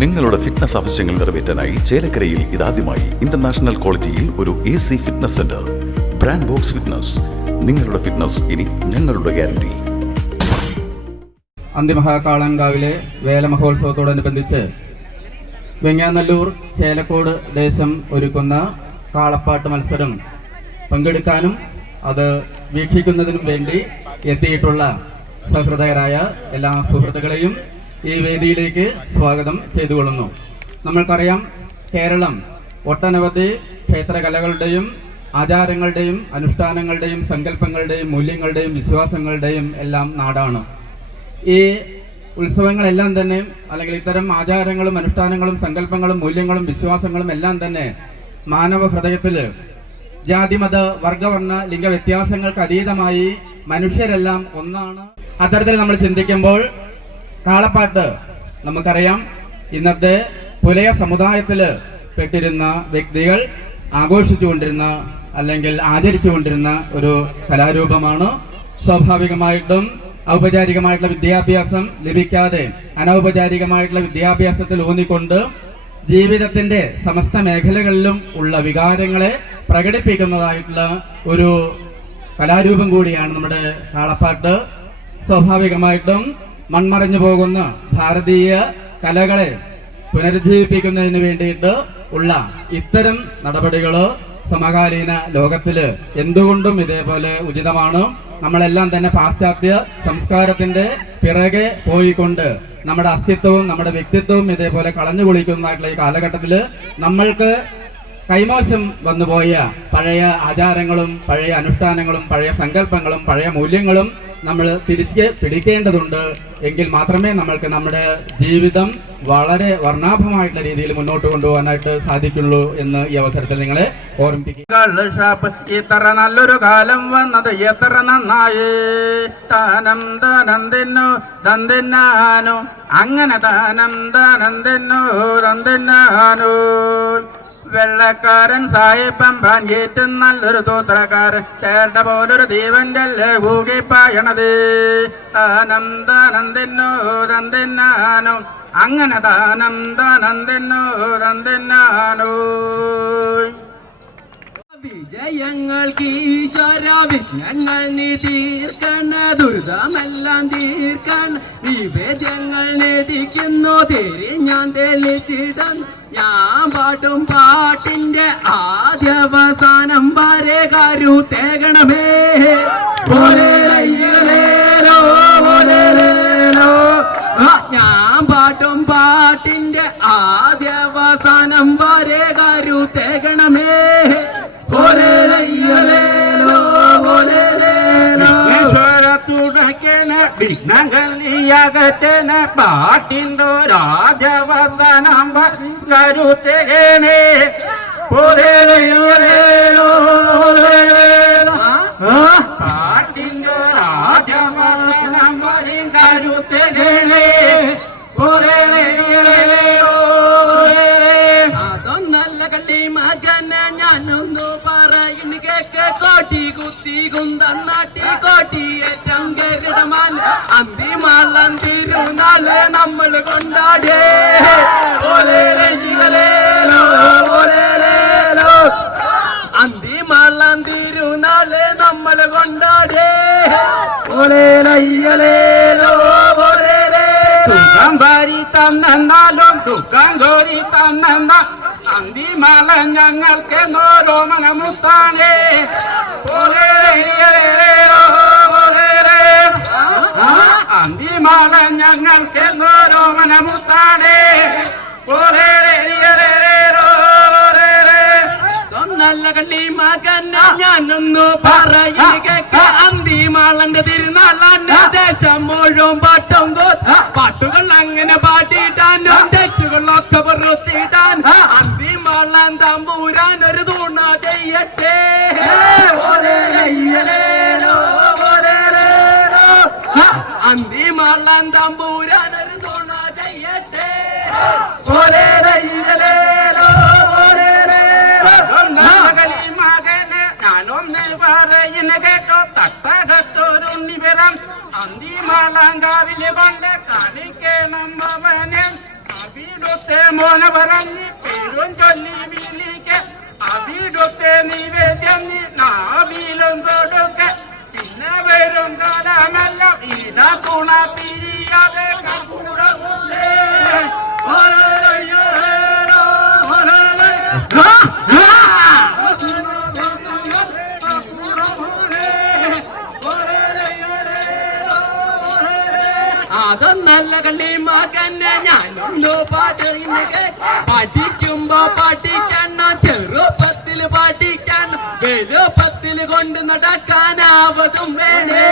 നിങ്ങളുടെ ഫിറ്റ്നസ് ആവശ്യങ്ങൾ നിറവേറ്റാനായി ചേലക്കരയിൽ ഇതാദ്യമായി ഇന്റർനാഷണൽ ക്വാളിറ്റിയിൽ ഒരു AC fitness centre. Brand box fitness. നിങ്ങളുടെ ഫിറ്റ്നസ് ഇനി ഞങ്ങളുടെ ഗ്യാരണ്ടി. അന്തിമഹാകാളങ്കാവിലെ വേല മഹോത്സവത്തോടനുബന്ധിച്ച് വെങ്ങാനല്ലൂർ ചേലക്കോട് ദേശം ഒരുക്കുന്ന കാളപ്പാട്ട് മത്സരം പങ്കെടുക്കാനും അത് വീക്ഷിക്കുന്നതിനും വേണ്ടി എത്തിയിട്ടുള്ള സഹൃദയരായ എല്ലാ സുഹൃത്തുക്കളെയും ഈ വേദിയിലേക്ക് സ്വാഗതം ചെയ്തുകൊള്ളുന്നു. നമ്മൾക്കറിയാം, കേരളം ഒട്ടനവധി ക്ഷേത്രകലകളുടെയും ആചാരങ്ങളുടെയും അനുഷ്ഠാനങ്ങളുടെയും സങ്കല്പങ്ങളുടെയും മൂല്യങ്ങളുടെയും വിശ്വാസങ്ങളുടെയും എല്ലാം നാടാണ്. ഈ ഉത്സവങ്ങളെല്ലാം തന്നെ, അല്ലെങ്കിൽ ഇത്തരം ആചാരങ്ങളും അനുഷ്ഠാനങ്ങളും സങ്കല്പങ്ങളും മൂല്യങ്ങളും വിശ്വാസങ്ങളും എല്ലാം തന്നെ മാനവ ഹൃദയത്തിൽ ജാതിമത വർഗവർണ്ണ ലിംഗ വ്യത്യാസങ്ങൾക്ക് അതീതമായി മനുഷ്യരെല്ലാം ഒന്നാണ്. അത്തരത്തിൽ നമ്മൾ ചിന്തിക്കുമ്പോൾ കാളപ്പാട്ട് നമുക്കറിയാം, ഇന്നത്തെ പുലയ സമുദായത്തിൽ പെട്ടിരുന്ന വ്യക്തികൾ ആഘോഷിച്ചുകൊണ്ടിരുന്ന അല്ലെങ്കിൽ ആചരിച്ചുകൊണ്ടിരുന്ന ഒരു കലാരൂപമാണ്. സ്വാഭാവികമായിട്ടും ഔപചാരികമായിട്ടുള്ള വിദ്യാഭ്യാസം ലഭിക്കാതെ അനൗപചാരികമായിട്ടുള്ള വിദ്യാഭ്യാസത്തിൽ ഊന്നിക്കൊണ്ട് ജീവിതത്തിന്റെ സമസ്ത മേഖലകളിലും ഉള്ള വികാരങ്ങളെ പ്രകടിപ്പിക്കുന്നതായിട്ടുള്ള ഒരു കലാരൂപം കൂടിയാണ് നമ്മുടെ കാളപ്പാട്ട്. സ്വാഭാവികമായിട്ടും മൺമറഞ്ഞു പോകുന്ന ഭാരതീയ കലകളെ പുനരുജ്ജീവിപ്പിക്കുന്നതിന് വേണ്ടിയിട്ട് ഉള്ള ഇത്തരം നടപടികള് സമകാലീന ലോകത്തില് എന്തുകൊണ്ടും ഇതേപോലെ ഉചിതമാണ്. നമ്മളെല്ലാം തന്നെ പാശ്ചാത്യ സംസ്കാരത്തിന്റെ പിറകെ പോയിക്കൊണ്ട് നമ്മുടെ അസ്തിത്വവും നമ്മുടെ വ്യക്തിത്വവും ഇതേപോലെ കളഞ്ഞു കുളിക്കുന്നതായിട്ടുള്ള ഈ കാലഘട്ടത്തില് നമ്മൾക്ക് കൈമോശം വന്നുപോയ പഴയ ആചാരങ്ങളും പഴയ അനുഷ്ഠാനങ്ങളും പഴയ സങ്കല്പങ്ങളും പഴയ മൂല്യങ്ങളും നമ്മൾ തിരിച്ച് പിടിക്കേണ്ടതുണ്ട്. എങ്കിൽ മാത്രമേ നമ്മൾക്ക് നമ്മുടെ ജീവിതം വളരെ വർണ്ണാഭമായിട്ടുള്ള രീതിയിൽ മുന്നോട്ട് കൊണ്ടുപോകാനായിട്ട് സാധിക്കുള്ളൂ എന്ന് ഈ അവസരത്തിൽ നിങ്ങളെ ഓർമ്മിപ്പിക്കും. ഇത്ര നല്ലൊരു കാലം വന്നത് എത്ര നന്നായി. താനം താനം തിന്നു തന്തിന്നാനു, അങ്ങനെ താനം താനം തിന്നു തന്തിന്നാനു. വെള്ളക്കാരൻ സായിപ്പം പാൻകേറ്റും നല്ലൊരു തൂത്രക്കാരൻ ചേട്ട പോലൊരു ദീവന്റെ ഊകിപ്പായണത്. താനം താനം തിന്നു തന്തിന്നാനു, അങ്ങനെ താനം താനം തിന്നു തന്തിന്നാനു. വിജയങ്ങൾക്ക് ഈശ്വര വിഘ്നങ്ങൾ നീ തീർക്കണ, ദുരിതമെല്ലാം തീർക്കണ, നിവേദ്യങ്ങൾ നേടിക്കുന്നു തിരിഞ്ഞാൻ തെളിച്ചിടം. ഞാൻ പാട്ടും പാട്ടിന്റെ ആദ്യവസാനം വരെ കരുത്തേകണമേ. ഞാൻ പാട്ടും പാട്ടിന്റെ ആദ്യവസാനം വരെ കരുത്തേകണമേ. വിഘ്നകലിയകറ്റന പാട്ടിൻ്റെ രാജവസനം കരുത്തേനെ. പാട്ടിൻ്റെ രാജവസനം കരുത്തേനെ. അതൊന്നല്ല കണ്ടി മകനെ ഞാനൊന്നു പറയുന്നു കേക്ക്. കോട്ടി കുത്തി കുന്തന്നാട്ടി കോട്ടിയെ ശങ്കരടമാൻ അന്തിമാളം തിരുനാളെ നമ്മൾ കൊണ്ടാടേ. അന്തിമാളം തിരുനാളെ നമ്മൾ കൊണ്ടാടേ. ദുഃഖം ഭരി തന്നാലും ദുഃഖം കോരി തന്ന അന്തിമാല ഞങ്ങൾക്ക് നോരോമനമുത്താനേ. അന്തിമാല ഞങ്ങൾക്ക് നോരോമനമുത്താനേ. നല്ല കണ്ടി മകന ഞാനൊന്നു പറയുക കേക്ക. അന്തിമാളന്റെ തിരുനാളാണ് ദേശം മുഴുവൻ പാട്ടും പാട്ടുകൾ അങ്ങനെ പാട്ടിട്ടാനും തെറ്റുകളൊക്കെ പുറത്തിട്ടാൻ അന്തിമാളൻ തമ്പൂരാൻ ഒരു തൂണ ചെയ്യട്ടെ. അന്തിമാളൻ തമ്പൂരാൻ ഒരു തൂണ ചെയ്യട്ടെ. ഞാനൊന്ന് പറയുന്ന കേട്ടോ. തട്ടകത്തോരുണ്ണി വരാം അന്തിമാളങ്കാവില് കൊണ്ട് കാണിക്കണം അവനെ. അവിടുത്തെ മോന പറഞ്ഞ് പേരും ചൊല്ലി വിളിക്ക് അവിടുത്തെ നിവേദ്യം നാവിലും കൊടുക്ക പിന്നെ വരും കാലമെല്ലാം ഇതാ തുണ തിരിയാതെ അതൊന്നല്ല കള്ളി മകനെ ഞാനൊന്നു പഠിക്കുമ്പോ പഠിക്കണം ചെറുപ്പത്തില് പഠിക്കണം വലുപ്പത്തില് കൊണ്ട് നടക്കാനാവതും വേണേ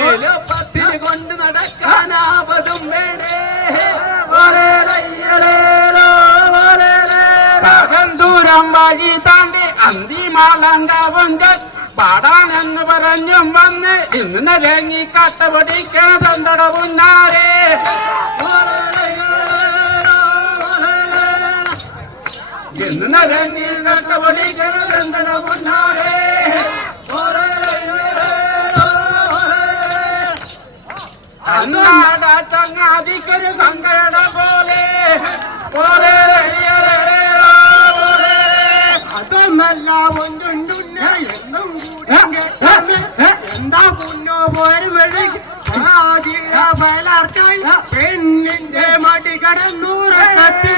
വലുപ്പത്തില് കൊണ്ട് നടക്കാനാവതും വേണേ ദൂരം വഴി താണ്ടി അന്തിമാലങ്കാവുങ്കൽ പാടാനെന്ന് പറഞ്ഞും വന്ന് ഇന്ന് നിരങ്ങി കട്ട പൊടിക്കണ തന്തട പുന്നാരേ ഇന്ന് നിരങ്ങി കട്ട പൊടിക്കണ തന്തട പുന്നാരേ അന്നാട ചങ്ങാതിക്കൊരു സങ്കട പോലെ അതൊന്നല്ല ഒന്നുണ്ടുന്ന എന്നും കൂടി എന്താ മുന്നോ പോരുവഴി ബലാർക്കായി പെണ്ണിന്റെ മടി കടന്നൂറത്തി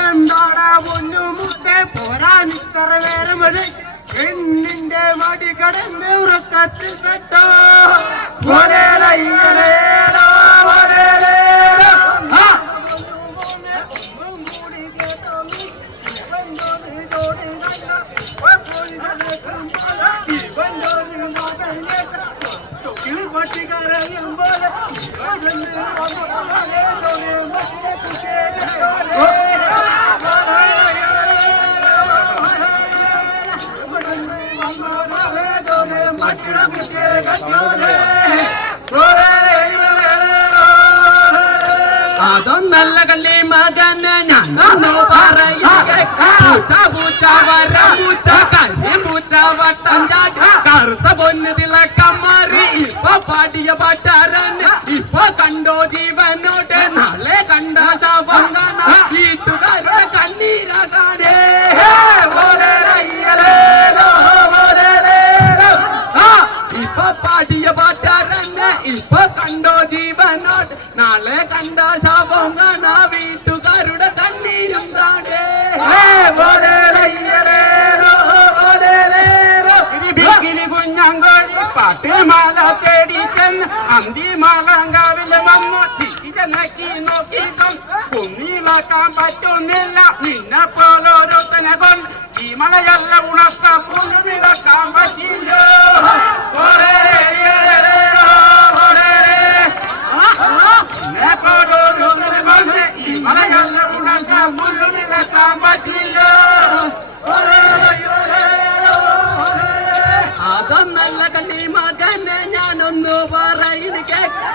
എന്താടാ പൊന്നു മുട്ടെ പോരാൻ ഇത്ര നേരം വഴി പെണ്ണിന്റെ മടി കടന്ന് ഉറക്കത്തിൽ പെട്ടോ അതൊന്നല്ല കള്ളി മകന് ഞാനൊന്നു പൂച്ച വട്ടം ചാടി കറുത്ത പൊന്ന് തിളക്കം മാറി ഇപ്പൊ പാടിയ പാട്ടാരന് ഇപ്പൊ കണ്ടോ ജീവനോട് നാളെ കണ്ട ശവം കാണാ വീട്ടുകാരുടെ കണ്ണീരാകാനേ ഇപ്പൊ പാടിയ പാട്ടാരന് ഇപ്പൊ കണ്ടോ ജീവനോട് നാളെ കണ്ട ശവം കാണാ വീട്ടുകാരുടെ കണ്ണീരും കാണേ കുഞ്ഞാങ്കോഴി പാട്ടുമാല തേടിച്ചെന്ന് അന്തിമാലങ്കാവില് വന്നു തിരിച്ചെന്നക്കി നോക്കിയിട്ടും കുന്നിലാക്കാൻ പറ്റുന്നില്ല നിന്നെ പോലോരോത്തനെ കൊണ്ട് ഈ മലയല്ല ഉണക്ക കുന്നിലാക്കാൻ പറ്റില്ല നിന്നെ പോലോരോത്തനെ കൊണ്ട് ഈ മലയല്ല ഉണക്ക കുന്നിലാക്കാൻ പറ്റില്ല അതൊന്നല്ല കണ്ണി മകനെ ഞാനൊന്നു പറയുക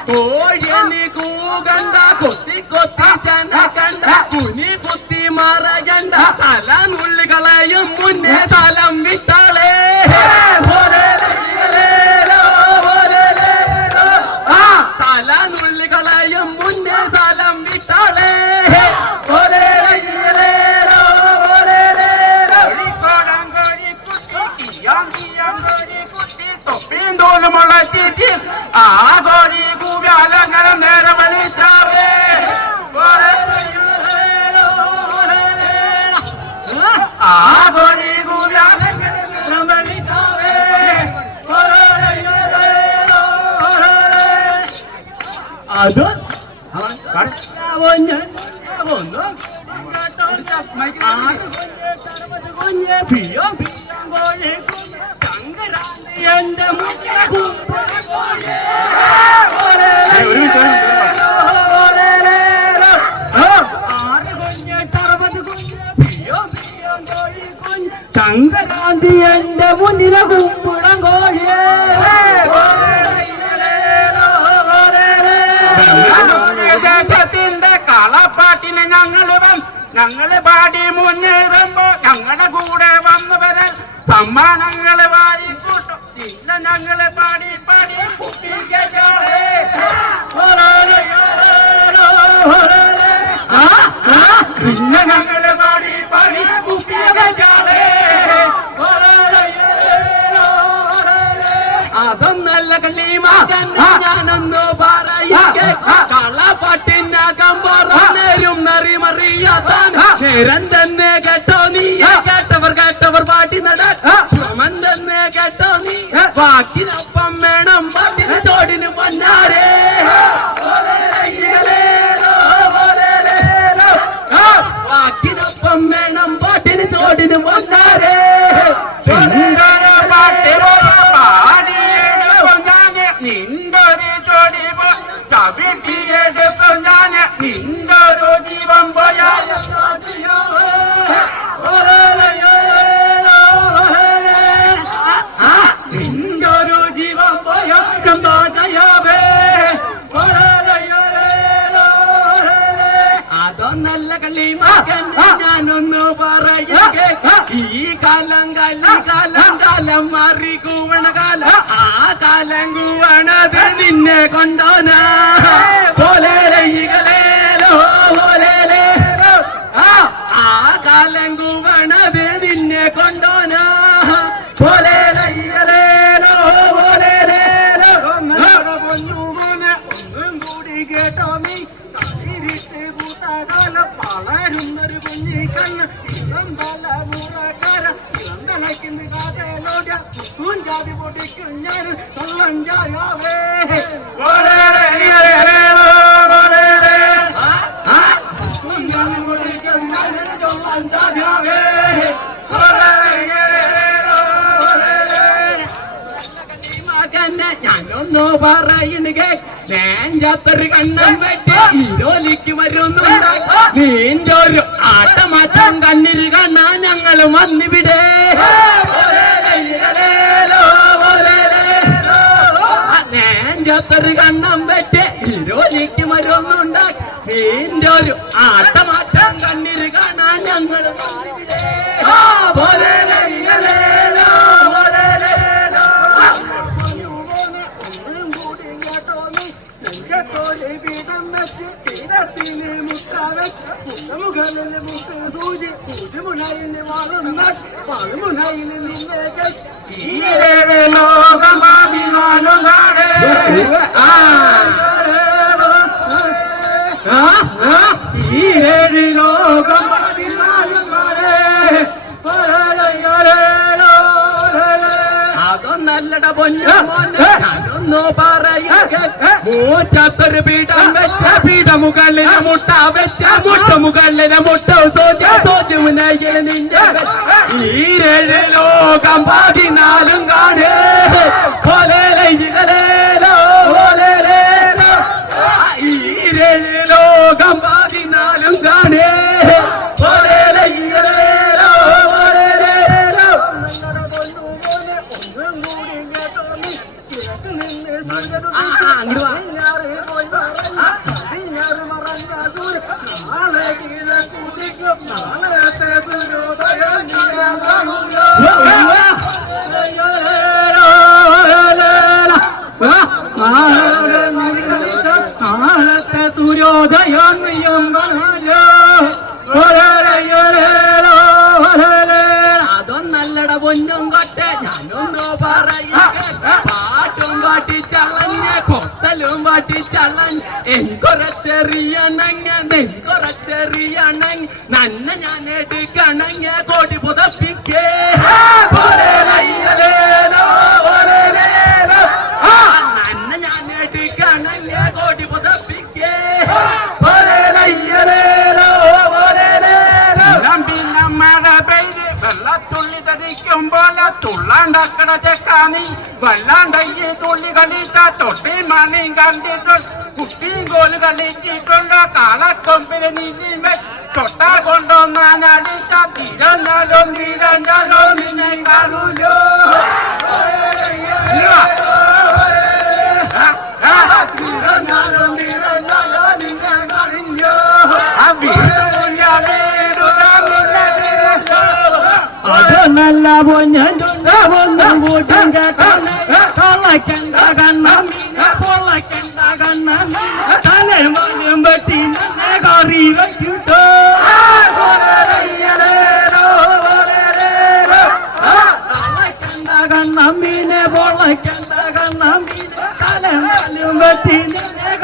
കോഴിന് കൂകണ്ട കൊത്തി കൊത്തി ചെന്നകണ്ട കുനി കുത്തി മറയണ്ട തല നുള്ളികളെയും മുന്നേ തലം വിട്ടാളേ തല നുള്ളികളെയും മുന്നേ തലം വിട്ടാളേ ആ കോഴി കൂവ്യാലങ്ങനെ നേരെ വലിച്ചാവേ ആ കോഴി കൂവ്യാലങ്ങനെ നേരെ വലിച്ചാവേ അത് എന്റെ സംക്രാന്തി എന്റെ മുന്നിലെ കുമ്പുളം കോഴിയേ ദേശത്തിന്റെ കളപ്പാട്ടിന് ഞങ്ങള് പാടി മുന്നേറുമ്പോ ഞങ്ങളുടെ കൂടെ വന്നു വരാൻ സമ്മാനങ്ങളെ വാരി കൂട്ടും ചില്ല ഞങ്ങളെ പാടി പാടി കുട്ടികളെ പിന്നെ ഞങ്ങളെ പാടി പാടി കുട്ടികളെ അതൊന്നല്ല കള്ളിമാകൻ ഞാനൊന്നു പറയട്ടെ കളപ്പാട്ടിനകം പറഞ്ഞേരും നറിമറിയാൻ നേരം തന്നെ കേട്ടോ നീ കേട്ടവർ പാട്ടി നടമൻ തന്നെ കേട്ടോ നീ ബാക്കിനൊപ്പം വേണം പാട്ടിന് ചോടിന് പൊന്നാരേ ബാക്കിനൊപ്പം വേണം പാട്ടിന് ചോടിന് പൊന്നാരേ നിന്റൊരു ചോടി കവിട്ടിയെടുത്തു ഞാൻ നിന്റൊരു ജീവൻ പോയാ നിന്റൊരു ജീവൻ പോയാ കമ്പാജയാവേ അതൊന്നല്ല കള്ളിമാകൻ ഞാനൊന്നു പറയട്ടെ ഈ കാലം കാലം മാറി കൂവണ കാലം ആ കാലം കൂവണത് നിന്നെ കൊണ്ടോനാ പോലേലോ പോലേലോ ആ കാലം കൂവണത് നിന്നെ കൊണ്ടോനാ പോലേലോ പോലേലോ പൊന്നുമോനെ ഒന്നും കൂടി കേട്ടോ നീ വളരുന്നൊരു കുഞ്ഞിക്കണ്ണ് ഇളം പല മൂറക്കാര ഇളന്തണയ്ക്കുന്ന കാതലോട ജാതി പൊട്ടിക്കും ഞാൻ തള്ളഞ്ചായാവേ ഞാനൊന്നു പറയണേ നേഞ്ചാത്തൊരു കണ്ണം വെട്ടി ഈരോലിക്ക് വരുന്നുണ്ട് നീന്റെ ഒരു ആട്ടമാറ്റം കണ്ണിര് കാണാൻ ഞങ്ങൾ വന്നിവിടെ നേഞ്ചാത്തൊരു കണ്ണം വെട്ടി ഈരോലിക്ക് വരുന്നുണ്ട് നീന്റെ ഒരു ആട്ടമാറ്റം കണ്ണിര് കാണാൻ ഞങ്ങൾ വന്നിവിടെ മുഖലിന് മുഖ സൂചി സൂചിമുനായിന് വാളുമുനായിന് നിന്നെ ലോകമാഭിമാനുനാട് ഈ ലോകമാഭിമാനുനാട് അതൊന്നല്ലട പൊന്നൊന്നു പറയട്ടെ മൂച്ചാത്തൊരു പീഠം വെച്ച പീഠമുകളിലെ മുട്ട വെച്ച മുട്ടമുകളിലെ മുട്ട സോചുമുനായി നിന്റെ ഈരേഴ് ലോകം 14 കാണേ ഈരേഴ് ലോകം 14 കാണേ അതൊന്നല്ലട പൊന്നും കൊട്ടെ ഞാനൊന്നു പറയട്ടെ പാട്ടും പാട്ടിച്ചളഞ്ഞ് കൊത്തലും പാട്ടിച്ചളഞ്ഞ് എനിക്കൊരച്ചെറിയണങ്ങ നന്ന ഞാൻ എടുക്കണങ്ങ കോടി പുതപ്പിക്കേ നന്ന ഞാൻ എടുക്കണങ്ങ കോടി പുതപ്പിക്കേ മഴ പെയ്ത് വെള്ളത്തുള്ളി തരിക്കുമ്പോൾ തുള്ളാണ്ടക്കട ചെക്കാനി വെള്ളാണ്ടയ്യ തുള്ളി കളിച്ച തൊട്ടി മണി കണ്ടിട്ടുണ്ട് കുട്ടിയും കോല് കളിച്ചിട്ടുണ്ട് കാളക്കൊമ്പിന് നീതി തൊട്ടാ കൊണ്ടൊന്നാൻ അടിച്ച തിരഞ്ഞാലോ നിന്നെ കാണൂലോ അതല്ല പൊന്നു ഒന്നും കൂട്ടും കേട്ടോനെ പൊള്ളക്കണ്ട കണ്ണമീനെ പൊള്ളക്കണ്ട കണ്ണമീനെ തലയും വെട്ടി കറി വെച്ചിട്ടോ കണ്ണമീനെ പൊള്ളക്കണ്ട കണ്ണമീനെ തലയും വെട്ടി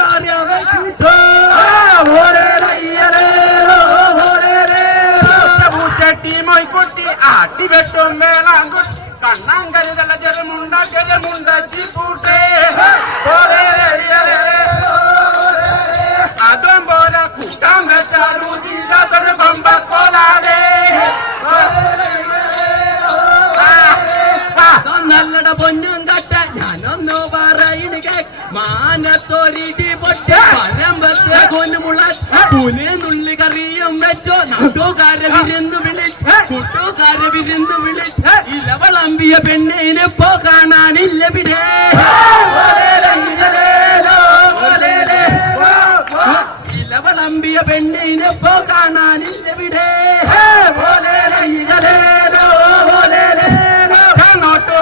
കറി വെച്ചിട്ടോ പൂച്ചട്ടിമൊയ്ക്കുട്ടി ആട്ടി വെട്ടും വേളാങ്കുട്ടി കണ്ണാൻ കരുതല ജലമുണ്ട പൂട്ടേ അതും പോലെ കൂട്ടാൻ വെച്ചാൽ കൊമ്പക്കോലാതെ നല്ലട പൊന്നും കട്ട ഞാനൊന്നു പറയുന്നു മാനത്തോരിടി പൊട്ടി പരമ്പത്തെ കൊന്നുമുള്ള പുലിനുള്ളി കറിയും വെച്ചോ നാട്ടുകാരെ വിരുന്ന് വിളിച്ച് ഇലവളമ്പിയ പെണ്ണിനിപ്പോ കാണാനില്ല വിടെ ഇലവളമ്പിയ പെണ്ണിനിപ്പോ കാണാനില്ല വിടെ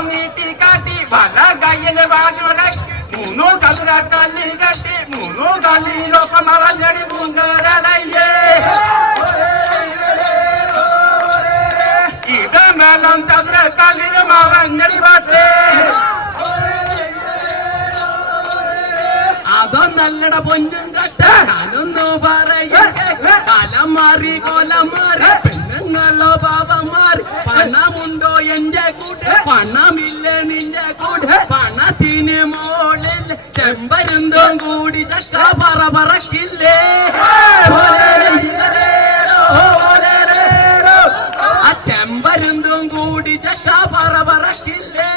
നീട്ടി കാട്ടി പല കയ്യില് വാജുടക്കി മൂന്നു കതിര കല്ലി കെട്ടി മൂന്നു കല്ലിലൊക്കെ മറഞ്ഞടി പൂങ്കരടയ്യേ ഇത് മേളം ചതുര കല്ലിന് മറഞ്ഞടി പാട്ടേ അതൊന്നല്ലട പൊന്നും കട്ട ഞാനൊന്നു പറയും കാലം മാറി കോലം മാറി പെണ്ണുങ്ങളോ പാപം മാറി പണമുണ്ടോ എന്റെ കൂടെ പണമില്ല നിന്റെ കൂടെ പണത്തിന് മോളിൽ ചെമ്പരുന്തും കൂടി ചക്ക പറക്കില്ലേ ആ ചെമ്പരുന്തും കൂടി ചക്ക പറക്കില്ലേ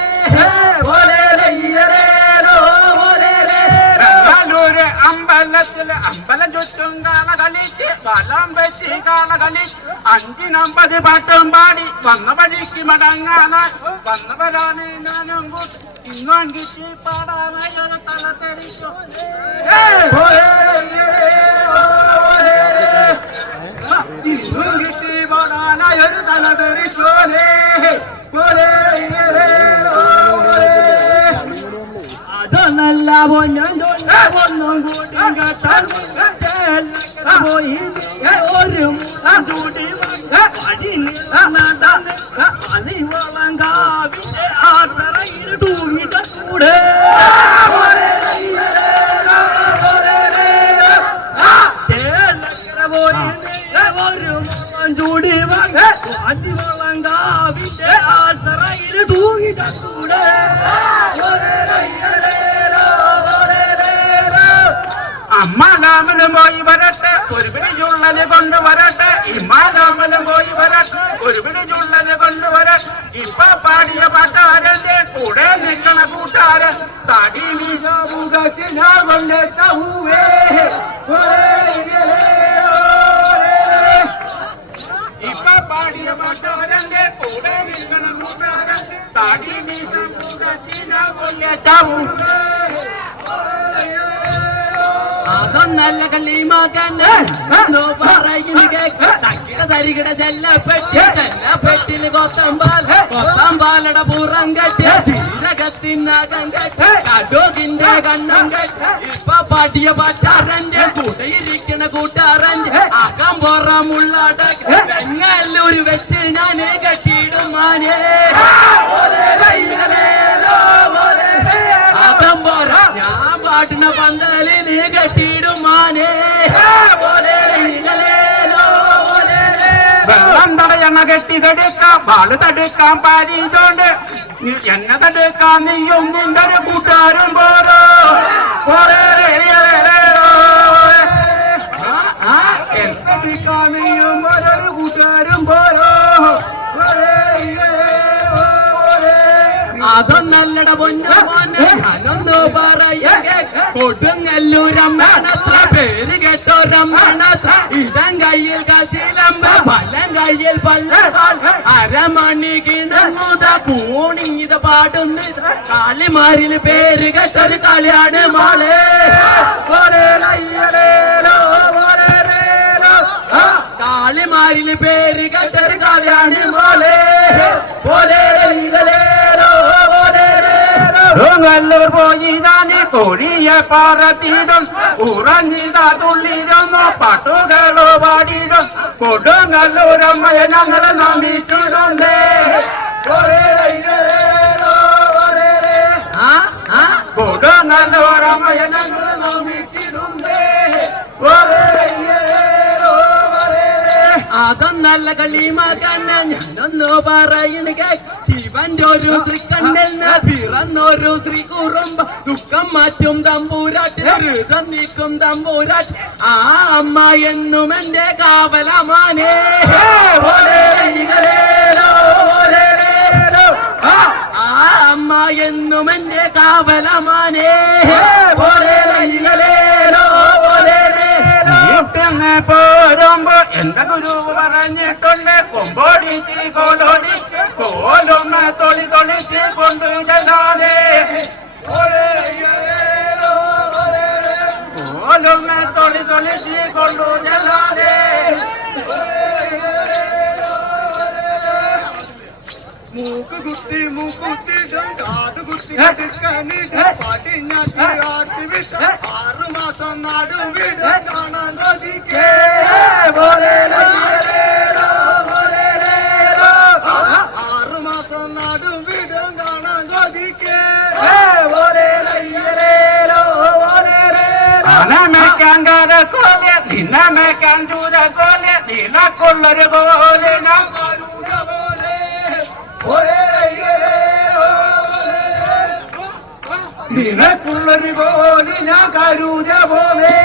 അമ്പലത്തില് അമ്പലം ചുറ്റും കാണ കളിച്ച് വലം വെച്ച് കാണ കളിച്ച് 550 പാട്ടും പാടി വന്ന വഴിക്ക് മടങ്ങാനായി വന്നവരാണ് ഞാനും കൂട്ടി ഇന്നും കിട്ടി പാടാനായി ഒരു തല തെറിച്ചു ഇന്നും കിട്ടി പാടാനായി ഒരു തല തെറിച്ചോലേ അതൊന്നല്ല ഒന്നും കൂടി പോയി ഒരു ചൂടി അലിവളം കാവിന്റെ ആട്ടറയിൽ തൂങ്ങിട്ട കൂടെ പോയി ഒരു ചൂടി അലിവളം കാവിന്റെ ആട്ടറയിൽ തൂങ്ങിട്ട കൂടെ അമ്മാലാമലും പോയി വരട്ടെ ഒരു പിടി ചുള്ളല് കൊണ്ടുവരട്ടെ ഇമ്മാലാമലും പോയി വരട്ടെ ഒരു പിടി ചുള്ളല് കൊണ്ടുവരട്ടെ ഇപ്പൊ പാടിയ പാട്ടാരന്റെ കൂടെ നിൽക്കണ കൂട്ടാരൻ തടി ഇപ്പൊ പാടിയ പാട്ടാരന്റെ കൂടെ നിൽക്കണ കൂട്ടാരൻ തടി അതൊന്നല്ല കളിമാക്കണ്ട തരികിട ചെല്ലപ്പെട്ടില് കൊത്തമ്പാലട പുറം കെട്ടി ചീരകത്തിനകം കെട്ടി കടോകിന്റെ കണ്ണം കെട്ടി ഇപ്പൊ പാട്ടിയ പാട്ടാരന്റെ കൂടെയിരിക്കണ കൂട്ടാരന്റെ അകം പുറമുള്ളട വെങ്ങല്ലൂര് വെച്ച് ഞാന് കെട്ടിയിടും മാനേ അകം പോറ ഞാൻ പാട്ടിന പന്തലിന് കെട്ടിയിടും മാനേ വെള്ളം തടയണ കെട്ടി തടുക്കാം വാള് തടുക്കാം പാരിച്ചോണ്ട് എന്നെ തടുക്കാം നീയും നിന്റെ ഒരു കൂട്ടുകാരും പോരോ എന്തെടുക്കാം നീയും ഓരോ കൂട്ടുകാരും പോരോ അതൊന്നല്ലട പൊന്നോനെ ഞാനൊന്നു പറയ കൊടുങ്ങല്ലൂരമ്മണത്ര പേര് കേട്ടോരമ്മണത്ര ഇടം കയ്യിൽ കാശിലമ്മ വലം കയ്യിൽ പല്ല അരമണി കിണങ്ങുത പൂണിങ്ങിത പാടുന്നിത കാളിമാരിൽ പേര് കേട്ടൊരു കളിയാണ് മാളെ കാളിമാരിൽ പേര് കേട്ടൊരു കളിയാണ് മാളെ പോലെ കൊടുങ്ങല്ലൂർ പോയി ഞാന് കോഴിയെ പറത്തിയിടും ഉറഞ്ഞിതാ തുള്ളിരുന്നു പാട്ടുകളോ പാടിയിടും കൊടുങ്ങല്ലൂരമ്മയെ ഞങ്ങളെ നമിച്ചിടുന്നേ കൊടുങ്ങല്ലൂരമ്മയെ ഞങ്ങളെ നമിച്ചിടുന്നേ അതൊന്നല്ല കളിമകന്ന ഞാനൊന്നു പറയണ ശിവന്റെ ഒരു തൃക്കണ്ണിൽ പിറന്നൊരു ത്രികുറുമ്പ ദുഃഖം മാറ്റും തമ്പൂരാട്ട് ഹൃദം നീക്കും തമ്പൂരാട്ട് ആ അമ്മ എന്നും എന്റെ കാവലമാനേ ആ അമ്മ എന്നും എന്റെ കാവലമാനേ പോരുമ്പോ എന്റെ ഗുരു പറഞ്ഞിട്ടുണ്ട് കൊമ്പോടിച്ച് കോലോടിച്ച് കോലൊമ്മ തൊളി തൊളിച്ച് കൊണ്ടു ചെല്ലാതെ കോലൊമ്മ തൊളി തൊളിച്ച് കൊണ്ടു ചെല്ലാതെ മൂക്ക് കുത്തി മൂക്കുത്തിടും കാത് കുത്തി പടിഞ്ഞാട്ടി ആട്ടി വിട്ട് 6 മാസം നാടും വീട് കാണാൻ കൊതിക്കേ 6 മാസം നാടും വീടും കാണാൻ കൊതിക്കേ അനമേക്കാൻ കരക്കോലെ നിന്നമേക്കാൻ ചൂരക്കോലെ നിനക്കുള്ളൊരു പോലെ നിനക്കുള്ളൊരു പോലെ ഞാൻ കരുത പോലെ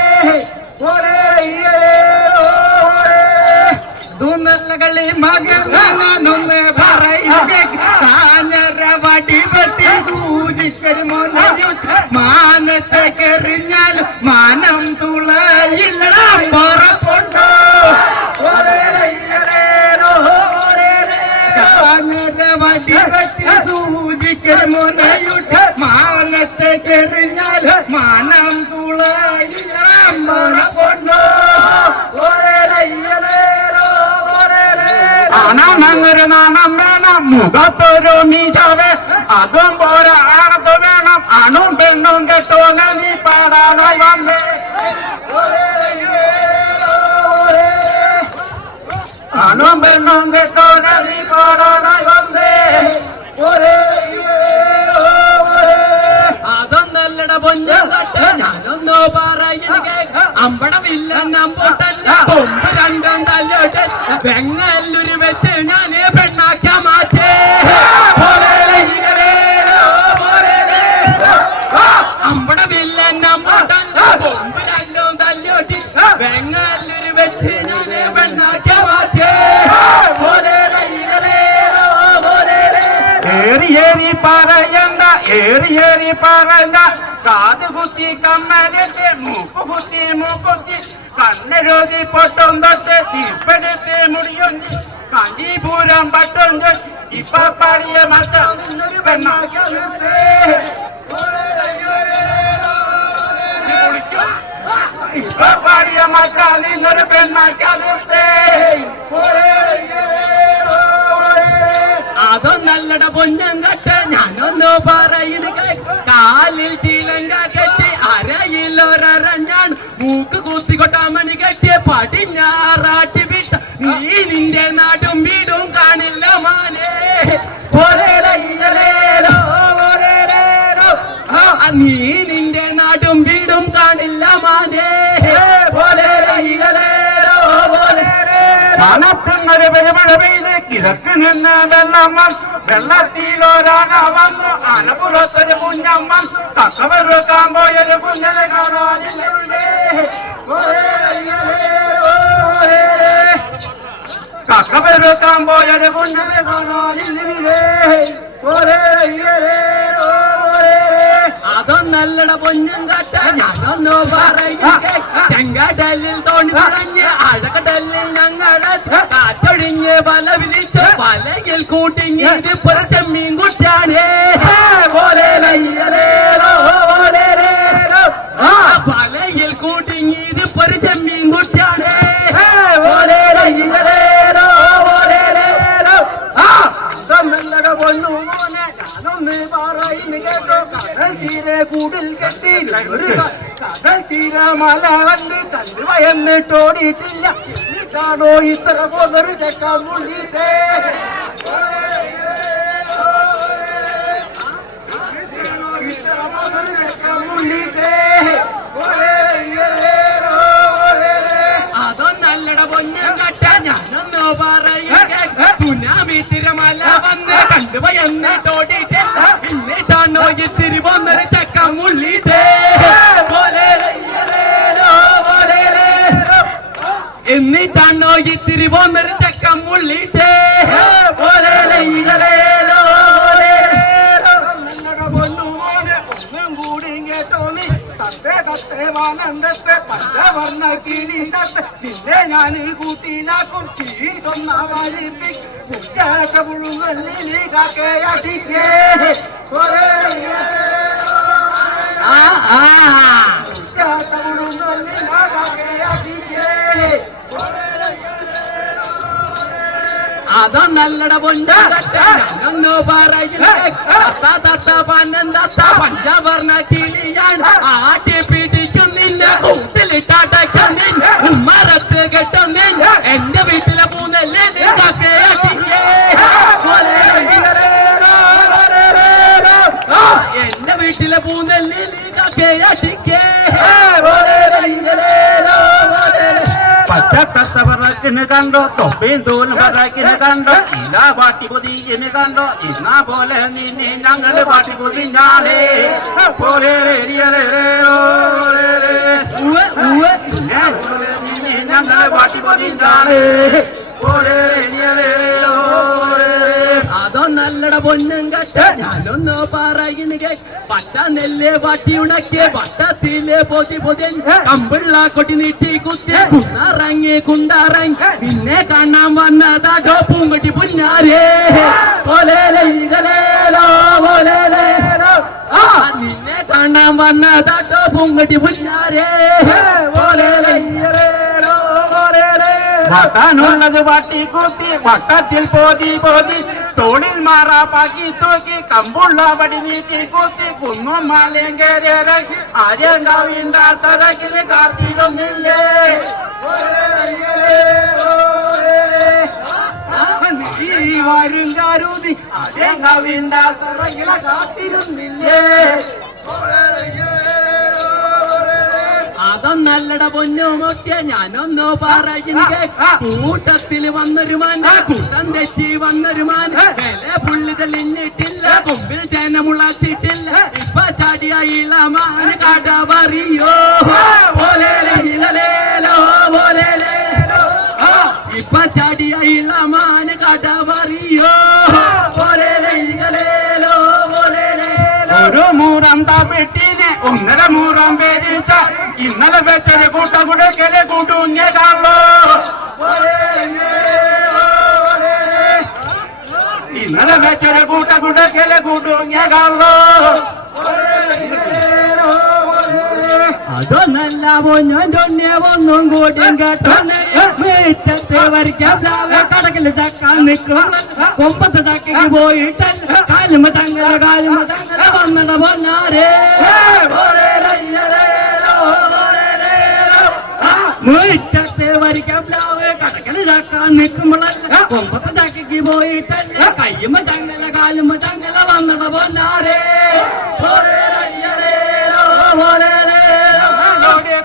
നല്ല കളി മകനൊന്ന് പറയുന്നവടി വെട്ടി സൂചിക്കൊരു മാനത്തെ കെറിഞ്ഞാൽ മാനം തുളയില്ലടാ പുറപ്പുണ്ടോ വടി വെട്ടി സൂചിക്കൊരു മുനയുട്ട് മാനത്തെ കെറിഞ്ഞാൽ മാനം തുളയില്ലടാ പുറപ്പുണ്ടോ ആണാണങ്ങൊരു നാണം വേണം മുഖത്തൊരു മീശവേ അതും പോരാ ആണത്ത് വേണം ആണും പെണ്ണും കെട്ടോ നീ പാടാനായി വന്നേ ആണും പെണ്ണും കെട്ടോ നീ പാടാനായി വന്നേ അതൊന്നല്ലട പൊന്നും ഞാനൊന്നോ പറയുന്ന അമ്പടമില്ല നമ്പോട്ടല്ല കൊമ്പ് രണ്ടും തല്ലോട്ട് വെങ്ങല്ലൊരു വെച്ച് ഞാന് പെണ്ണാക്ക മാറ്റേ അമ്പടമില്ല നമ്പോട്ടല്ല കൊമ്പ് രണ്ടും തല്ലോട്ടി വെങ്ങല്ലൊരു വെച്ച് ഞാന് പെണ്ണാക്ക മാറ്റേ ഏറി പറയണ്ട കാത് കുത്തി കമ്മലിട്ട് മൂക്ക് കുത്തി മൂക്കുത്തി കണ്ണെഴുതി പൊട്ടും തൊട്ട് തീപ്പെടുത്ത് മുടിയും കാഞ്ചീപുരം പട്ടും ഇപ്പൊ പഴയ മത്തം ഇപ്പൊ പഴയ മക്കൾ നിന്നൊരു പെണ്ണാക്കാതെ അതൊന്നല്ലട പൊന്നും കെട്ട് ഞാനൊന്നു പറയുന്ന കാലിൽ ചീലങ്ക കെട്ടി അരയിലൊരഞ്ഞാൻ മൂക്ക് കുത്തിക്കൊട്ടാമണി കെട്ടിയ പടിഞ്ഞാറാട്ടി വിട്ട നീ നിന്റെ നാടും വീടും കാണില്ല മാനേ നീ നിന്റെ നാടും വീടും കാണില്ല മാനേ മണക്കുന്നൊരു പെരുമഴ പെയ്ത് കിഴക്ക് നിന്ന് വെള്ളം വെള്ളത്തിലൊരാന വന്നു ആനപ്പുറത്തൊരു കുഞ്ഞം വന്നു തക്കവെറുക്കാൻ പോയൊരു കുഞ്ഞനെ കാണാനില്ലേ തക്കവെറുക്കാൻ പോയൊരു കുഞ്ഞനെ കാണാനില്ലേ അതൊന്നല്ലട പൊന്നും കട്ട ഞാനൊന്നു പറയുക ചെങ്കടലിൽ തോണി പറഞ്ഞ് അഴകടലിൽ ഞങ്ങളെ കാറ്റൊഴിഞ്ഞ് വല വിരിച്ച് വലയിൽ കൂട്ടിങ്ങി പുറച്ചെമ്മീൻ കുട്ടാനേ വലയിൽ കൂട്ടിങ്ങി പുറച്ചെമ്മീൻ കുട്ടാനേ പൊന്നു മോനെ ഞാനൊന്ന് പറയുന്നു കേട്ടോ. കടൽ തീരെ കൂടിൽ കെട്ടി ഒരു കടൽ തീരെ മല കണ്ട് കണ്ടു വയന്നിട്ടോടിയിട്ടില്ല. എന്നിട്ടാണോ ഇത്ര പോന്നൊരു ചെക്കാൻ മുള്ളിട്ടേ. അതൊന്നല്ലട പൊന്നും കട്ട ഞാനൊന്നോ പറയൂനാമി തിരമല വന്ന് കണ്ടുപോയെന്നിട്ടോടിയിട്ട് എന്നിട്ടാണോ ഇത്തിരി വന്നൊരു ചക്ക മുള്ളിട്ടേ. എന്നിട്ടാണോ ഇത്തിരി വന്നൊരു ചക്ക മുള്ളിട്ടേ. പഞ്ചവർണ്ണ കിരീടത്തെ നിന്നെ ഞാൻ കൂട്ടിലാക്കും. ചീതൊന്ന വലിപ്പിക്ക പുഴുങ്ങല്ലി കാക്കയടിക്കേ. പുഴുങ്ങല്ലി കാക്കയടിക്കേ. അതൊന്നല്ലട പൊന്നു പറയുന്ന പഞ്ചവർണ്ണ കിളിയാണ്. ആട്ടി പിടിക്കും നിന്നെ കൂട്ടിലിട്ടാട്ടയ്ക്കും നിന്നെ മരത്ത് കെട്ടും നിന്നെ എന്റെ വീട്ടിലെ പൂന്നല്ലേ എന്റെ വീട്ടിലെ പൂന്നല്ലേ നീ കക്കയടിക്കേ. പച്ചക്കത്ത പറക്കിന് കണ്ടോ, തൊപ്പിയും തൂലും പറക്കിന് കണ്ടോ, ഇതാ പാട്ടി കൊതിന് കണ്ടോ, ഇന്നാ പോലെ നിന്നെ ഞങ്ങള് പാട്ടി കൊതിഞ്ഞാലേ പോലെ ഞങ്ങള് പാട്ടി കൊതിഞ്ഞാലേ പോലെ. അതൊന്നല്ലട പൊന്നും കട്ട ഞാനൊന്നോ പറയുന്നു പട്ട നെല്ല് പാട്ടി ഉണക്കിയ പട്ടത്തിലെ പൊതി പൊതി കമ്പിള്ള കൊട്ടി നീട്ടി കുത്തി കുന്നറങ്ങി കുണ്ടറങ്ങി പിന്നെ കാണാൻ വന്നതാടോ പൂങ്കൊട്ടി പുന്നാരേ. നിന്നെ കാണാൻ വന്നതാടോ പൂങ്കൊട്ടി പുന്നാരേ. വട്ടാനുള്ളത് വട്ടി കുത്തി വട്ടത്തിൽ പോതി പോതി തോളിൽ മാറാപ്പാക്കി തൂക്കി കമ്പുള്ള വടി നീട്ടി കുത്തി കുന്നും മാലയും കയറിയിറക്കി ആര്യങ്കാവിന്റെ തറക്കില് കാത്തിരുന്നില്ലേ. വരും കാരുതി ആര്യങ്കാവിന്റെ തറക്കിലെ കാത്തിരുന്നില്ലേ. അതൊന്നല്ലട പൊന്നു മുട്ടിയ ഞാനൊന്നോ പറയുന്നു കൂട്ടത്തിൽ വന്നൊരു മാൻ കൂട്ടം തെറ്റി വന്നൊരു മാൻ വില പുള്ളി തെളിഞ്ഞിട്ടില്ല കൊമ്പിൽ ചേന മുളച്ചിട്ടില്ല ഇപ്പൊ ചാടിയായില്ല മാൻ കാട്ട പറയോ. ഇപ്പൊ ചാടിയായില്ല മാൻ കാട്ട പറയോ. ഒരു മൂറാം താപ്പെട്ടിനെ ഒന്നര മൂറാം പേരിച്ച ഇന്നലെ വെച്ചൊരു കൂട്ട കുടക്കലെ കൂട്ടുഞ്ഞ കാണോ. ഇന്നലെ വെച്ചൊരു കൂട്ട കുടക്കലെ കൂട്ടുഞ്ഞ കാണോ. അതൊന്നല്ല പൊന്നൊന്നെ ഒന്നും കൂട്ടിയും കേട്ടോന്നെ വീട്ടത്തെ വരയ്ക്കാൻ കടക്കില് ചക്കാൻ നിൽക്കും കൊമ്പത്ത് ചക്കയ്ക്ക് പോയിട്ടല്ല കാലുമ തങ്ങല വന്നട പൊന്നാരേ. വീട്ടത്തെ വരയ്ക്കാൻ കടക്കില് ചക്കാൻ നിൽക്കുമ്പോഴല്ല കൊമ്പത്ത് ചക്കയ്ക്ക് പോയിട്ടല്ല കയ്യുമ തങ്ങല കാലുമ തങ്ങല വന്നട പൊന്നാരേ.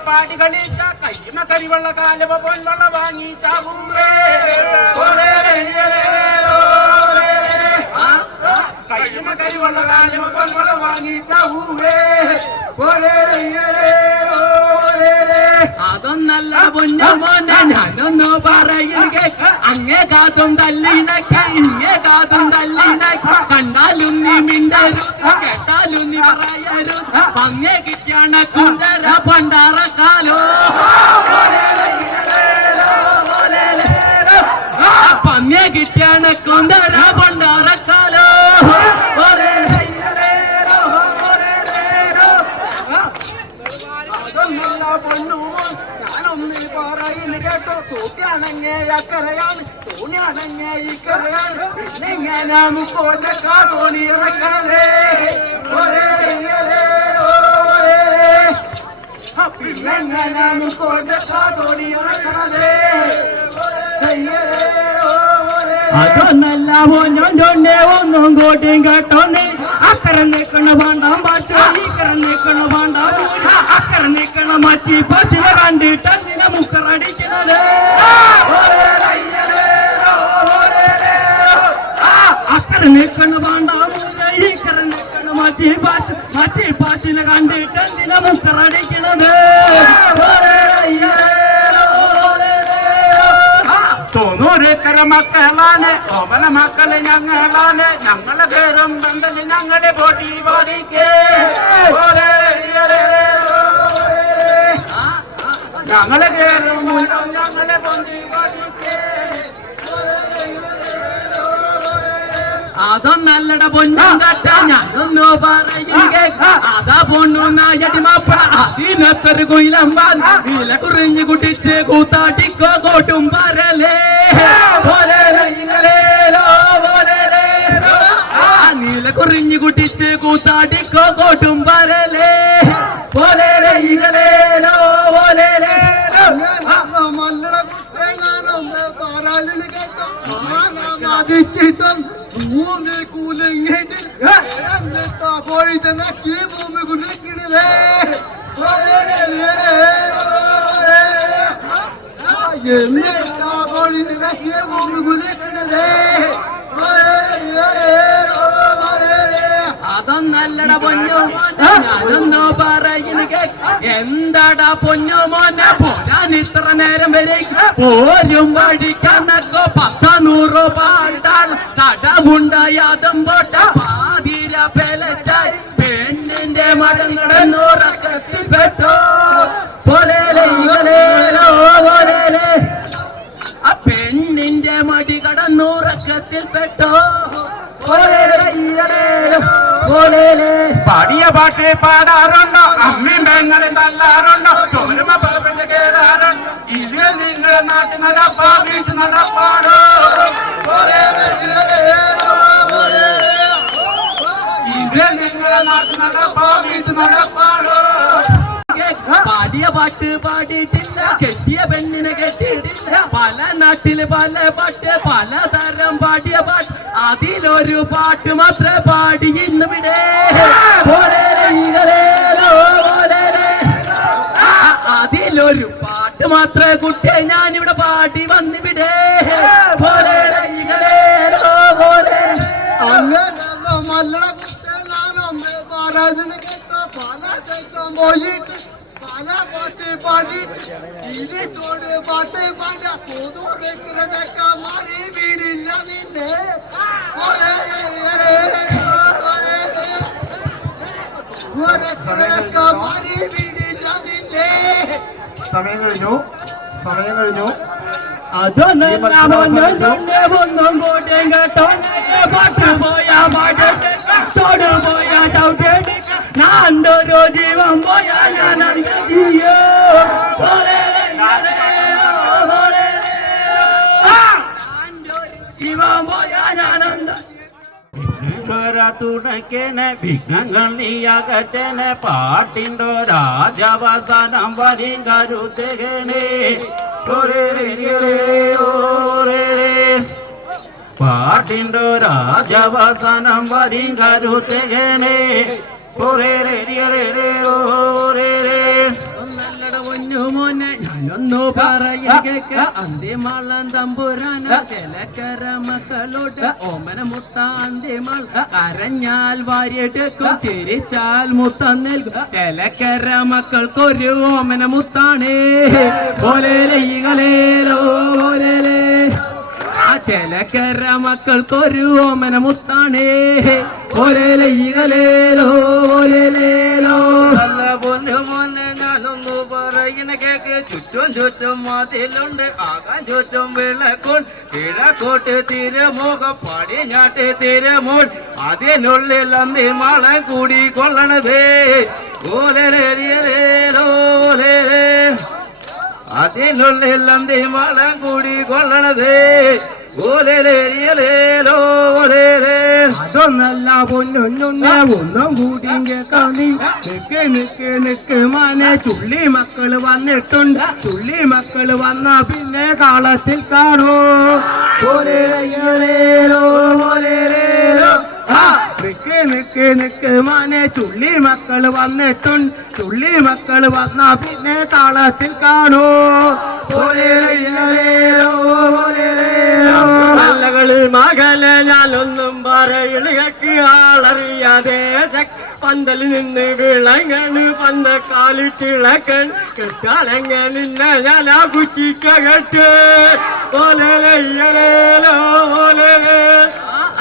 പാടി കളിച്ച കയ്യുമ കരിവെള്ള കാലുമ പൊൻവെള്ള വാങ്ങിച്ചാവൂരേ. കയ്യുമ കരിവെള്ള കാലുമ പൊൻവെള്ള വാങ്ങിച്ചാവൂരേ. അതൊന്നല്ല പൊന്നു മോനെ ഞാനൊന്നു പറയുക അങ്ങേ കാതും തല്ലിനക്ക് ഇങ്ങേ കാതും തല്ലിനക്ക് കണ്ടാലും നീ മിണ്ടരുത് കേട്ടാലും നീ പറയരുത് പങ്ങേ കിട്ടിയാണ കുണ്ടര പണ്ടാറക്കാലോ. പങ്ങേ കിട്ടിയാണ കുണ്ടര പണ്ടാറക്കാലോ. ഞാനൊന്ന് പറയുന്നു കേട്ടോ, തോട്ടിയാണെങ്ങേ അക്കരയാണ് തോണിയാണെങ്ങേ ഇക്കരയാണ് പിന്നെ ഞാൻ മുക്കോന്റെ തോണി ഇറക്കാതെ പിന്നെങ്ങനാണ് തോണി ഇറക്കാതെ അതൊന്നല്ല പൊന്നോണ്ടോണ്ടേ ഒന്നും കോട്ടയും കേട്ടോണ്ടേ അക്കരെ നിൽക്കണ പാണ്ടാം പാട്ടോ ഇക്കരെ നിൽക്കണ പാണ്ടാം അക്കരെ നിൽക്കണ മച്ചി പശുവിനെ കണ്ടിട്ട് എന്തിനാ മുക്കറടിക്കണത് അക്കരെ നിൽക്കണ പാണ്ടാം ഇക്കരെ നിൽക്കണ മച്ചി പശുവിനെ കണ്ടിട്ട് എന്തിനാ മുക്കറടിക്കണത് തൊണ്ണൂറേക്കര മക്കളാണ് ഓമന മക്കള് ഞങ്ങളാണ് ഞങ്ങളെ പേരും ബന്ധല് ഞങ്ങളുടെ പൊടി പൊടിക്കേ ഞങ്ങളെ പേരും ഞങ്ങളെ പൊടി പൊടിക്കേ അതൊന്നല്ലട പൊന്നും കട്ട ഞാനൊന്നു പറയുക അതാ പൊണ്ണു നായടി മാപ്പ അതിനൊക്കൊരു കുയിലമ്പാൻ നീല കുറിഞ്ഞു കുട്ടിച്ച് കൂത്താട്ടിക്കോ കോട്ടും പരലേ നീല കുറിഞ്ഞു കുട്ടിച്ച് കൂത്താട്ടിക്കോ കോട്ടും പരലേ ും ഭൂമി കുലങ്ങിട്ട് കോഴി ചെന്നാക്കി ഭൂമി കുലക്കിടേ കോഴി ചെന്നാക്കി ഭൂമി കുലക്കിടേ അതൊന്നല്ലട പൊന്നു ഞാനൊന്നോ പറയുക എന്താടാ പൊന്നു മോനെ പോരാൻ ഇത്ര നേരം വരെ പോരും വഴിക്കണക്കോ 100 പാട്ടാൽ തടവുണ്ടായാതും പോട്ട പാതിര പെലച്ചായി പെണ്ണിന്റെ മടം കടന്നുറക്കത്തിൽപ്പെട്ടോ ആ പെണ്ണിന്റെ മടി കടന്നുറക്കത്തിൽപ്പെട്ടോ പാടിയ പാട്ട് പാടാറുണ്ടോ അമ്മയും പെങ്ങളും തല്ലാറുണ്ടോ തോരുമ പറമ്പിൽ കേറാറുണ്ടോ ഇതിൽ നിങ്ങളുടെ നാട്ടിൽ നടപ്പാ വീട്ടിൽ നടപ്പാടോ ഇതിൽ നിങ്ങളുടെ നാട്ടിൽ നടപ്പാ വീട്ടിൽ നടപ്പാടോ പാടിയ പാട്ട് പാടിയിട്ടില്ല കെട്ടിയ പെണ്ണിനെ കെട്ടിയിട്ടില്ല പല നാട്ടില് പല പാട്ട് പലതരം പാടിയ പാട്ട് അതിലൊരു പാട്ട് മാത്രമേ പാടി ഇന്നിവിടെ അതിലൊരു പാട്ട് മാത്രമേ കുട്ടിയെ ഞാനിവിടെ പാടി വന്നിവിടെ മല്ലട മഹാരാജന് കേട്ട പല ദേശം പോയിട്ട് പല പാട്ട് പാടി ഇനിത്തോട് പാട്ട് പാടാ തോന്നൂറേക്കറ മാറി വീടില്ല നിന്നെ മാറി വീടില്ല നിന്നെ സമയം കഴിഞ്ഞു അതൊന്നും കോട്ടയം കേട്ടോ പാട്ട് പോയാ പാട്ട് തോട് പോയാ ചവിട്ടേണ്ടി ഞാനൊരു ജീവൻ പോയാ ഞാൻ ചെയ്യോ ജീവൻ പോയാ ഞാനെന്താ തുണയ്ക്കേനെ വിഘ്നങ്ങൾ നീയകറ്റേനെ പാട്ടിൻ്റെ രാജാവസാനം വരും കരുത്തേനെ പാട്ടിൻ്റെ രാജാവസാനം വരും കരുത്തേനെ മോനെ ഞാനൊന്നു പറയുക അന്തിമളം തമ്പുരാന ചിലക്കര മക്കളോട് ഓമന മുത്ത അന്തിമൾ കരഞ്ഞാൽ വാരിയെടുക്കും ചിരിച്ചാൽ മുത്തം നൽകും ചിലക്കര മക്കൾക്കൊരു ഓമന മുത്താണേ ഓലേലേലോ ഓലേലേ ആ ചിലക്കര മക്കൾക്കൊരു ഓമന മുത്താണേ ഓലേലേലോ ഓലേലേലോ മോനെ ഞാനൊന്നു പറയുന്ന കേക്ക് ചുറ്റും മതിലുണ്ട് ആകാൻ ചുറ്റും വിളക്കോൾ കിഴക്കോട്ട് തിരമുഖം പടിഞ്ഞാട്ട് തിരമോൾ അതിനുള്ളിൽ അന്തി മളം കൂടി കൊള്ളണതേ ഓലേലേലോ അതിനുള്ളിൽ അന്തി മളം കൂടി കൊള്ളണതേ അതൊന്നല്ല പൊന്നൊന്നെ ഒന്നും കൂടി കേൾക്കാം നീ നിക്ക് മാനെ ചുള്ളി മക്കള് വന്നിട്ടുണ്ട് ചുള്ളി മക്കള് വന്ന പിന്നെ കാളത്തിൽ കാണൂ നിക്ക് മാനെ ചുള്ളി മക്കള് വന്നിട്ടുണ്ട് ചുള്ളി മക്കള് വന്ന പിന്നെ കാളത്തിൽ കാണൂ നല്ലകള് മകനെ ഞാനൊന്നും പറയണക്ക് ആളറിയാതെ പന്തലിൽ നിന്ന് വിളങ്ങണ് പന്തക്കാലിട്ടിളക്കൺ കെട്ടാളങ്ങ നിന്നെ ഞാൻ ആ കുറ്റിക്കകട്ട്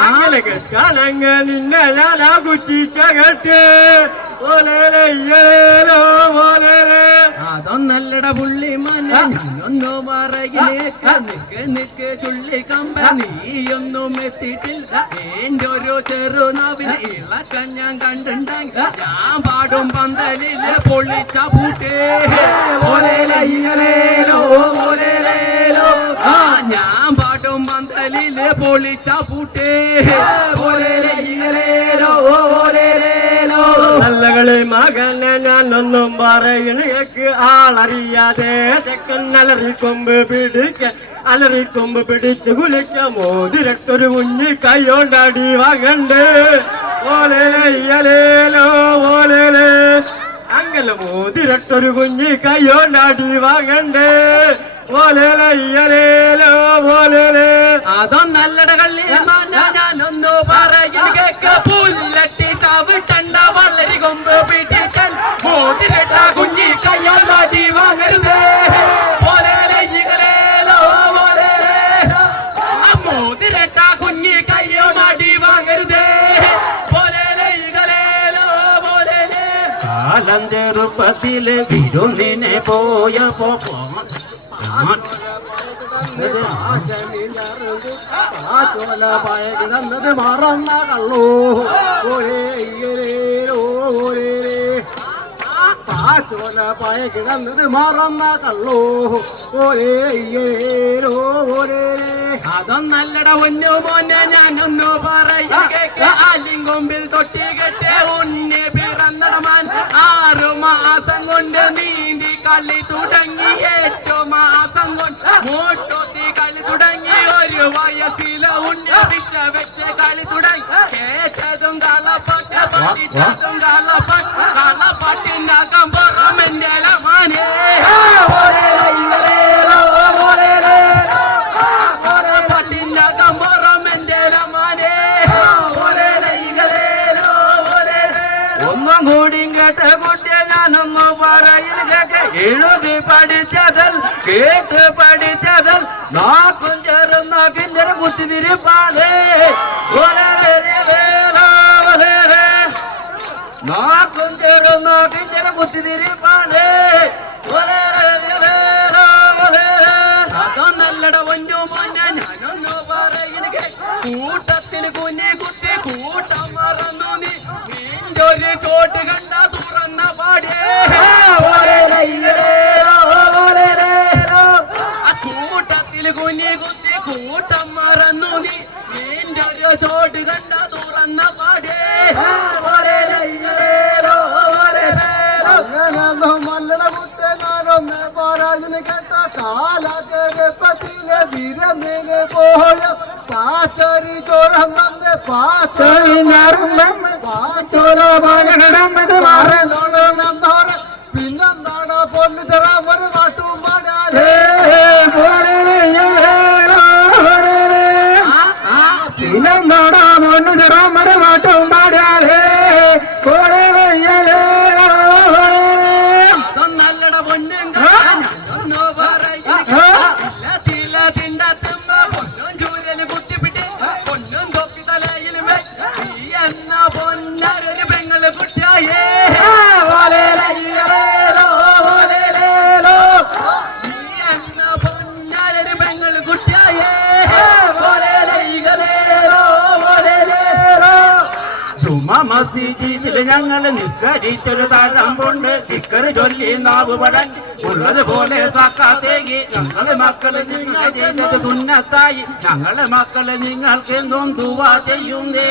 അങ്ങനെ കെട്ടാളങ്ങ നിന്നെ ഞാൻ ആ കുറ്റിക്കകട്ട് അതൊന്നല്ലട പുള്ളി മനൊന്നു പറയിലേക്ക് നിക്ക് ചുള്ളി കമ്പ നീയൊന്നും എത്തിയിട്ടില്ല എന്റെ ഒരു ചെറുനാവിന് ഇളക്കം ഞാൻ കണ്ടിട്ടുണ്ടെങ്കിൽ ഞാൻ പാടും പന്തലില് പൊള്ളിച്ച പൂട്ടേ ഞാൻ പാടും പന്തലില് പൊള്ളിച്ച പൂട്ടേ നല്ലകളെ മകനെ ഞാനൊന്നും പറയണക്ക് ആളറിയാതെ ചെക്കൻ അലറിക്കൊമ്പ് അലറിക്കൊമ്പ് പിടിച്ച് കുലിക്ക മോതിരട്ടൊരു കുഞ്ഞി കൈയോണ്ടാടി വാങ്ങണ്ട് അങ്ങനെ മോതിരട്ടൊരു കുഞ്ഞി കൈയോണ്ടാടി വാങ്ങണ്ട് അതൊന്നല്ലട കള്ളി ഞാനൊന്നു പറയണക്ക് പുല്ലട്ടി ചവിട്ടണ്ട വളരെ കൊമ്പ് പിടിക്കൽ മോതിരട്ട കുഞ്ഞി കയ്യോണ്ടാടി വാങ്ങരുതേ മോതിരട്ട കുഞ്ഞി കയ്യോണ്ടാടി വാങ്ങരുതേ കാലം ചെറുപ്പത്തില് വിരുന്നിനെ പോയപ്പോ മറന്ന കള്ളോ പാച്ചോല പയ കിടന്നത് മറന്ന കള്ളോ അതൊന്നല്ലട ഒന്നു മോനെ ഞാനൊന്നു പറയുക ആലിങ്കൊമ്പിൽ തൊട്ടി കെട്ട് ഉണ്ണി പിറന്നടമാൻ 6 മാസം കൊണ്ട് നീന്തി കളി തുടങ്ങി 8 മാസം കൊണ്ട് മോട്ടോത്തി കളി തുടങ്ങി 1 വയസ്സിലെ ഉണ്ണി പിച്ച വെച്ച് കളി തുടങ്ങി കേട്ടതും കളപ്പാട്ട് പഠിച്ചതും കളപ്പാട്ടിനകം പുറമെന്റെ മാനേ ഒന്നും കൂടി കേട്ട് കുട്ടിയെ ഞാനൊന്നു പറയുക എഴുതി പഠിച്ചതൽ കേട്ട് പഠിച്ചതൽ നാക്കും ചേർന്ന കിഞ്ചര കുത്തിതിരിപ്പാടേ നാക്കും ചേർന്ന കിഞ്ചര കുത്തിതിരിപ്പാടേ അതൊന്നല്ലട ഒന്നു മോനെ ഞാനൊന്നു പറയുക കൂട്ടത്തിൽ കുഞ്ഞി കുത്തി കൂട്ടം മറന്നു നീ ഒരു ചോട്ട് കണ്ട തുറന്ന പാടിയേ കൂട്ടത്തിൽ കുഞ്ഞി കുത്തി കൂട്ടം മറന്നു നീ നിന്റെ ഒരു ചോട്ട് കണ്ട തുറന്ന പാടിയേ മല്ലട കുത്തെ ഞാനൊന്ന് പറയാന് കേട്ട കാലകരപ്പത്തിലെ വിരന്നിന് പോയ പാച്ചരി ചോരം തന്ന് പാച്ചരി പാച്ചോര പിന്നെന്താണ് പൊന്നു ചെറാൻ ഒരു നാട്ടും പാടാലേ പിന്നെന്താടാ പൊന്നു ചെറാൻ ഒരു നാട്ടും പാടാലേ അതൊന്നല്ലട പൊന്നും പൊന്നും ചൂരല് കുത്തിപ്പിട്ട് പൊന്നും തൊപ്പി തലയിൽ എന്ന പൊന്നൊരു പെങ്ങള് കുട്ടിയായേ എന്ന പൊന്നൊരു പെങ്ങള് കുട്ടിയായേ സുമമസി ജീവിതം ഞങ്ങള് നിസ്കരിച്ചൊരു തഴമ്പുണ്ട് നിക്കറ് ചൊല്ലി നാവ് പടൻ ഉള്ളതുപോലെ സാക്കാത്തേക്ക് ഞങ്ങളെ മക്കളെ നിങ്ങൾ ചെയ്തത് തുന്നത്തായി ഞങ്ങളെ മക്കളെ നിങ്ങൾക്ക് എന്നും ദുവാ ചെയ്യുന്നേ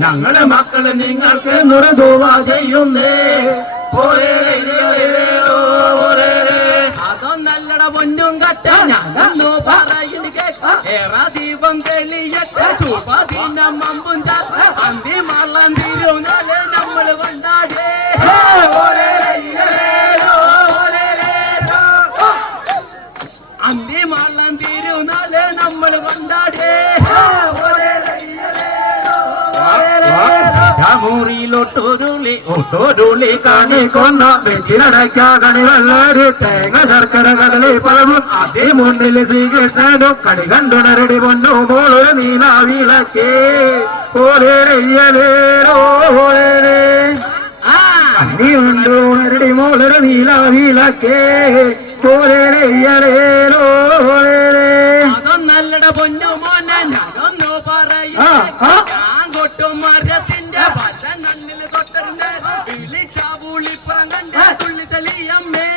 ഞങ്ങളെ മക്കളെ നിങ്ങൾക്ക് എന്നൊരു ദുവാ ചെയ്യുന്നേ അതൊന്നല്ലട പൊന്നും കട്ട ഞാനൊന്നു പറയുന്നു ഏറാ ദീപം തെളിയട്ടെ ശുഭദിനം അമ്പും ചാത്ത അന്തി മള്ളം തിരുനാളെ നമ്മള് കൊണ്ടാടേ അന്തി മള്ളം തിരുനാളെ നമ്മള് കൊണ്ടാടേ മുറിയിലൊട്ടൊരുളി ഒട്ടൊരുളി കാണിക്കൊന്ന വെട്ടിലടയ്ക്കാകണി വെള്ളരി തേങ്ങ ശർക്കര കടലി പഴവും അതേ മുന്നിൽ ശ്രീകൃഷ്ണനും കണി കണ്ടുണരടി പൊന്നു മോളൊരു നീലാവിളക്കേ കണ്ണി കൊണ്ടു ഉണരടി മോളൊരു നീലാവിളക്കേ അതൊന്നല്ലട പൊന്നു മോനെ ഞാനൊന്നു പറയും കൊട്ടും മരത്തിന്റെ വലം കണ്ണിൽ തൊട്ടറിഞ്ഞ് വിളിച്ചാവൂളിപ്പുറം കണ്ട തുള്ളി തെളിയമ്മേ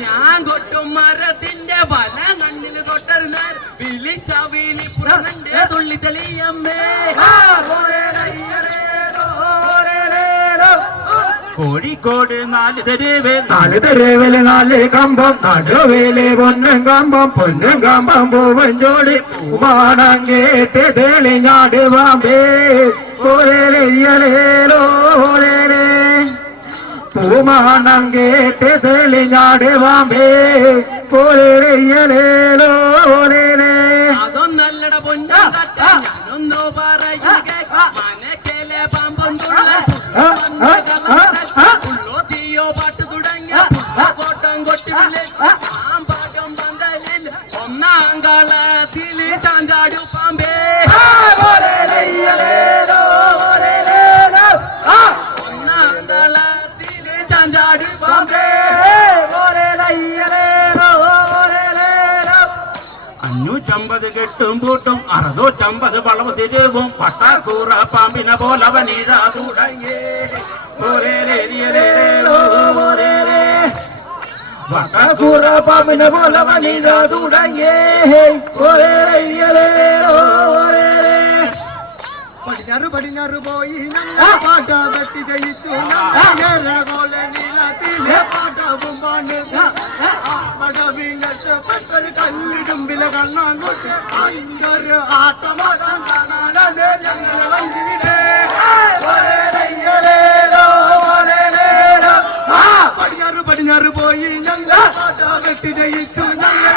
ഞാൻ കൊട്ടും മരത്തിന്റെ വലം കണ്ണിൽ തൊട്ടറിഞ്ഞ് വിളിച്ചാവൂളിപ്പുറം കണ്ട തുള്ളി തെളിയമ്മേ കോഴിക്കോട് നാല് തെരുവില് നാല് കമ്പം നടുവേല് പൊന്നും കമ്പം പൂവൻ ജോടി ഉമാണം കേട്ട് തെളിഞ്ഞാട് വാമ്പേ പൂമാണം കേട്ട് തെളിഞ്ഞാട് വാമ്പേ അതൊന്നല്ലട പൊന്നും കട്ട ഞാനൊന്നു പറയുന്നു മനക്കേലെ പാമ്പം തീയോ പാട്ട് തുടങ്ങിയ കോട്ടം കൊട്ടിലെ പാകം പന്തലിൽ ഒന്നാം കാലത്തിൽ ചാഞ്ചാടു പാമ്പേ ഒന്നാം കാലത്തിൽ ചാഞ്ചാടു പാമ്പേ 550 കെട്ടും പൂട്ടും 650 വളവ് തിരിവും പട്ടാക്കൂറ പാമ്പിനെ പോലവനീഴാ തുടങ്ങി പട്ടാക്കൂറ പാമ്പിനെ പോലവനീഴാ തുടങ്ങി പടിഞ്ഞാറ് പോയി പാട്ട വെട്ടി ജയിച്ചു പാട്ടവും പാട്ട് കല്ലിടുമ്പിലെ കണ്ണാങ്കുട്ടി അതിൻ്റൊരു ആട്ടമാടാൻ കാണാനേ പടിഞ്ഞാറ് പോയി ഞങ്ങൾ പാട്ട വെട്ടി ജയിച്ചു ഞങ്ങൾ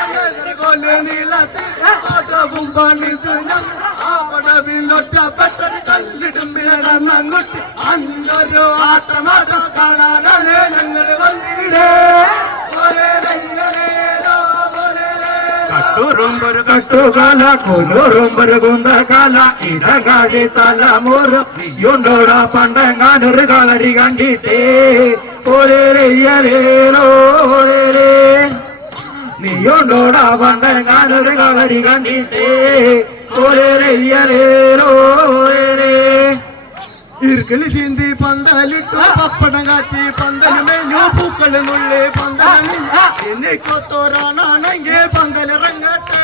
കൊല്ല നീളത്തിൽ പാട്ടവും പണിത് ഞങ്ങൾ പടവിലൊറ്റപ്പെട്ട കല്ലിടുമ്പിലെ കണ്ണാങ്കുട്ടി അതിൻ്റൊരു ആട്ടമാടാൻ കാണാനേ ഞങ്ങൾ വന്നിടേ കട്ടുറുമ്പൊരു കട്ടുകാല കുലുറുമ്പൊരു കുന്തകാല ഇടകാടി തലമുറു നീയുണ്ടോട പണ്ടങ്ങാനൊരു കളരി കണ്ടിട്ടേ നീയുണ്ടോട പണ്ടങ്ങാനൊരു കളരി കണ്ടിട്ടേ ഇർക്കിളി ചീന്തി പന്തലിട്ടു പപ്പടം കാട്ടി പന്തല് മേഞ്ഞു പൂക്കള് നുള്ളി പന്തലി എനിക്കൊത്തോരാണെങ്കിൽ പന്തലിറങ്ങട്ടെ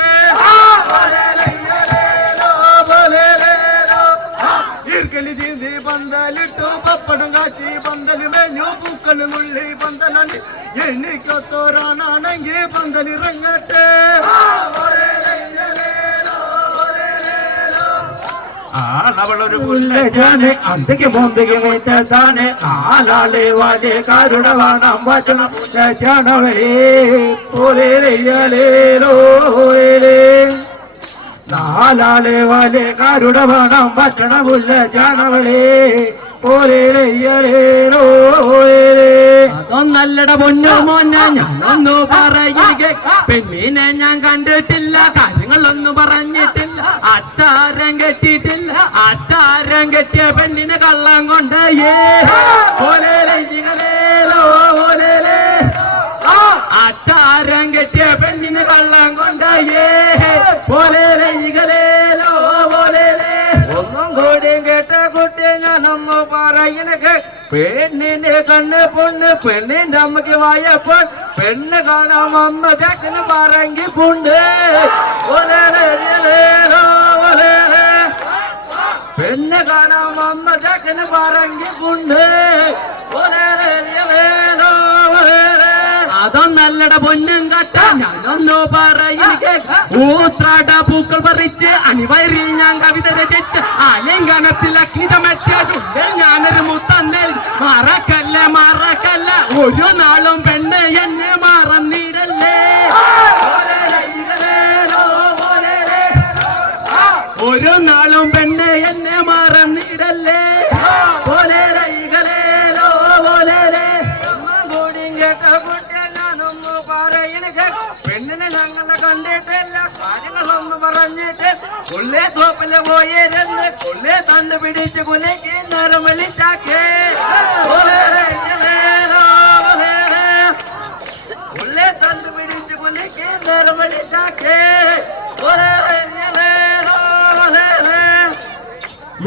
ഇർക്കിളി ചീന്തി പന്തലിട്ടു പപ്പടം കാട്ടി പന്തല് മേഞ്ഞു പൂക്കള് നുള്ളി പന്തലി എനിക്കൊത്തോരാണെങ്കിൽ പന്തലിറങ്ങട്ടെ ആളവളൊരു പുല്ലജാന് അന്തിക്ക് മുന്തിക്ക് വീട്ടാന് ആലാളെ വാലെ കാരുടെ വാണം വചന പുല്ലജാണവരേ നാലാളെ വാലെ കാരുടെ വാണം വചന പുല്ലജാണവളേ അതൊന്നല്ലട പൊന്നു മോനെ ഞാനൊന്നു പറയുക പെണ്ണിനെ ഞാൻ കണ്ടിട്ടില്ല കാര്യങ്ങളൊന്നും പറഞ്ഞിട്ടില്ല അച്ചാരം കെട്ടിയിട്ടില്ല അച്ചാരം കെട്ടിയ പെണ്ണിനെ കള്ളം കൊണ്ട് അച്ചാരം കെട്ടിയ പെണ്ണിനെ വള്ളം കൊണ്ടായേ പോലേലോ പോലേലേ. ഒന്നും കൂടി കേട്ട കുട്ടി ഞാനൊന്നു പറയുന്നത് പെണ്ണിന്റെ കണ്ണ് പൊണ്ണ് പെണ്ണിന്റെ അമ്മക്ക് വായപ്പോൾ പെണ്ണ് കാണാൻ വന്ന ചക്കന് പറങ്കി പുണ്ട് പെണ്ണ് കാണാൻ വന്ന ചക്കന് പറങ്കി പുണ്ട് അതൊന്നല്ലട പൊന്നും കട്ട ഞാനൊന്നു പറയുക ഊത്രാട പൂക്കൾ പറിച്ച് അണിവയറിൽ ഞാൻ കവിത രചിച്ച് ആലിംഗനത്തിൽ അഗ്നി ചമച്ചുണ്ട് ഞാനൊരു മുത്തന്നൽ മറക്കല്ല ഒരു നാളും പെണ്ണ് എന്നെ മറന്നിടല്ലേ ഒരു നാളും പെണ്ണ് എന്നെ മറന്നിടല്ലേ പെണ്ണിനെ ഞങ്ങളെ കണ്ടിട്ടില്ല കാര്യങ്ങളൊന്നും പറഞ്ഞിട്ട് കൊള്ളേ തോപ്പില് പോയിരുന്ന് കൊള്ളേ തണ്ട് പിടിച്ച് കൊലയ്ക്ക് നേരം വിളിച്ചാക്കേ കൊള്ളേ തണ്ട് പിടിച്ച് കൊലയ്ക്ക് നേരം വിളിച്ചാക്കേ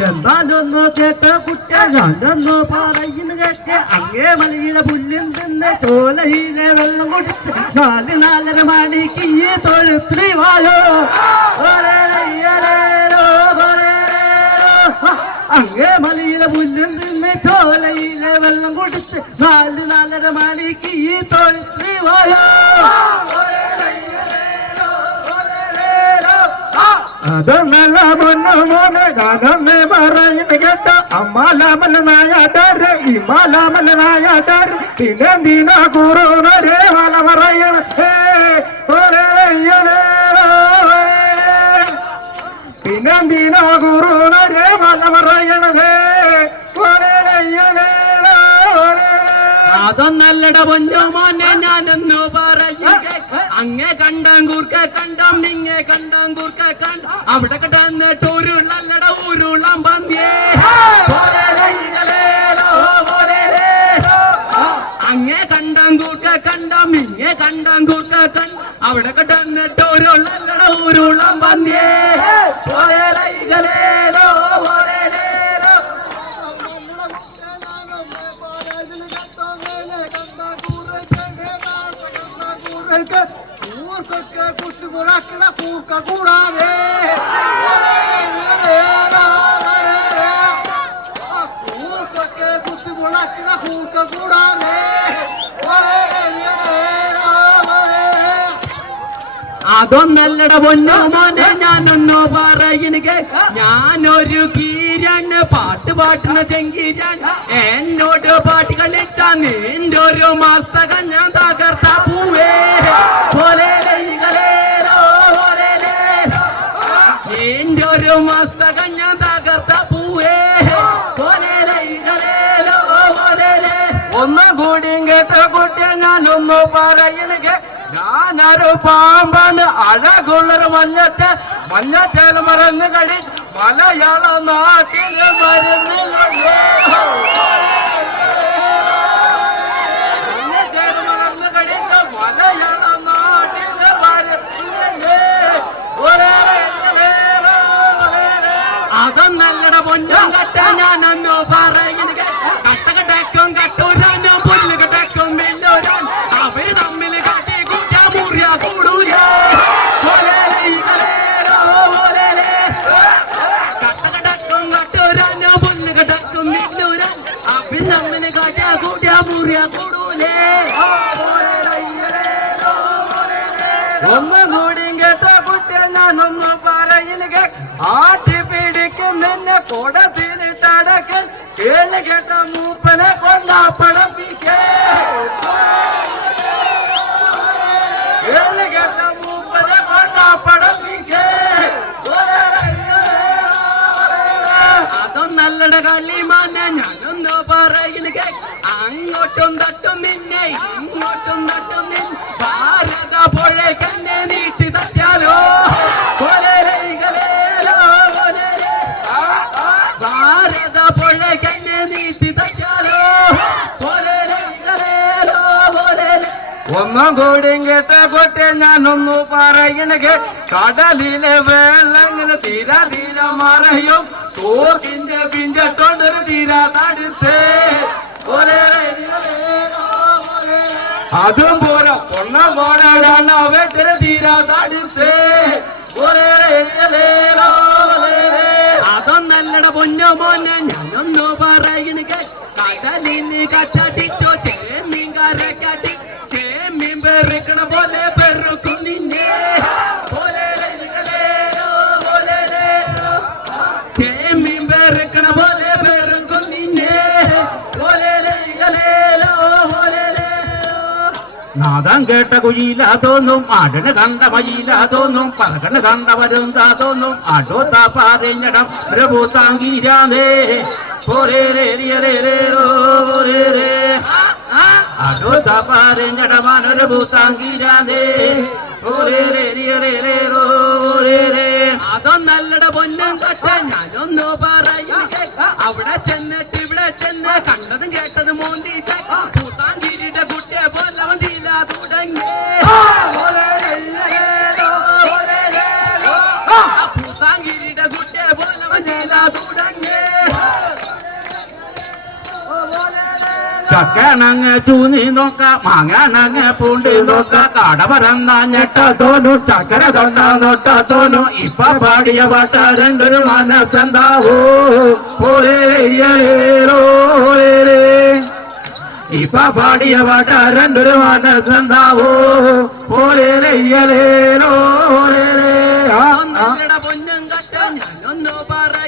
എന്താണൊന്നു കേട്ട കുറ്റ ഞാനൊന്നു പറയുന്നു കേട്ട് അങ്ങേ മലയിലെ പുല്ലും തിന്ന് ചോലയിലെ വെള്ളം കുടിച്ച് 4:30 മണിക്ക് ഈ തൊഴുത്രി വായോ അങ്ങേ മലയിലെ പുല്ലും തിന്ന് ചോലയിലെ വെള്ളം കുടിച്ച് 4:30 മണിക്ക് ഈ തൊഴുത്രി വായോ അതൊന്നല്ല പൊന്നു മോനെ ഞാനൊന്ന് പറയുന്നു കേട്ട അമ്മാലാമലനായാട്ടാറ് ഇമാലാമലനായാട്ടാറ് ദിന കുറേ വല പറയണ ദിന കുറേ വല പറയണത് അതൊന്നല്ലട പൊന്നു മോനെ ഞാനൊന്നു പറയുക അങ്ങേ കണ്ടാം കൂർക്ക കണ്ടാം നിങ്ങെ കണ്ടാം കൂർക്ക കണ്ട അവിടെ കിടന്നിട്ട് ഉരുളല്ലട ഉരുളാം പന്തിയേ അങ്ങേ കണ്ടാം കൂർക്ക കണ്ടാം നിങ്ങെ കണ്ടാം കൂർക്ക കണ്ട അവിടെ കിടന്നിട്ട് ഉരുളല്ലട ഉരുളാം പന്തിയേ ഊർക്കൊക്കെ കുട്ടുമുറക്കണ പൂക്ക കൂടാതെ ഊർക്കൊക്കെ കുട്ടുമുറക്കണ പൂക്ക കൂടാതെ അതൊന്നല്ലട പൊന്നു മോനെ ഞാനൊന്നു പറയുക ഞാനൊരു കീരാണ് പാട്ടുന്ന ചെങ്കീരാണ് എന്നോട് പാട്ട് കളിച്ചാ നിന്റെ ഒരു മസ്തകം ഞാൻ തകർത്ത പൂവേ എന്റെ ഒരു മസ്തകം ഞാൻ തകർത്ത പൂവേ ഒന്നും കൂടി കേട്ട കുട്ടിയെ ഞാനൊന്നു പറയുക ഞാനൊരു പാമ്പാണ് അഴകുള്ളൊരു മഞ്ഞത്തേൽ മറന്ന് കളി മലയാള നാട്ടില് മരുന്ന് മറന്ന് കളിച്ച മലയാള നാട്ടില് അതൊന്നല്ലട പൊന്നും കട്ട ഞാനൊന്നു പറയുക കട്ടകട്ടക്കും കട്ടൂരാനും പുല്ല് കട്ടക്കും വെല്ലൂരാൻ അവര് തമ്മിൽ കാട്ടി കുറ്റാ മുറിയ കൂടൂല കട്ടകട്ടക്കും കട്ടൂരാനും പുല്ല് കട്ടക്കും വെല്ലൂരാൻ അവര് തമ്മിൽ കാട്ടിയ കുറ്റാ മുറിയ കൂടൂലേ ഒന്നും കൂടി കേട്ട കുട്ടിയെ ഞാനൊന്നു പറയുക ആട്ടി പിടിക്കുന്നെ കൊടത്തിലിട്ടടക്കൽ കേള് കേട്ട മൂപ്പനെ കൊണ്ടാ പടപ്പിക്കേ കേള് കേട്ട മൂപ്പനെ കൊണ്ടാ പടപ്പിക്കേ അതൊന്നല്ലട കളിമാനെ ഞാനൊന്നു പറയുക അങ്ങോട്ടും തട്ടും നിന്നെ ഇങ്ങോട്ടും തട്ടും നിന്നെ ഭാരത പുഴക്കന്നെ നീട്ടി തട്ടിയാലോ ഭാരത പുഴക്കന്നെ നീട്ടി തട്ടിയാലോ ഒന്നും കൂടി കേട്ട കൊട്ടെ ഞാനൊന്നു പറയണക്ക് കടലിലെ വെള്ളങ്ങനെ തീരാ തീരാ മറയും തോക്കിന്റെ പിഞ്ചട്ടൊണ്ടൊരു തീരാ തടുത്ത് അതും പോരാ പൊണ്ണ പോരാടാണ് അവറ്റര തീരാ തടുത്ത് അതൊന്നല്ലട പൊന്നോ മോനെ ഞാനൊന്നു പറയണക്ക് കടലിന് കറ്റാട്ടിച്ചോ ചേമീൻ കരക്കാട്ടി ചേമീൻ പെറുക്കണ പോലെ പെറുക്കും നിന്നെ ചേമീൻ പെറുക്കണ പോലെ പെറുക്കും നിന്നെ നാദം കേട്ട കുയിലാ തോന്നും ആടന് കണ്ട മയിലാ തോന്നും പറകണ് കണ്ട വരുന്താ തോന്നും ആടോ താപ്പാതെഞ്ഞടം പ്രഭൂത്താങ്കീരാതേ ആടോ താപ്പാതെഞ്ഞടമാനൊരു ഭൂത്താങ്കീരാതേ അതൊന്നല്ലട പൊന്നും കട്ട ഞാനൊന്നു പറയും അവിടെ ചെന്നിട്ട് ഇവിടെ ചെന്ന് കണ്ടതും കേട്ടതും മോന്തിട്ട പൂത്താങ്കിരിയുടെ കുട്ടിയെ പോലെ അവൻ തീല തുടങ്ങി പൂത്താങ്കിരിയുടെ കുട്ടിയെ പോലെ അവൻ തീല തുടങ്ങി ചക്കണങ്ങ് ചൂന്നി നോക്ക മാങ്ങണങ്ങ് പൂണ്ടി നോക്ക കട പറന്ന ഞെട്ട തോന്നും ചക്കര തൊണ്ട തൊട്ട തോന്നും ഇപ്പൊ പാടിയ പാട്ട രണ്ടൊരു മനസ്സെന്താവോ ഇപ്പൊ പാടിയ പാട്ട രണ്ടൊരു മനസ്സെന്താവോ പൊന്നും കട്ട ഞാനൊന്നു പറയും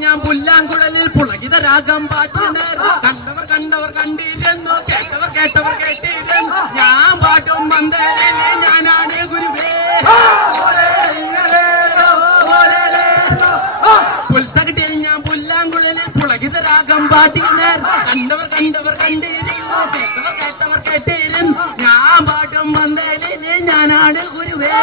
ഞാൻ പുല്ലാങ്കുഴലിൽ പുളകിത രാഗം പാട്ടിന് കണ്ടവർ കണ്ടവർ കണ്ടിരുന്നു കേട്ടവർ കേട്ടവർ കേട്ടിരുന്നു ഞാൻ പാട്ടും മന്ദരേ ഞാനാണ് ഗുരുവേ പുൽത്തകിട്ടിൽ ഞാൻ പുല്ലാങ്കുഴലിൽ പുളകിത രാഗം പാട്ടിന് കണ്ടവർ കണ്ടവർ കണ്ടിരുന്നു കേട്ടവർ കേട്ടവർ കേട്ടിരുന്നു ഞാൻ പാട്ടും മന്ദരേ ഞാനാണ് ഗുരുവേ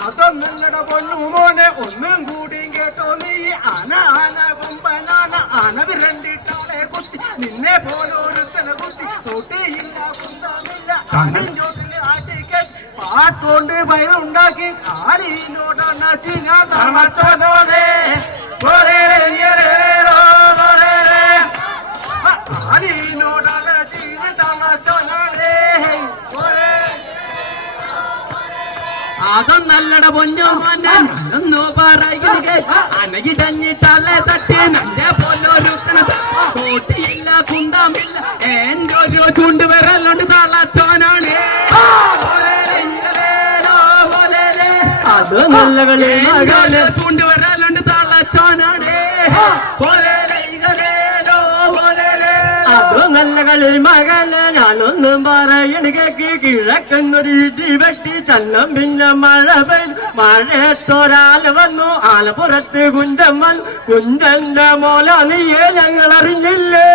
അതൊന്നല്ലട പൊന്നു മോനെ ഒന്നും കൂടി കേട്ടോ നീ ആന ആന കൊമ്പനാന ആന വിരണ്ടിട്ടാളെ കുത്തി നിന്നെ പോലൊരുത്തനെ കുത്തി തൊട്ടിയില്ല കുന്തമില്ല കണ്ണിഞ്ചോട്ടിൽ ആട്ടിക്ക് പാട്ടോണ്ട് പയറുണ്ടാക്കി കാലിനോടാണ് ചിങ്ങാ തമച്ചോനോടെ കാലിനോടാണ് ചിങ്ങ തമച്ചോനോടെ അതൊന്നല്ലട പൊന്നോ മോനെ ഞാനൊന്നു പറയുക അനകിടഞ്ഞിട്ടല്ലേ തട്ടി നന്റെ പോലൊരുത്തന തോട്ടിയില്ല കുന്തമില്ല എന്റെ ഒരു ചൂണ്ടുവിരലുണ്ട് തളച്ചോനാണ് അത് നല്ല കളി ചൂണ്ടുവിരലുണ്ട് തളച്ചോനാണ് അത് നല്ല കളി മകന് ഞാനൊന്നും പറയണ കേക്ക് കിഴക്കന്നൊരു ഇടി വെട്ടി ചന്നം പിന്നെ മഴ പെയ്തു മഴയത്തൊരാല് വന്നു ആലപ്പുറത്ത് കുഞ്ചൻ വന്നു കുഞ്ചന്റെ മോല നീയെ ഞങ്ങൾ അറിഞ്ഞില്ലേ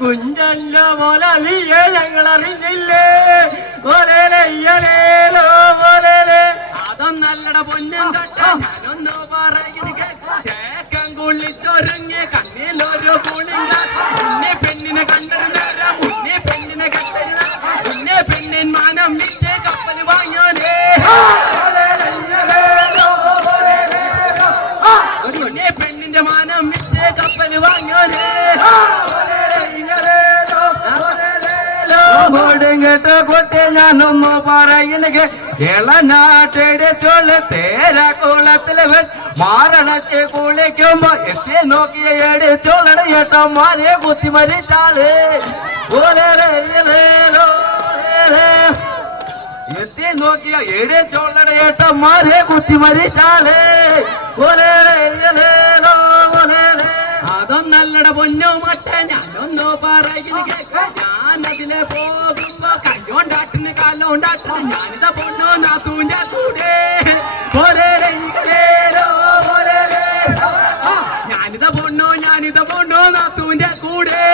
കുഞ്ചന്റെ മോല നീയെ ഞങ്ങൾ അറിഞ്ഞില്ലേ അതൊന്നല്ലട പൊന്നും കട്ട ഞാനൊന്നു പറയുക ചേക്കൻ കുളിച്ചൊരുങ്ങി കണ്ണിലൊരു പുളിങ്ക മുന്നേ പെണ്ണിനെ കണ്ടൊരു നേരം മുന്നേ പെണ്ണിനെ കണ്ടൊരു മുന്നേ പെണ്ണിൻ മാനം വിറ്റ് കപ്പൽ വാങ്ങാനേ മുന്നേ പെണ്ണിന്റെ മാനം വിറ്റ് കപ്പൽ വാങ്ങാനേ കേട്ട കൊട്ടെ ഞാനൊന്നു പറയണക്ക് ഇളനാട്ടയുടെ ചൊല്ല് തേരാക്കുളത്തിലെ മാരണത്തെ കുളിക്കുമ്പോ എത്തി നോക്കിയ എടുത്തോളട ഏട്ടന്മാരെ കുത്തി മരിച്ചാളേ എത്തി നോക്കിയ എടുത്തോളട ഏട്ടന്മാരെ കുത്തി മരിച്ചാളേ അതൊന്നല്ലട പൊന്നോ മട്ട ഞാനൊന്നു പറയുക ഞാനതിലെ പോകുമ്പോ കയ്യോണ്ടാട്ടിന് കാലോണ്ടാട്ടിന് ഞാനിതാ പൊന്നോ നാത്തൂന്റെ കൂടെ ഞാനിതാ പൊന്നോ നാത്തൂന്റെ കൂടെ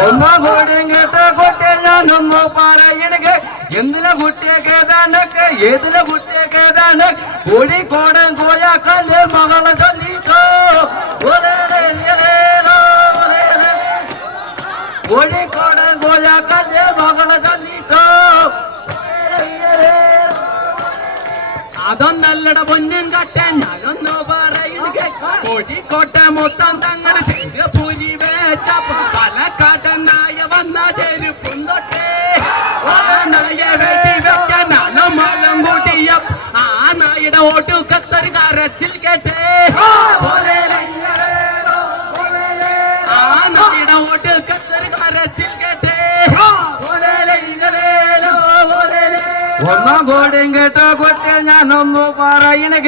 ഒന്നാം കോടി കേട്ട കൊട്ടെ ഞാനൊന്നു പറയണക്ക് എന്തിനാ ഏതിലെ കുട്ടിയേതാണ് കോഴിക്കോടൻ കോയാക്കന്റെ മകളെ ചൊല്ലിട്ടോ കോഴിക്കോടൻ കോയാക്കന്റെ മകളെ ചൊല്ലിട്ടോ അതൊന്നല്ലട പൊന്നും കട്ടാൻ ഞാനൊന്നു പറയുക കോഴിക്കോട്ടെ മൊത്തം തങ്ങൾ പൂരി വേച്ച പാലക്കാട്ടനായ വന്ന ചെരുപ്പും തൊട്ടേ നായ വെട്ടി വെക്കാൻ മലം കൂട്ടിയ ആ നായുടെ ഓട്ടുക്കത്തൊരു കരച്ചിൽ കേട്ടേ ആ നായുടെ ഓട്ടുക്കത്തൊരു കരച്ചിൽ കേട്ടേ ഒന്നാം കോടിയും കേട്ട കൊട്ടെ ഞാനൊന്നു പറയണേ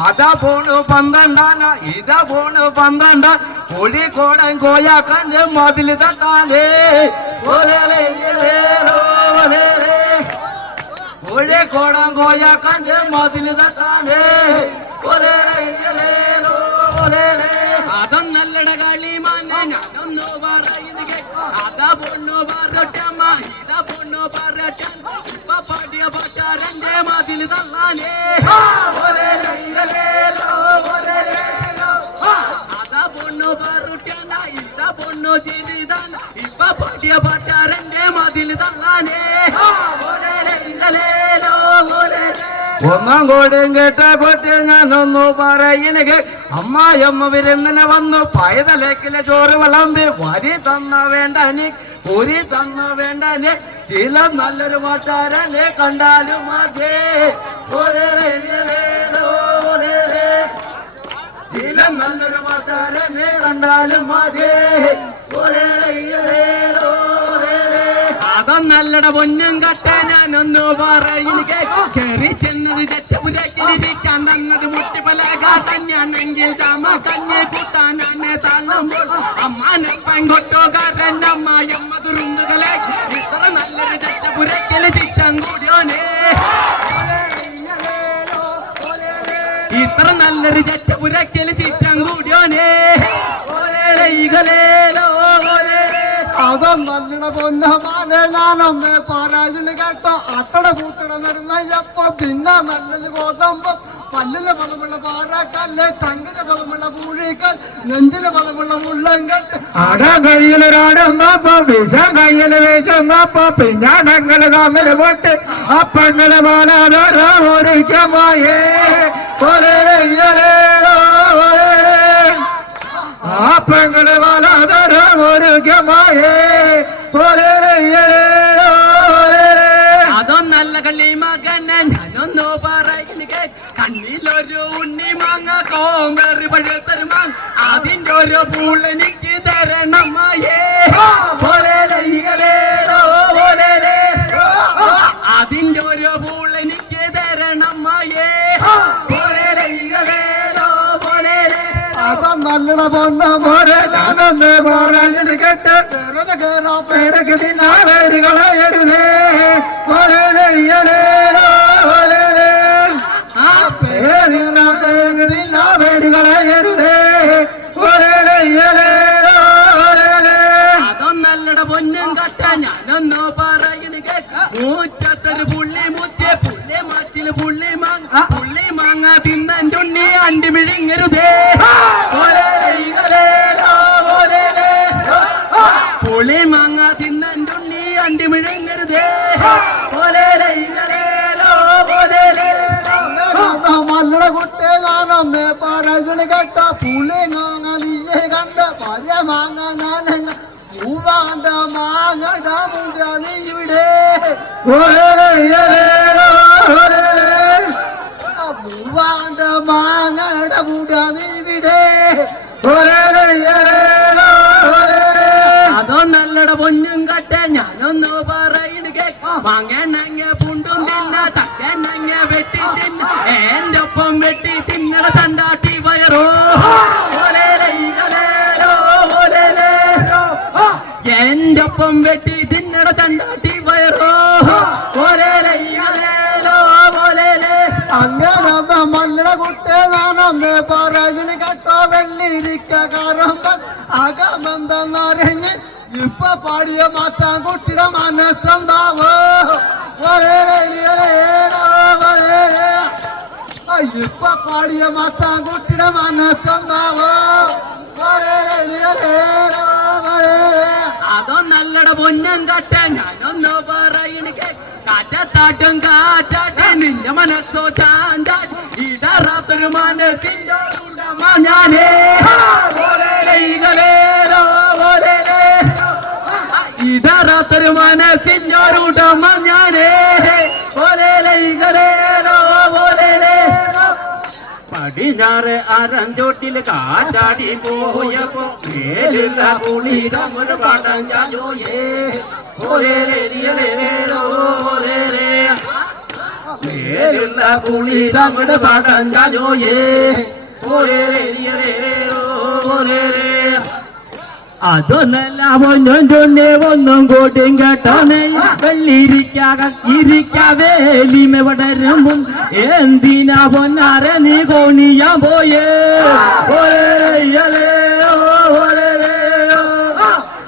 അതാ പോണു 12 ഇതാ പോണു 12 കോഴിക്കോടൻ കോയാക്കന്റെ മതിൽ തട്ടാനേ കോഴിക്കോടൻ കോയാക്കന്റെ മതിൽ തട്ടാനേ അതൊന്നല്ലട കളിമാനെ ഞാനൊന്നു പറയുക അതാ പൊണ്ണു പറട്ടമ്മ ഇതാ പൊണ്ണു പറട്ട ഇപ്പൊ പാടിയ പാട്ടാരന്റെ മതിൽ തള്ളാനേ അതാ പൊണ്ണു പറട്ടണ്ട ഇതാ പൊണ്ണു ചിരിതല്ല ഇപ്പൊ പാടിയ പാട്ടാരന്റെ മതിൽ തള്ളാനേ ഒന്നാം കോടിയും കേട്ട കൊട്ടെ ഞാനൊന്നു പറയണേ അമ്മായിയമ്മ വിരുന്നിനെ വന്നു പൈതലേക്കിലെ ചോറ് വിളമ്പി വരി തന്ന വേണ്ടനി പൊരി തന്ന വേണ്ടനെ ചില നല്ലൊരു പാട്ടാരനെ കണ്ടാലും മതി ചില നല്ലൊരു പാട്ടാരനെ കണ്ടാലും മതി അതൊന്നല്ലട പൊന്നും കട്ട ഞാനൊന്നു പറയുക കയറി ചെന്നത് ചെറ്റപുരക്കിരിക്കാൻ തന്നത് മുട്ടിപ്പലക കഞ്ഞാണെങ്കിൽ ചാമ കഞ്ഞി കൂട്ടാനാണ് തള്ളുമ്പോൾ അമ്മാനപ്പൻ കൊട്ടോകാരൻ അമ്മായിയമ്മ തുറുങ്കുകളെ ഇത്ര നല്ലൊരു ചെറ്റപുരക്കില് ചിച്ചം കൂടിയോനെ ഇത്ര നല്ലൊരു ചെറ്റപുരക്കില് ചിച്ചം കൂടിയോനെ അതൊന്നല്ലട പൊന്നമാനെ ഞാനൊന്ന് പറയുന്നു കേട്ടോ അട്ടട കൂട്ടട നിർണയപ്പോ പിന്നെ നല്ലത് ഗോതമ്പ് പല്ലിലെ പദമുള്ള പാറാക്കല്ല് ചങ്കിലെ പദമുള്ള പൂഴിക്കൽ നെഞ്ചിലെ പദമുള്ള മുള്ളങ്കട്ട് അട കയ്യിലൊരാടുന്നപ്പോ വിഷം കയ്യില് വീശുന്നപ്പോ പിഞ്ഞാടങ്ങള് തമ്മില് പൊട്ട് അപ്പങ്ങള് പോലൊരുക്കമായേ അപ്പങ്ങള് പോലൊരുക്കമായേ അതൊന്നല്ല കളി മകനെ ഞാനൊന്നു പറയുക കണ്ണിലൊരു ഉണ്ണി മാങ്ങ കോമ്പേറി പഴുത്തരുമാങ്ങ അതിന്റെ ഒരു പൂളെനിക്ക് തരണമായേ അതിന്റെ ഒരു പൂളെനിക്ക് തരണമായേ അതൊന്നല്ലട പൊന്നമാനെ ഞാനൊന്ന് പറയുന്നു കേട്ട് വെറുതെ കേറാ പേരക്ക് തിന്നാവേരുകളയരുതേ അതൊന്നല്ലട പൊന്നും കട്ട ഞാനൊന്നു പറയുക മൂച്ചത്തൊരു പുള്ളി മുച്ചേ പുള്ളി മാച്ചില് പുള്ളി മാങ്ങ തിന്നൻ്റെ ഉണ്ണി അണ്ടി മിഴിങ്ങരുതേ പുളി മാങ്ങ തിന്നൻ്റെ ഉണ്ണി അണ്ടി മിഴിങ്ങരുതേ മല്ലട കുട്ടേ ഞാനൊന്ന് പറയുന്നു കേട്ട പുളി മാങ്ങ നീയെ കണ്ട പല മാങ്ങ ഞാനെങ്ങ പൂവാണ്ട മാങ്ങട മുണ്ട നീ ഇവിടെ പൂവാണ്ട മാങ്ങട മുണ്ട നീ ഇവിടെ അതൊന്നല്ലട പൊന്നും കട്ട ഞാനൊന്നു പറയുക മാങ്ങണ്ണങ്ങ പുണ്ടും തിന്ന ചക്കണ്ണങ്ങ വെട്ടി തിന്ന എന്റെ ഒപ്പം വെട്ടി തിന്നട ചണ്ടാട്ടി വയറോ എന്റെ ഒപ്പം വെട്ടി തിന്നട ചണ്ടാട്ടി വയറോ അങ്ങനെ മല്ലട കുട്ടേ ഞാനൊന്ന് പറയുന്നു കേട്ടോ വെള്ളിരിക്ക കറമ്പൻ അകമെന്തെന്നറിഞ്ഞ് ഇപ്പൊ പാടിയ മാറ്റാൻ കുട്ടിയുടെ മനസ്സെന്താവോ ഇപ്പൊ പാടിയ മാത്താൻകുട്ടിയുടെ മനസ്സൊന്നാവോ അതോ നല്ലട പൊന്നം കാട്ട ഞാനൊന്ന് പറയണ കാറ്റാട്ടും കാറ്റാട്ടെ നിന്റെ മനസ്സോ ചാന്താട്ട് ഇടറാത്തൊരു മനസ്സിന്റെ ഉടമ ഞാനേ ഇടറാത്തൊരു മനസ്സിന്റെ ഉടമ ഞാനേ പടിഞ്ഞാറ് അരഞ്ചോട്ടിൽ കാറ്റാടി പോയപ്പോ മേലുള്ള പുളിതമൊരു പാട്ടം ചായോയേ മേലുള്ള പുളിതമൊരു പാട്ടം ചായോയേ അതൊന്നല്ല പൊന്നൊന്നെ ഒന്നും കോട്ടും കേട്ടോനെ വെള്ളിരിക്കാതെ വളരുമ്പും എന്തിനാ പൊന്നാറെ നീ കോണിയാൻ പോയേ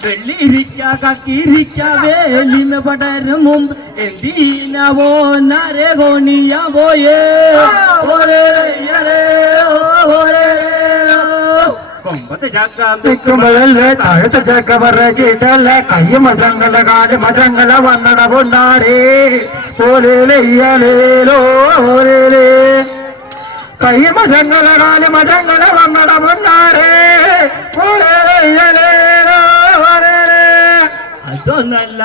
വെള്ളിരിക്കാതെ വളരുമ്പും എന്തിനാ പൊന്നാരെ കോണിയാൻ പോയേ കൊമ്പത്ത് ചക്കുമ്പോഴല്ലേ താഴത്തെ ചക്ക പറക്കിട്ടല്ലേ കയ്യ മജങ്ങള കാല് മജങ്ങള വന്നട പൊന്നാരേ ഓലേലോ ഓലേലേ കയ്യ മജങ്ങള കാല് മജങ്ങള വന്നട പൊന്നാരേ ഓലേലോ ഓലേലേ അതൊന്നല്ല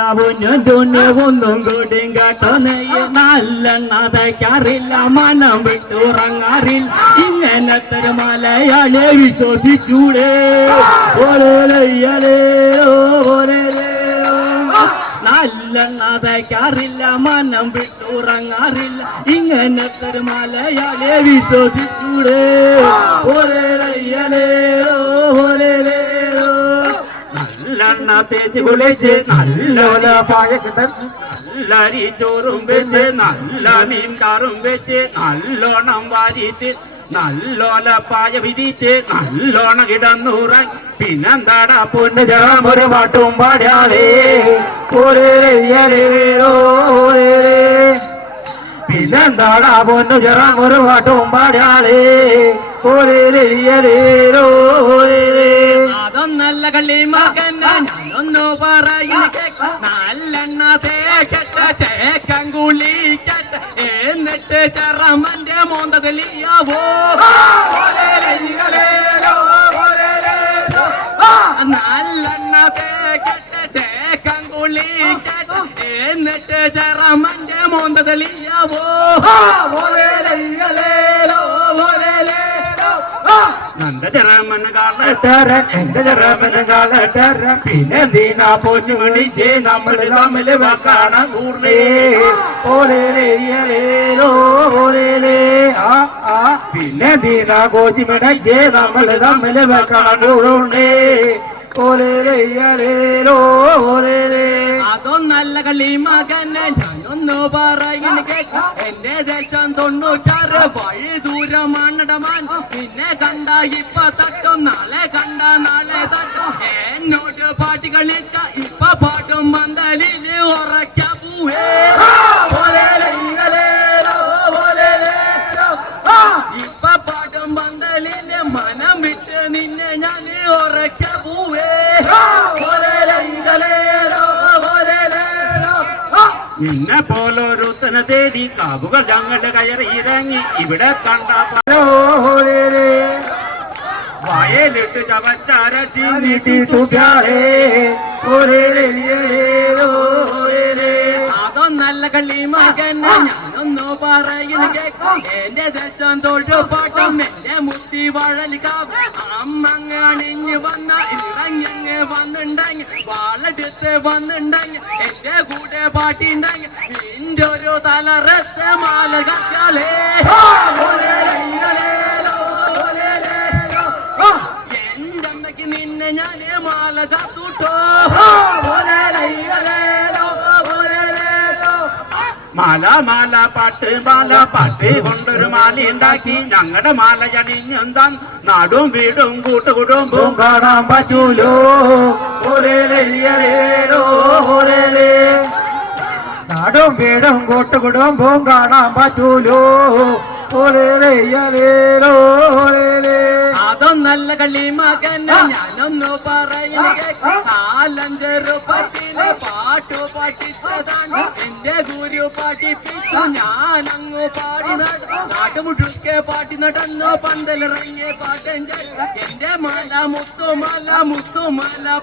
പൊന്നെ ഒന്നും കൂടിയും കേട്ടോ നെയ്യ് നല്ലെണ്ണ തയ്ക്കാറില്ല മനം വിട്ടുറങ്ങാറില്ല ഇങ്ങനത്തെ മലയാളെ വിശ്വസിച്ചൂടെ നല്ലെണ്ണ തയ്ക്കാറില്ല മനം വിട്ടുറങ്ങാറില്ല ഇങ്ങനത്തെ മലയാളെ വിശ്വസിച്ചൂടെ നല്ലെണ്ണ തേച്ച് കുളിച്ച് നല്ലോല പാഴക്കിട്ടൻ നല്ലരി ചോറും വെച്ച് നല്ല മീൻ കാറും വെച്ച് നല്ലോണം വാരിച്ച് നല്ലോല പായ വിരിച്ച് നല്ലോണം കിടന്നുറങ്ങി പിന്നെന്താടാ പൊന്നു ഒരു പാട്ടും പാടാളേ പിന്നെന്താടാ പൊന്നു ഒരു പാട്ടും പാടാളേ അതൊന്നല്ല കള്ളി മകൻ ഞാനൊന്നു പറയുന്ന നല്ലെണ്ണ തേക്കട്ട ചേക്കൻ കുളിക്കട്ട എന്നിട്ട് ചെറമന്റെ മോന്തലിയാവോ നല്ലെണ്ണ തേക്കട്ട ചേക്കൻ കുളിക്കട്ട എന്നിട്ട് ചെറമന്റെ മോന്തലിയാവോ നന്റെ ചെറമന് കാളട്ടരൻ എന്റെ ചെറമന് കാളട്ടരൻ പിന്നെ എന്തിനാ പോച്ചു മണിച്ചേ നമ്മൾ തമ്മിൽ കാണാൻ കൂടേ പിന്നെ എന്തിനാ കോച്ചി മിടച്ചേ നമ്മൾ തമ്മിൽ കാണാൻ കൂടേ അതൊന്നല്ല കളി മകനെ ഞാനൊന്നു പറയുന്ന കേട്ട എന്റെ ദേശം 96 വഴി ദൂരമാണടമാൻ പിന്നെ കണ്ട ഇപ്പൊ തട്ടും നാളെ കണ്ട നാളെ തട്ടും എന്നോട് പാട്ടി കളിച്ച ഇപ്പൊ പാട്ടും മന്ദലില് ഉറക്ക പൂവേ ഇപ്പൊ പാട്ടും മന്ദലില് മനം വിട്ട് നിന്നെ ഞാൻ ഉറക്ക പൂവേ നിന്നെ പോലൊരുത്തനെ തേടി കാവുകൾ ഞങ്ങളുടെ കയറി ഇറങ്ങി ഇവിടെ കണ്ട വയലിട്ട് ചവച്ചാരത്തി നീട്ടി തുകാരേ അതൊന്നല്ല കള്ളി മകനെ ഞാനൊന്നു പറയുന്ന കേൾക്കും എന്റെ ദേശം തൊഴുപാട്ടും എന്റെ മുത്തി വഴലിക്കാവ് അമ്മങ്ങ് അണിഞ്ഞ് വന്ന ഇറങ്ങി വന്നുണ്ടെങ്കിൽ വാളെടുത്ത് വന്നുണ്ടെങ്കിൽ എന്റെ കൂടെ പാട്ടിണ്ടെങ്കിൽ നിന്റെ ഒരു തലറത്ത മാല കച്ചാലേ എന്റെ അമ്മയ്ക്ക് നിന്നെ ഞാനേ മാല ചാത്തൂട്ടോ മാല മാല പാട്ട് മാല പാട്ട് കൊണ്ടൊരു മാല ഉണ്ടാക്കി ഞങ്ങളുടെ മാല ചണിഞ്ഞെന്താ നാടും വീടും കൂട്ടുകുടുംബവും കാണാൻ പറ്റൂലോ നാട് നാടും വീടും കൂട്ടുകുടുംബവും കാണാൻ പറ്റൂലോ. അതൊന്നല്ല കളി മകന് ഞാനൊന്നു പറയുന്നഞ്ചെറു പച്ചിന് പാട്ടു പാട്ടിച്ചതാണ് എന്റെ ഗുരു പാട്ടിപ്പിച്ചു ഞാനങ്ങു പാടി നാട്ടുമുട്ടുക്കെ പാട്ടി നടന്നു പന്തലിറങ്ങിയ പാട്ടെന്റെ എന്റെ മല മുത്തുമല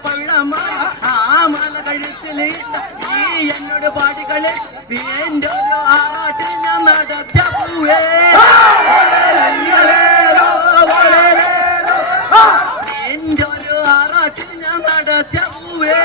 പവിഴമല ആ മല കഴുത്തിലിട്ട ഈ എന്നോട് പാടികളെ നീ എന്റെ ഒരു ആറാട്ടിൽ ഞാൻ നടത്തിയ പൂവേ എന്റെ ഒരു ആറാട്ടിൽ ഞാൻ നടത്തിയ പൂവേ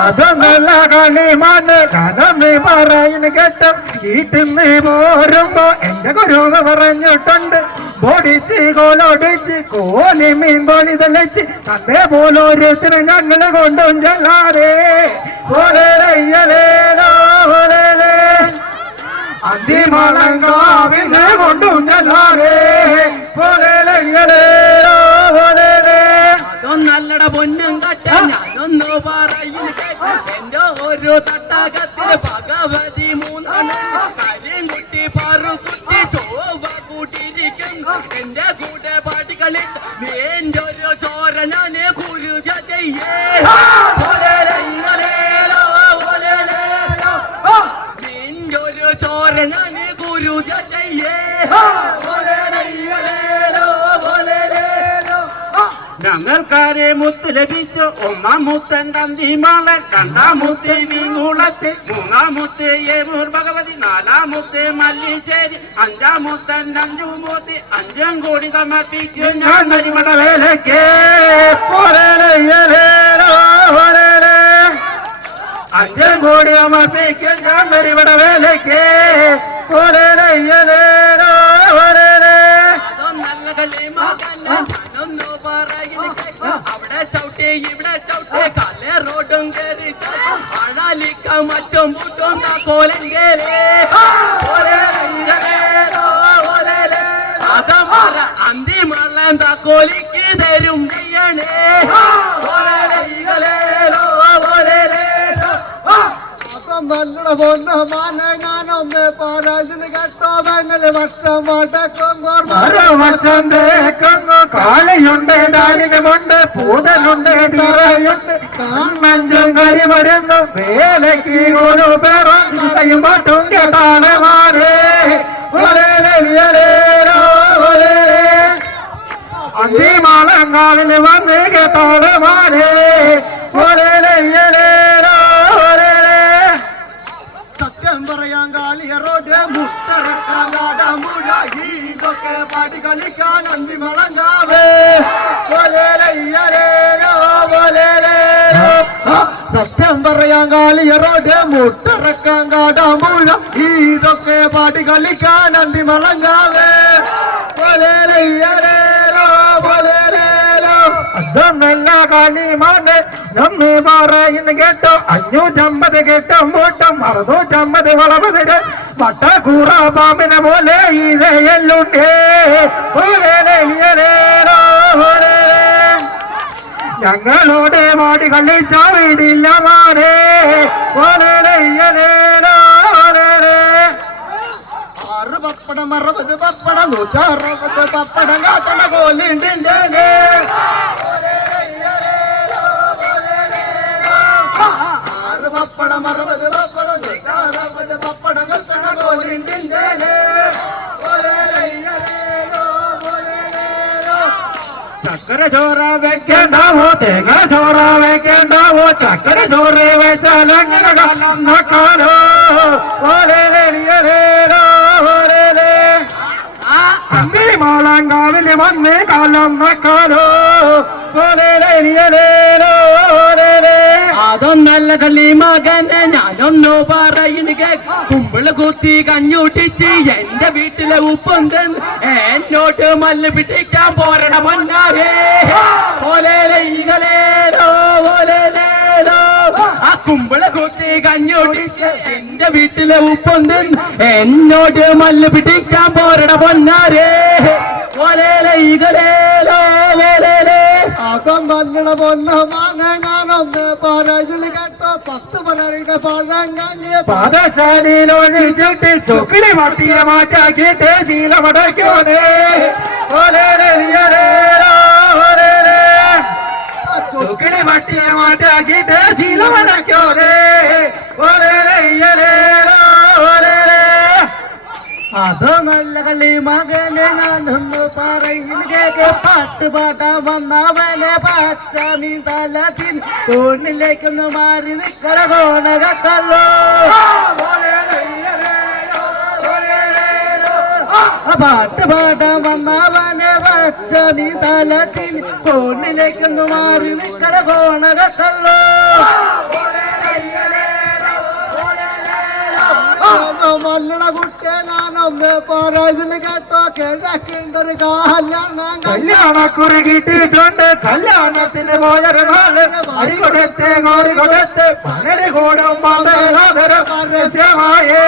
അതൊന്നല്ല കളിമാന് കഥമേ പറയുന്ന കേട്ടോ. വീട്ടിന്ന് പോരുമ്പോ എന്റെ ഗുരു പറഞ്ഞിട്ടുണ്ട് പൊടിച്ച് കോലൊടിച്ച് കോലി മീൻ കോലി തെളിച്ച് അതേ പോലെ ഓരോരുത്തരും ഞങ്ങളെ കൊണ്ടും ചെല്ലാറേ അന്തിമളങ്കാവിനെ കൊണ്ടും ചെല്ലാറേ അതൊന്നല്ലട പൊന്നും കട്ട ഞാനൊന്നു പറയുന്നു എന്റെ ഒരു തട്ടകത്തില് ഭഗവതി മൂന്നെണ്ണം കരിയും കുട്ടി പാറുകുട്ടി ചോവ കൂട്ടിയിരിക്കുന്നു എന്റെ കൂടെ പാട്ടികളിൽ എന്റെ ഒരു ചോര ഞാന് കുരുജ ചെയ്യേ നിന്റെ ഒരു ചോര ഞാന് കുരുജ ചെയ്യേ ഞങ്ങൾക്കാരെ മുത്ത് ലഭിച്ചു. ഒന്നാം മുത്തൻ തന്തിമാളൻ, രണ്ടാം മുത്ത് വീങ്ങുളത്ത്, മൂന്നാം മുത്ത് ഏമൂർ ഭഗവതി, നാലാം മുത്ത് മല്ലിശ്ശേരി, അഞ്ചാം മുത്തൻ അഞ്ചുമൂർത്തി. അഞ്ചും കൂടി സമർപ്പിക്കും ഞാൻ മരിമട വേലയ്ക്ക്. അഞ്ചും കൂടി സമർപ്പിക്കും ഞാൻ മരിമട വേലയ്ക്ക്. അവിടെ ചവിട്ടി ഇവിടെ ചവിട്ടി കല റോഡും കയറി അഴാലിക്ക മച്ചും പുട്ടും താക്കോലം കയറി അതമല അന്തിമള്ളൻ താക്കോലിക്ക് തരും ചെയ്യണേ. നല്ലട പൊന്ന മാന ഞാനൊന്ന് പാരാജിന് കേട്ടോ. വേനല് വർഷം കാളയുണ്ട്, ദാരികമുണ്ട്, പൂതലുണ്ട്, തീറയുണ്ട്, കണ്ണഞ്ചും കരിമരുന്നു വേലയ്ക്ക് ഒരു പേരും പാട്ടും കേട്ടാണ് മാറേ. അന്തിമാളങ്കാവിന് വന്ന് കേട്ടാണ് മാറേ. സത്യം പറയാൻ കാളിയറോട് മുട്ടറക്കാൻ കാടാമ്പുഴ ഇതൊക്കെ പാടി കളിക്കാൻ അന്തിമളങ്കാവേ. സത്യം പറയാൻ കാളിയറോട് മുട്ടറക്കാൻ കാടാമ്പുഴ ഇതൊക്കെ പാടി കളിക്കാൻ അന്തിമളങ്കാവേ. അതൊന്നല്ല കളിമാന് നമ്മെ പറയുന്ന കേട്ടോ. 550 കേട്ടം മൂട്ടം 650 വളവത് വട്ടക്കൂറ പാമ്പിനെ പോലെ ഇതയല്ലുണ്ടേ. ഞങ്ങളോട് മാടി കളിച്ച വീടില്ല മാറേ. പപ്പടം 60 പപ്പടം 160 പപ്പടം കാക്കണ കോലിണ്ടില്ലേ. പപ്പടം 60 പപ്പടം 160 പപ്പടം കാക്കണ കോലിണ്ടില്ലേ. ചക്കര ചോറ വെക്കണ്ടാവോ, തേങ്ങ ചോറ വെക്കണ്ടാവോ, ചക്കര ചോറ് വെച്ചാൽ അങ്ങനെ കാലം നോക്കാലോ. അന്തിമാളങ്കാവില് വന്ന് കാലം നോക്കാലോ. അതൊന്നല്ല കളി മകനെ ഞാനൊന്നു പറയുന്നു കുമ്പിള് കുത്തി കഞ്ഞൂട്ടിച്ച് എന്റെ വീട്ടിലെ ഉപ്പം തന്ന് എന്നോട്ട് മല്ല് പിടിക്കാൻ പോരണ മണ്ണാവേ. ആ കുമ്പിള കുത്തി കഞ്ഞൂട്ടിച്ച് എന്റെ വീട്ടിലെ ഉപ്പം തന്ന് എന്നോട്ട് മല്ല് പിടിക്കാൻ പോരണ പൊന്നാരേ. അതൊന്നല്ല മങ്ങള പൊന്നമാന ഞാനൊന്ന് പറയുന്നത് കേട്ടോ 10 മലരുടെ പഴങ്ങാങ്ങിയ പാദചാരിയിലൊഴിച്ചിട്ട് ചൊക്കിളി മട്ടിയ മാറ്റാക്കിയിട്ട് ശീലമടയ്ക്കോനേ ചൊക്കിളി മട്ടിയ മാറ്റാക്കിയിട്ട് ശീലമടയ്ക്കോനേ അതോ നല്ല കളി മകനെ ഞാനൊന്ന് പറയുന്നത് പാട്ട് പാട്ടാൻ വന്നവനെ പച്ച മീൻ തലത്തിൽ തോണിലേക്കൊന്ന് മാറി നിക്കട കോണകല്ലോ പാട്ട് പാടാൻ വന്നവനെ പച്ച മീൻ തലത്തിൽ തോണിലേക്കൊന്ന് മാറി നിക്കട കോണകല്ലോ മല്ലള കുട്ടിയെ ഞാനൊന്ന് പറയുന്നത് കേട്ടോ കിഴക്കിണ്ടൊരു കല്യാണക്കുറി കിട്ടിയിട്ടുണ്ട് കല്യാണത്തിന് പോയൊരു നാള് അടികൊടുത്ത് കോരി കൊടുത്ത് പണി കൂടും പരസ്യമായേ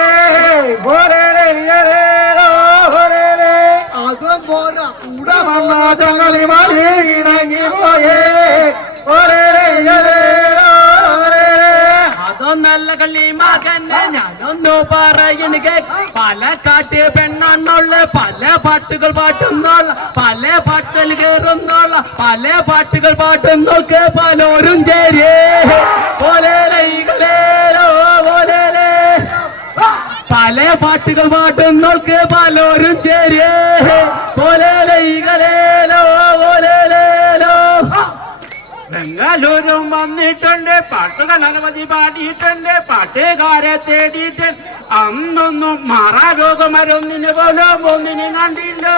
അതും പോരാ കൂടെ ചങ്ങളി മാറി ഇണങ്ങി പോയേ അതൊന്നല്ല കള്ളി മകനെ ഞാനൊന്നു പറയുക പാലക്കാട്ട് പെണ്ണാണുള്ള പല പാട്ടുകൾ പാട്ടുന്നുള്ള പല പാട്ടുകൾ കയറുന്നുള്ള പല പാട്ടുകൾ പാട്ടുന്നൊക്കെ പലരും ചേരിയേ പല പാട്ടുകൾ പാട്ടുന്നോൾക്ക് പലരും ചേരിയേ ബംഗാളൂരും വന്നിട്ടുണ്ട് പാട്ടുകൾ അനവധി പാടിയിട്ടുണ്ട് പാട്ടുകാരെ തേടിയിട്ടുണ്ട് അന്നൊന്നും മാറാരോഗമരൊന്നിന് പോലും ഒന്നിന് കണ്ടില്ലോ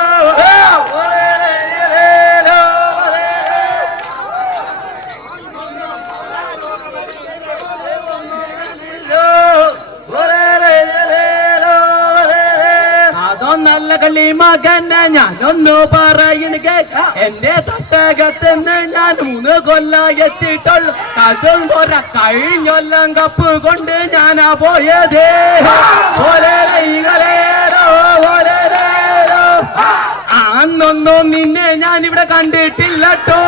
നല്ല കളി മകനെ ഞാനൊന്നു പറയുക എന്റെ തട്ടകത്തുനിന്ന് ഞാൻ 3 കൊല്ലം എത്തിയിട്ടുള്ളു അതും പോരാ കഴിഞ്ഞൊല്ലം കപ്പ് കൊണ്ട് ഞാനാ പോയത് അന്നൊന്നും നിന്നെ ഞാനിവിടെ കണ്ടിട്ടില്ലട്ടോ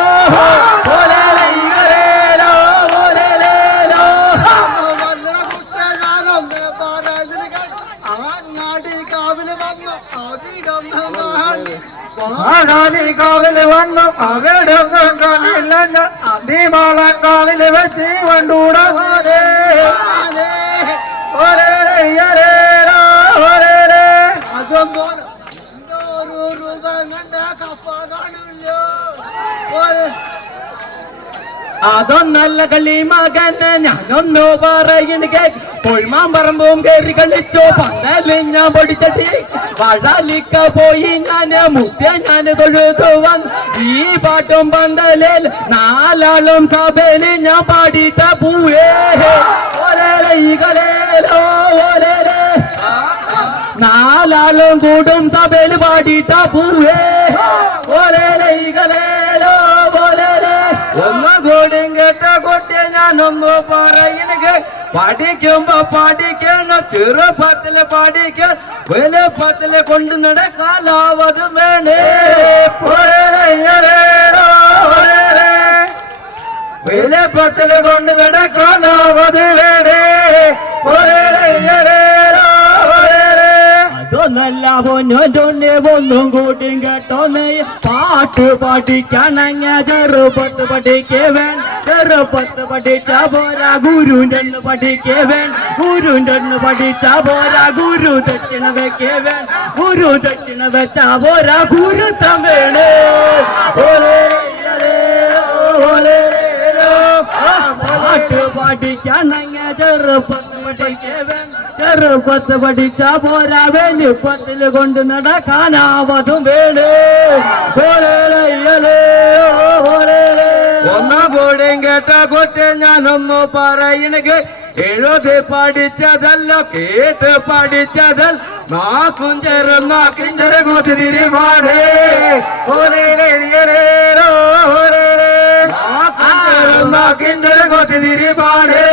കാവില് വന്നു അവിടെ കാവില് വെച്ച് വണ്ടൂടെ അതും പോരാ രൂപ കപ്പ കാണില്ലോ അതൊന്നല്ല കളി മകനെ ഞാനൊന്നു പറയുക പൊൾമാൻ പറമ്പും കയറി കളിച്ചോ പന്തല് ഞാൻ പൊടിച്ചട്ടി വഴലിക്ക പോയി ഞാന് മുറ്റ ഞാന് തൊഴുതു വന്ന് ഈ പാട്ടും പന്തലിൽ 4 ആളും സഭയില് ഞാൻ പാടിട്ട പൂവേ 4 ആളും കൂടും സഭയില് പാടിട്ട പൂവേ ഒന്നുകൂടിയും കേട്ട കുട്ടിയെ ഞാനൊന്നു പറയുക പഠിക്കുമ്പോ പഠിക്കണം ചെറുപ്പത്തില് പഠിക്കാൻ വലുപ്പത്തില് കൊണ്ട് നടക്കാലാവതും വേണേ വലുപ്പത്തില് കൊണ്ട് നടക്കാലാവത് വേണേ അതൊന്നല്ല പൊന്നോന്റെ ഒന്നും കൂട്ടിയും കേട്ടോന്ന് പാട്ട് പഠിക്കണങ്ങ ചെറുപ്പത്ത് പഠിക്കേവൻ ചെറുപ്പത്ത് പഠിച്ച പോരാ ഗുരുന്റെ പഠിക്കേവൻ ഗുരുന്റെ പഠിച്ച പോരാ ഗുരു ദക്ഷിണ വെക്കേവൻ ഗുരു ദക്ഷിണ വെച്ച പോരാ ഗുരുത്തം വേണേ പാട്ട് പഠിക്കണങ്ങ ചെറുപ്പത്ത് പഠിക്കേവൻ ചെറുപ്പത്ത് പഠിച്ച പോരാ വലിപ്പത്തില് കൊണ്ട് നടക്കാനാവതും വേണേ ഒന്നുകൂടെയും കേട്ട കുട്ടി ഞാനൊന്നു പറയുക എഴുതി പഠിച്ചതല്ല കേട്ട് പഠിച്ചതല്ല നാക്കും ചെറുനാക്കും ചെറുകൂട്ടി തിരിമാടേ നാക്കും ചെറുകൂട്ടി തിരിമാടേ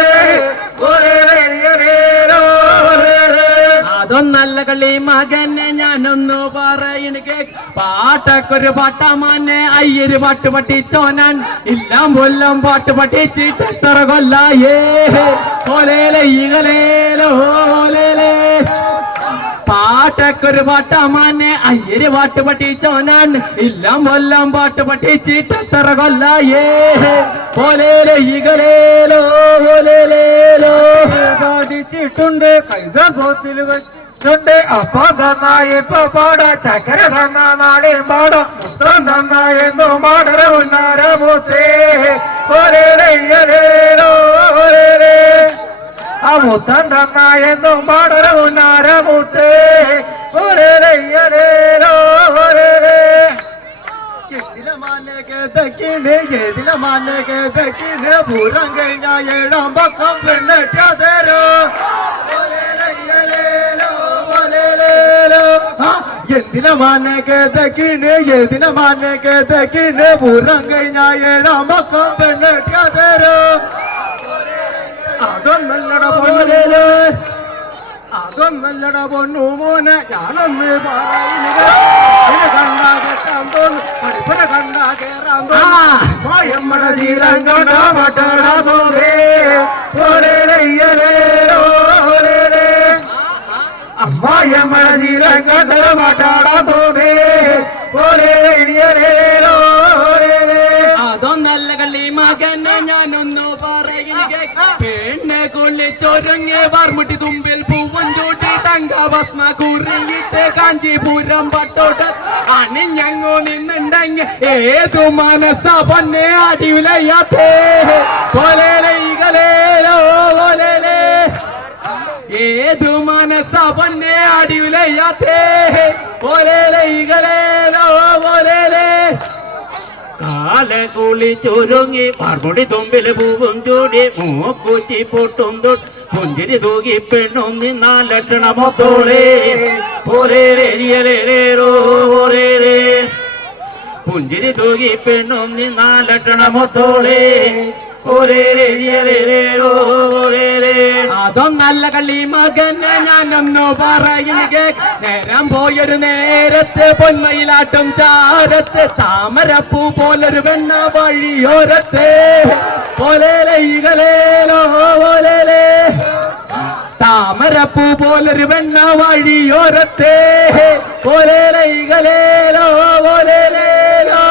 അതൊന്നല്ല കളി മകനെ ഞാനൊന്നു പറയുക പാട്ടക്കൊരു പാട്ടാമാനെ അയ്യൊരു പാട്ട് പഠിച്ചോനാൻ എല്ലാം കൊല്ലം പാട്ട് പഠിച്ചിട്ട് എത്ര കൊല്ലായേ ഓലേലേ ഈകലേലോ ഓലേലേ പാട്ടക്കൊരു പാട്ടാമാനെ അയ്യൊരു പാട്ട് പഠിച്ചോനാൻ എല്ലാം കൊല്ലം പാട്ട് പഠിച്ചിട്ട് എത്ര കൊല്ലായേ ഓലേലേ ഈകലേലോ ഓലേലേലോ പാടിച്ചിട്ടുണ്ട് കൈതപോത്തിൽ വെച്ചിട്ടുണ്ട് അപ്പൊ നന്നായി ഇപ്പൊ പാടാ ചക്കര തന്ന നാടിൻ പാടാം മുത്തം നന്നായെന്നു മാടര ഉന്നാര മൂത്തേ ഓരേലോ ആ മുത്തം നന്നായെന്നു മാടര ഉന്നാര മൂത്തേ ഓരേലോ പൂരം കഴിഞ്ഞ ഏഴാം പക്കം പെണ്ണെട്ടാതരോ എന്തിന മാനകതക്കിണ് പൂരം കഴിഞ്ഞ ഏഴാം പക്കം പെണ്ണെട്ടാതരോ അതൊന്നല്ലട പൊന്നേലേ അതൊന്നല്ലട പൊന്നു മോനെ ഞാനൊന്ന് പറയുന്നത് കണ്ടാ കേട്ടാൻ തോന്നു പഠിപ്പന കണ്ടാ കേറാൻ തോന്നു ശ്രീരംഗട പട്ടണ സോരേ അമ്മായിയമ്മ ശ്രീരംഗട പട്ടണ സോരേ അതൊന്നല്ല കള്ളി മകനെ ഞാനൊന്നു പറയുക പെണ്ണെ കൊള്ളിച്ചൊരുങ്ങി വാർമുട്ടി തുമ്പിൽ പൂവൻ ചൂട്ടി തങ്ക ഭസ്മ കുറിയിട്ട് കാഞ്ചീപുരം പട്ടോട്ട് അണിഞ്ഞങ്ങോ നിന്നുണ്ടെങ്കിൽ ഏതു മനസ്സ പൊന്നെ അടിയുലയാത്തേ കൊലേലോ കൊലേലേ ഏതു മനസ്സ പൊന്നെ അടിയുലയാത്തേ കൊലേലോ കൊലേലേ കാലെ കുളിച്ചൊരുങ്ങി പാർമുടി തുമ്പില് പൂവും ചൂടി മൂക്കൂറ്റി പൊട്ടും തൊട്ട് പുഞ്ചിരി തൂകി പെണ്ണും നിന്നാലട്ടണ മൊത്തോളേ പുഞ്ചിരി തൂകി പെണ്ണും നിന്നാലട്ടണ മൊത്തോളേ അതൊന്നല്ല കള്ളി മകനെ ഞാനൊന്നു പറയുക നേരം പോയൊരു നേരത്ത് പൊന്മയിലാട്ടും ചാരത്ത് താമരപ്പൂ പോലൊരു വെണ്ണ വഴിയോരത്തെ പോലേലോ പോലേലേ താമരപ്പൂ പോലൊരു വെണ്ണ വഴിയോരത്തെ പോലേലോ പോലേലോ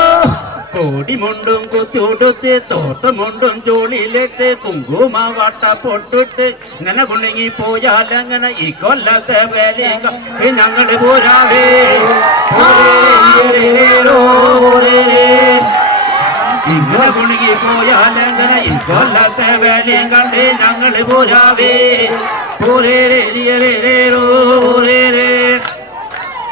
കോടിമുണ്ടും കുത്തിയുടുത്ത് തോട്ടമുണ്ടും ചോളിലിട്ട് കുങ്കുമ വട്ട പൊട്ടിട്ട് ഇങ്ങനെ കുണുങ്ങി പോയാൽ അങ്ങനെ ഈ കൊല്ലത്തെ വേലിക ഞങ്ങള് പോരാവേ ഇങ്ങനെ കുണുങ്ങി പോയാൽ അങ്ങനെ ഈ കൊല്ലത്തെ വേലി കണ്ട് ഞങ്ങള് പോരാവേ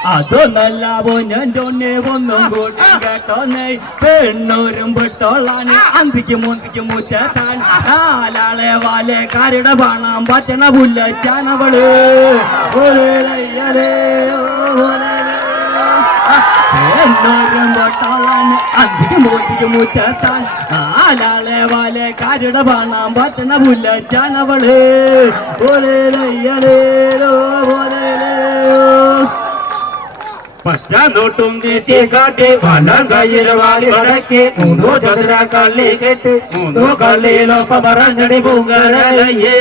അതൊന്നല്ല പൊന്നെ ഒന്നും കൂട്ടി കേട്ടോന്നെ പെണ്ണൂരും പെട്ടോളാന് അന്തിക്ക് മുന്തിക്ക് മുറ്റാൻ നാലാളെ വാലേക്കാരുടെ പണം പറ്റണ പുല്ലച്ചാനവള് പെണ്ണൂരും പെട്ടോളാന് അന്തിക്ക് മുന്തിക്ക് മുറ്റാൻ നാലാളെ വാലേക്കാരുടെ പണം പറ്റണ പുല്ലച്ചാനവള് പച്ച നോട്ടും തീറ്റി കാട്ടി വലം കയ്യിൽ വാരി വടക്കി മൂന്നോ ചതുര കള്ളി കെട്ട് മൂന്നോ കള്ളിയിലൊപ്പ പറഞ്ഞടി പൂങ്കരലയ്യേ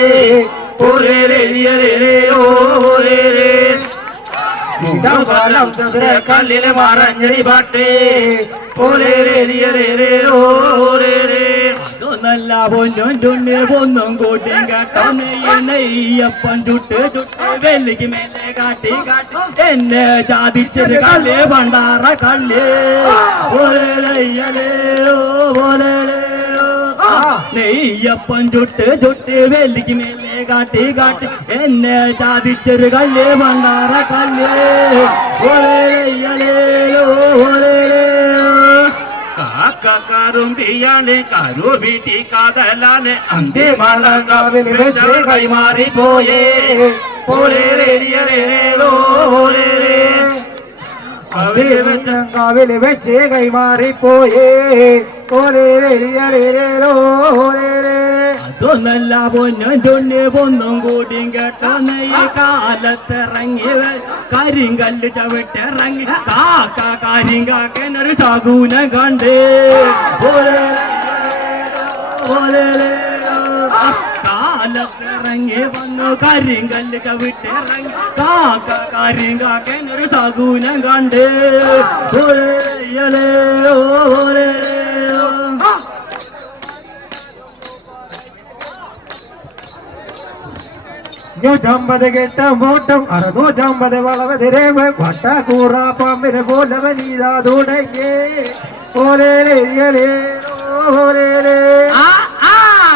മൂന്നാം കാലം ചതുര കല്ലില് മറഞ്ഞടി പാട്ടേ നല്ല പൊന്നും കൂട്ടിയും കേട്ടോ നെയ്യപ്പം ചുട്ട് വെല്ലിക്ക് മേലെ കാട്ടി എന്നെ ചാതിച്ചത് കല്ലേ പണ്ടാറ കല്ലേ നെയ്യപ്പം ചുട്ട് വെല്ലിക്ക് മേലെ കാട്ടി എന്നെ ചാതിച്ചത് കല്ലേ പണ്ടാറ കല്ലേ കാക്കാറുമ്പിയാണ് കരു വീട്ടി കാതലാണ് അന്തിമളകാവിൽ വെച്ച് കൈമാറിപ്പോയേ കാവില് വെച്ച് കൈമാറിപ്പോയേ അതൊന്നല്ല പൊന്നുണ്ടൊണ്ണി ഒന്നും കൂടി കേട്ടോ നെയ്യ് കാലത്തിറങ്ങി കരിങ്കല്ല് ചവിട്ടിറങ്ങി കാക്ക കരിങ്കാക്കനൊരു ശകൂനം കണ്ടേ കാലത്തിറങ്ങി വന്നു കരിങ്കല്ല് ചവിട്ടിറങ്ങി കാക്ക കരിങ്കാക്കനൊരു ശകൂനം കണ്ടേ അഞ്ഞൂറ്റമ്പത് കെട്ട മൂട്ടും 650 വളവതിരെ വട്ടക്കൂറ പാമ്പിനെ പോലെ വനീതാ തുടങ്ങി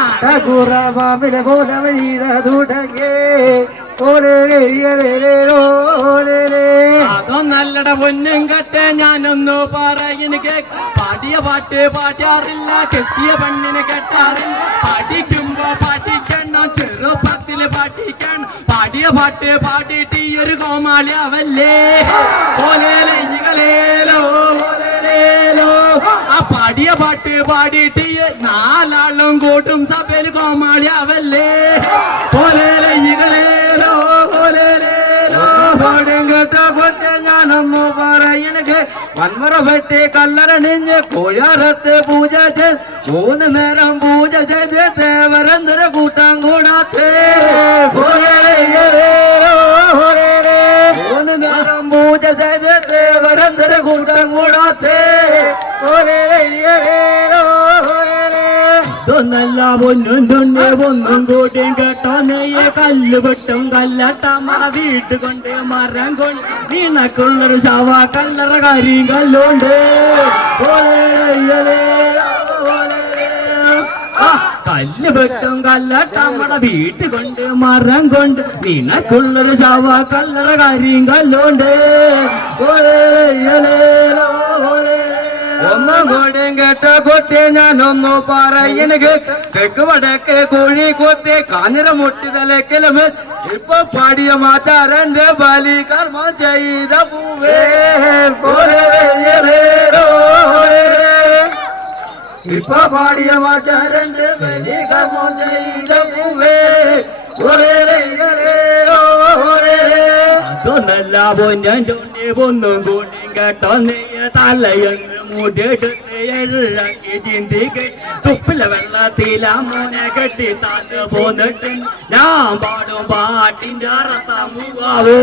വട്ടക്കൂറ പാമ്പിനെ പോലെ വനീതാ തുടങ്ങി അതൊന്നല്ലട പൊന്നും കട്ടെ ഞാനൊന്നു പറയുന്നു കേക്ക് പാടിയ പാട്ട് പാടാറില്ല കെട്ടിയ പെണ്ണിനെ കെട്ടാറില്ല പഠിക്കുമ്പോ പഠിക്കണം ചെറുപ്പത്തില് പഠിക്കണം പാടിയ പാട്ട് പാടിയിട്ട് ഈ ഒരു കോമാളിയാവല്ലേ ഓലേലേലോ ആ പാടിയ പാട്ട് പാടിയിട്ട് 4 ആളും കൂട്ടും സഭയിൽ കോമാളിയാവല്ലേ ഓലേലേലോ കേട്ട കൊട്ടെ ഞാനൊന്നു പറയണക്ക് വന്മറ വെട്ടി കല്ലറണിഞ്ഞ് കോഴാറത്ത് പൂജ ചെയ്ത് 3 നേരം പൂജ ചെയ്ത് ദേവരന്തര കൂട്ടാൻ കൂടാത്തേ 3 നേരം പൂജ ചെയ്ത് ദേവരന്തര കൂട്ടാൻ കൂടാത്തേ ഇതൊന്നല്ല പൊന്നുണ്ടൊണ്ണി ഒന്നും കൂട്ടിയും കേട്ടോ നെയ്യ് കല്ല് വെട്ടും കല്ലട്ടമ്മ വീട്ട് കൊണ്ട് മരം കൊണ്ട് നിനക്കുള്ളൊരു ശവ കല്ലറ കരിയും കല്ലുണ്ട് കല്ല് വെട്ടും കല്ലട്ടമ്മ വീട്ട് കൊണ്ട് മരം കൊണ്ട് നിനക്കുള്ളൊരു ശവ കല്ലറ കരിയും കല്ലുണ്ട് ഒന്നും കൂടിയും കേട്ട കൊട്ടി ഞാനൊന്നു പറയണക്ക് തെക്ക് വടക്ക് കോഴി കൊത്തി കാഞ്ഞിര മുട്ടി തലക്കലും ഇപ്പൊ പാടിയ മാറ്റാരന്റെ ബലി കർമ്മം ചെയ്ത പൂവേ ഇപ്പൊ പാടിയ മാറ്റാരന്റെ ബലി കർമ്മം ചെയ്ത പൂവേ അതൊന്നല്ല പൊന്നൊണ്ണി ഒന്നും കൂടി കേട്ടോ നെയ്യ തലയൊന്ന് മുടിയിട്ട് എഴുക്കി ചിന്തിക്ക് തുപ്പിലെ വെള്ളത്തില മോനെ കെട്ടി താന്ന് പോന്നിട്ട് ഞാൻ പാടും പാട്ടിന്റെ അർത്ഥമുവാവോ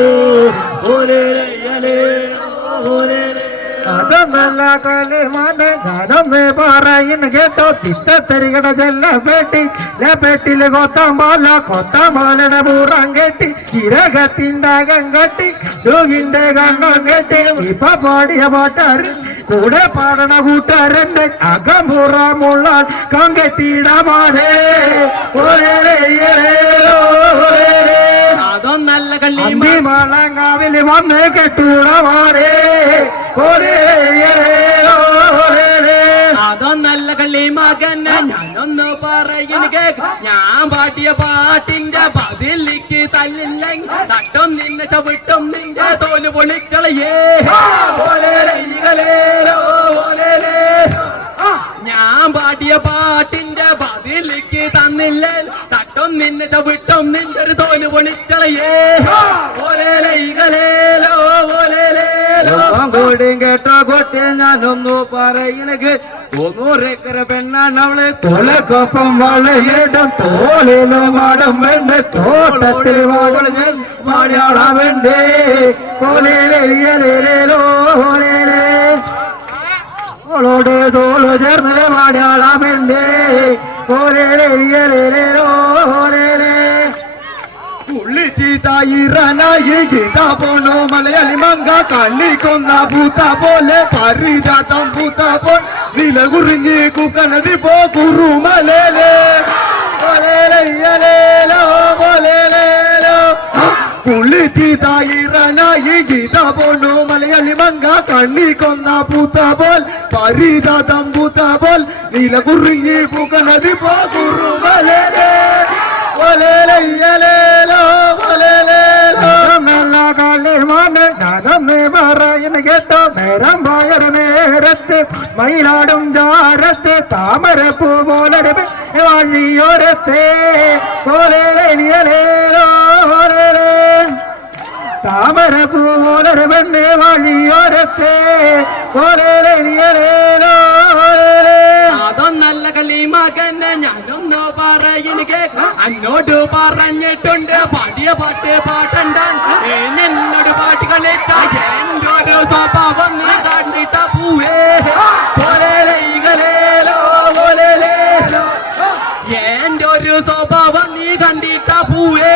അതൊന്നല്ല കളിമാനെ ഞാനൊന്ന് പറയുന്നു കേട്ടോ തിട്ടത്തരികട പെട്ടില് കൊത്തമ്പാലയുടെ പൂറം കെട്ടി ചിരകത്തിന്റെ അകം കെട്ടി ജോഗിന്റെ കണ്ണം കെട്ടി ഇപ്പൊ പാടിയ പാട്ടാറ് കൂടെ പാടണ കൂട്ടുകാരന്റെ അകം പൂറമുള്ള കങ്കെട്ടിടമാരേ അതൊന്നല്ല കള്ളി മാളങ്കാവില് വന്ന് കെട്ടൂടമാരേ അതൊന്നല്ല കള്ളി മകന ഞാനൊന്ന് പറയുന്നു കേക്ക് ഞാൻ പാടിയ പാട്ടിന്റെ പതിലേക്ക് തല്ലില്ലെങ്കിൽ തട്ടും നിന്നെ ചവിട്ടും നിന്റെ തോല് പൊളിച്ചളയേ ഞാൻ പാടിയ പാട്ടിന്റെ പതിലേക്ക് തന്നില്ല തട്ടും നിന്നെ ചവിട്ടും നിന്റെ ഒരു തോല് പൊളിച്ചളയേ കൂടിയും കേട്ടോ കൊട്ടി ഞാനൊന്നു പറയണക്ക് 100 പെണ്ണാണ് അവള് തോലക്കൊപ്പം വളയിടും തോളിലും വാടും വേണ്ട തോട്ടത്തിൽ വാടും മലയാളം വേണ്ടേ ഓളോട് തോള് ചേർന്ന് മലയാളമെണ്ടേ ഉള്ളിച്ചീതായിറാനായി ഗീതാ പോണോ മലയാളി മങ്ക കള്ളിക്കൊന്ന പൂത്ത പോലെ പരിജാതം പൂത്ത പോൽ നിലകുറിഞ്ഞ് കുക്കണതി പോ കുറുമലേലേ പുള്ളിച്ചീതായിറാനായി ഗീതാ പോണോ മലയാളി മങ്ക കണ്ണിക്കൊന്ന പൂത്ത പോൽ പരിജാതം പൂത്ത പോൽ നിലകുറിഞ്ഞ് കുക്കണതി പോ കുറുമലേലേ കളിമാന് ഞാനൊന്ന് പറയുന്നു കേട്ടോ നേരം പോയൊരു നേരത്തെ മയിലാടും ജാരത്തെ താമരപ്പൂ പോലെ വഴിയോരത്തെ താമരപ്പൂ പോലെ പെണ്ണെ വഴിയോരത്തെ അതൊന്നല്ല കളി മകനെ ഞാനൊന്നു പറയുന്നു കേൾക്കാം അന്നോട് പറഞ്ഞിട്ടുണ്ട് പാടിയ പാട്ട് പാട്ടണ്ടാൻ എന്നോട് പാട്ട് കളിച്ച എന്റെ ഒരു സ്വഭാവം നീ കണ്ടിട്ട പൂവേ എന്റെ ഒരു സ്വഭാവം നീ കണ്ടിട്ട പൂവേ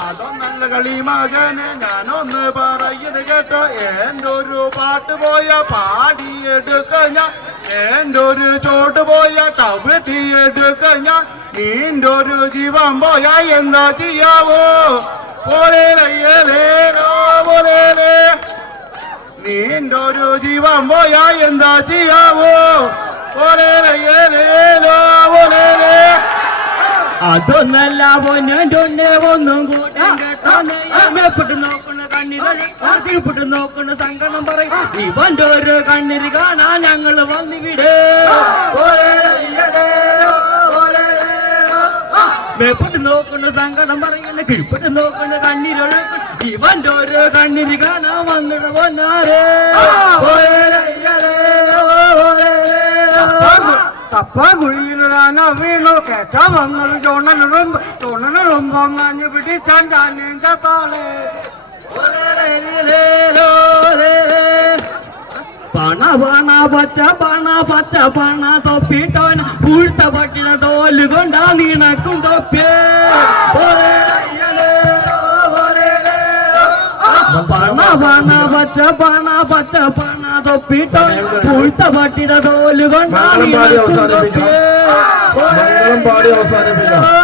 അതൊന്നല്ല കളി മകനെ ഞാനൊന്ന് പറയുന്നത് കേട്ടോ എൻ്റെ ഒരു പാട്ട് പോയ പാടിയെടുക്ക ഞാൻ എൻ്റെ ഒരു ചോട്ട് പോയ കവിട്ടിയെടുക്ക ഞാൻ നിന്റെ ഒരു ജീവൻ പോയ എന്താ ചെയ്യാവോ നിന്റെ ഒരു ജീവൻ പോയ എന്താ ചെയ്യാവോ അതൊന്നല്ല പൊന്നുണ്ട് ഒന്നും കൂട്ടി നോക്കുന്ന കണ്ണിൽ നോക്കുന്ന സങ്കടം പറയും ഇവന്റെ ഒരു കണ്ണിൽ കാണാൻ ഞങ്ങൾ വന്നിവിടെ മേപ്പെട്ട് നോക്കുന്ന സങ്കടം പറയുന്ന കിഴിപ്പെട്ട് നോക്കുന്ന കണ്ണിലൊഴുക്കും ഇവന്റെ ഒരു കണ്ണിൽ കാണാൻ വന്നിട്ട് പൊന്നാരേ തപ്പ കുഴിയിലാണ് വീണു കേട്ട വന്നത് ചോണനുറുമ്പോ മഞ്ഞ് പിടിച്ചാൻ താളെ പണ പച്ച പണ തൊപ്പിട്ടോൻ പൂഴ്ത്ത പട്ടിണ തോല് കൊണ്ടാ നീണക്കും തൊപ്പേ പണ പച്ച പണ തൊപ്പിട്ടോൻ പൂഴ്ത്ത പട്ടിണ തോല് കൊണ്ടാ നീണക്കും തൊപ്പേ പാടി അവസാനിപ്പിക്കണം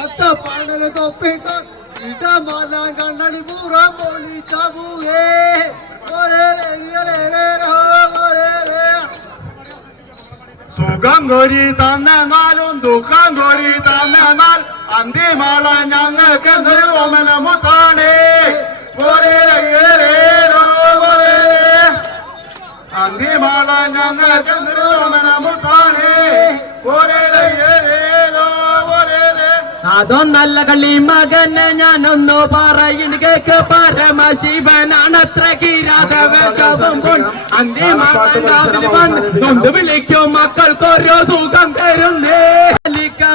പച്ചപ്പാടല് തൊപ്പിട്ട് ഇടമാലാൻ കണ്ണടി പൂറ പോലീസാവൂഹേ സുഖം കോരി തന്നാലും ദുഃഖം കോരി തന്നാൽ അന്തിമാള ഞങ്ങൾക്ക് ഓമനമുട്ടാണേ അന്തിമാള ഞങ്ങൾക്ക് ഓമനമുട്ടാണേ അതൊന്നല്ല കളി മകനെ ഞാനൊന്നു പറയുന്നു കേക്ക് പരമശിവനാണത്ര കിരാതവേഷവും കൊണ്ട് അന്തിമാവിൽ വന്ന് വിളിക്കും മക്കൾക്കൊരു സുഖം തരുന്നേ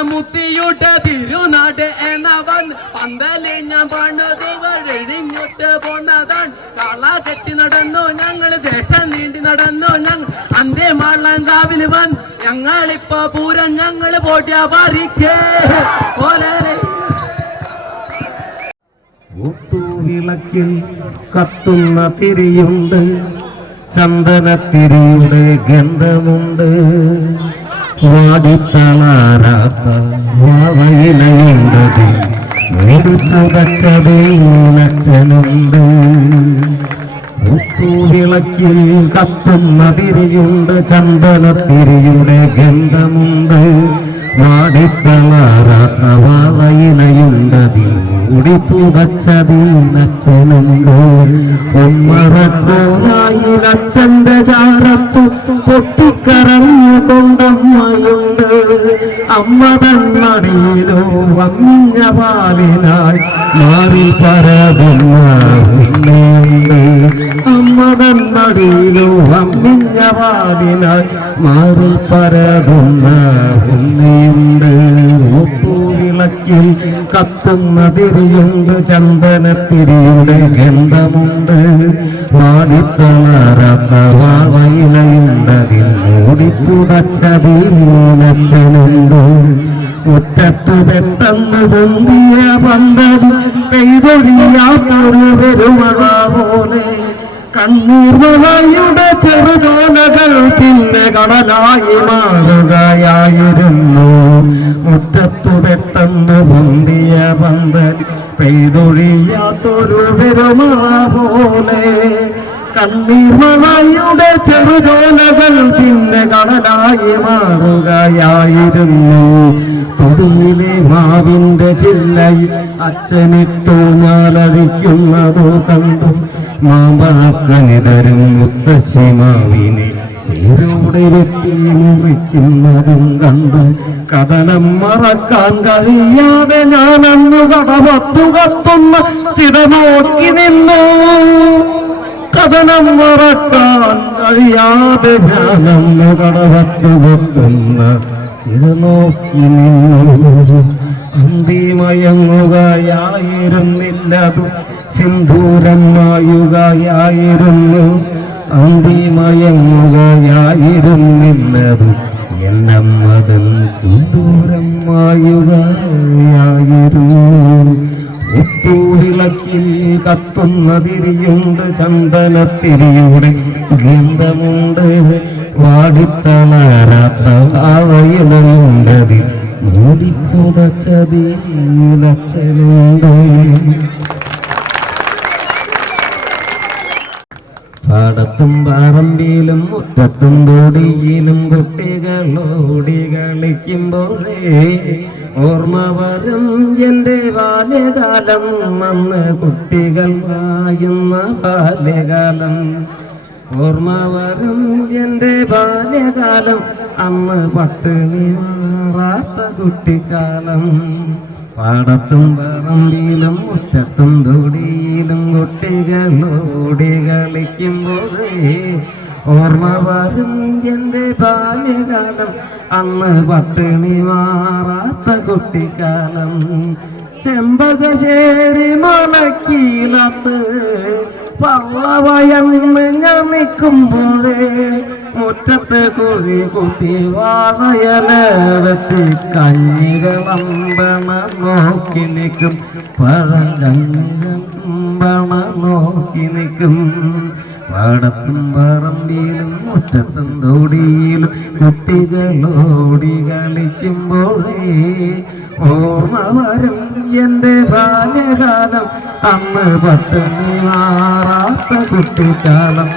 മുത്തിയുടെ തിരുനാട് എന്ന വന്ന് പന്തലി ഞാൻ പണിത് വഴിഞ്ഞിട്ട് പോന്നതാണ് കള കെട്ടി നടന്നു ഞങ്ങൾ ദേശം നീണ്ടി നടന്നു ഞങ്ങൾ അന്തിമാളൻ രാവിൽ വന്ന് ഞങ്ങളിപ്പോ പൂരം ഞങ്ങൾ പോട്ടിയ പറിക്കേ ഊട്ടുവിളക്കിൽ കത്തുന്ന തിരിയുണ്ട് ചന്ദനത്തിരിയുടെ ഗന്ധമുണ്ട് വാടിത്തളാരാത്ത വാവയിലയുണ്ടതിൽ പുതച്ചതേനച്ഛനുണ്ട് ഊട്ടുവിളക്കിൽ കത്തുന്ന തിരിയുണ്ട് ചന്ദനത്തിരിയുടെ ഗന്ധമുണ്ട് വാടിത്തളാരാത്ത വാവയിലയുണ്ടതിൽ പുതച്ചതീനച്ഛനുണ്ട് ഒമ്മറക്കോലായിലച്ഛന്റെ ചാരത്തു പൊട്ടിക്കരഞ്ഞുകൊണ്ടമ്മയുണ്ട് അമ്മ തന്നടിയിലോ വമ്മിഞ്ഞ പാലിനായി മാറി പരതുന്ന ഉമ്മയുണ്ട് അമ്മ തന്നടിയിലോ വമ്മിഞ്ഞ പാലിനായി മാറി പരതുന്ന ഉമ്മയുണ്ട് ഊട്ടുവിളക്കിൽ കത്തുന്ന തിരിയുണ്ട് ചന്ദനത്തിരിയുടെ ഗന്ധമുണ്ട് വാടിത്തളരാത്ത വാവയിലയുണ്ടതിൽ മൂടിപ്പുതച്ചതീനച്ഛനുണ്ട് മുറ്റത്തു പെട്ടെന്ന് പൊന്തിയ പന്തൽ പെയ്തൊഴിയാത്തൊരു പെരുമഴ പോലെ കണ്ണീർമഴയുടെ ചെറുചോലകൾ പിന്നെ കടലായി മാറുകയായിരുന്നു മുറ്റത്തു പെട്ടെന്ന് പൊന്തിയ പന്തൽ പെയ്തൊഴിയാത്തൊരു പെരുമഴ പോലെ കണ്ണീർമഴയുടെ ചെറുചോലകൾ പിന്നെ കടലായി മാറുകയായിരുന്നു. തൊടിയിലെ മാവിന്റെ ചില്ലയിൽ അച്ഛനിട്ടു ഞാലഴിക്കുന്നതു കണ്ടു. മാമ്പഴക്കണി തരും മുത്തശ്ശി മാവിനെ വേരോടെ വെട്ടി മുറിക്കുന്നതും കണ്ടു. കഥനം മറക്കാൻ കഴിയാതെ ഞാനന്ന് കടവത്തു കത്തുന്ന ചിത നോക്കി നിന്നു. കഥനം മറക്കാൻ കഴിയാതെ ഞാനന്ന് കടവത്തു കത്തുന്ന ചിത നോക്കി നിന്നു. അന്തിമയങ്ങുകയായിരുന്നില്ലതു സിന്ദൂരം മായുകയായിരുന്നു. അന്തിമയങ്ങുകയായിരുന്നില്ലതു എന്നമ്മതൻ സിന്ദൂരം മായുകയായിരുന്നു. ഉപ്പൂരിളക്കിൽ കത്തുന്ന തിരിയുണ്ട്, ചന്ദനത്തിരിയുടെ ഗന്ധമുണ്ട്. വാടിത്തളരാത്ത അവയിലുണ്ടതി മൂടിപ്പുതച്ചതീലച്ചനുണ്ട്. പാടത്തും പറമ്പിലും മുറ്റത്തും തൊടിയിലും കുട്ടികളോടി കളിക്കുമ്പോഴേ ഓർമ്മ വരും എൻ്റെ ബാല്യകാലം. അന്ന് കുട്ടികൾ വായുന്ന ബാല്യകാലം. ഓർമ്മ വരും എൻ്റെ ബാല്യകാലം. അന്ന് പട്ടിണി മാറാത്ത കുട്ടിക്കാലം. പാടത്തും പറമ്പിലും മുറ്റത്തും തൊടിയിലും കുട്ടികളോടി കളിക്കുമ്പോഴേ ഓർമ്മ വരും എൻ്റെ ബാല്യകാലം. അന്ന് പട്ടിണി മാറാത്ത കുട്ടിക്കാലം. ചെമ്പകശ്ശേരി മലക്കീലത്ത് പള്ളവയന്ന് ഞാൻ നിൽക്കുമ്പോഴേ മുറ്റത്ത് കുഴി കുത്തി വാഴയല വെച്ച് കഞ്ഞികളമ്പണ നോക്കി നിൽക്കും. പഴം കഞ്ഞികളമ്പണ നോക്കി നിൽക്കും. പാടത്തും പറമ്പിലും മുറ്റത്തും തൊടിയിലും കുട്ടികളോടി കളിക്കുമ്പോഴേ ഓർമ്മ വരും എൻ്റെ ബാല്യകാലം. അന്ന് പട്ടിണി മാറാത്ത കുട്ടിക്കാലം.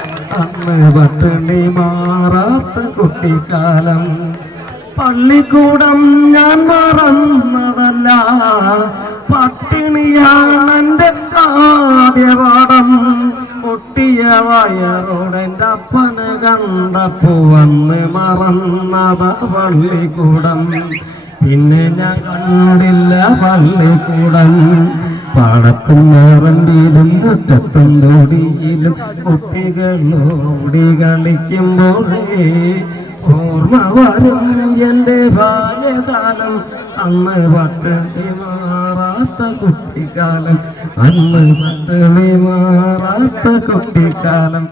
അന്ന് പട്ടിണി മാറാത്ത കുട്ടിക്കാലം. പള്ളിക്കൂടം ഞാൻ മറന്നതല്ല, പട്ടിണിയാണെൻ്റെ ആദ്യപാഠം. പൊട്ടിയ വയറോടെൻ്റെ അപ്പന് കണ്ടപ്പോ വന്ന് മറന്നത പള്ളിക്കൂടം. പിന്നെ ഞാൻ കണ്ടില്ല പള്ളിക്കൂടം. പാടത്തും പറമ്പിലും മുറ്റത്തും തൊടിയിലും കുട്ടികളോടി കളിക്കുമ്പോഴേ ഓർമ്മ വരും എൻ്റെ ബാല്യകാലം. അന്ന് പട്ടിണി മാറാത്ത കുട്ടിക്കാലം. അന്ന് പട്ടിണി മാറാത്ത കുട്ടിക്കാലം.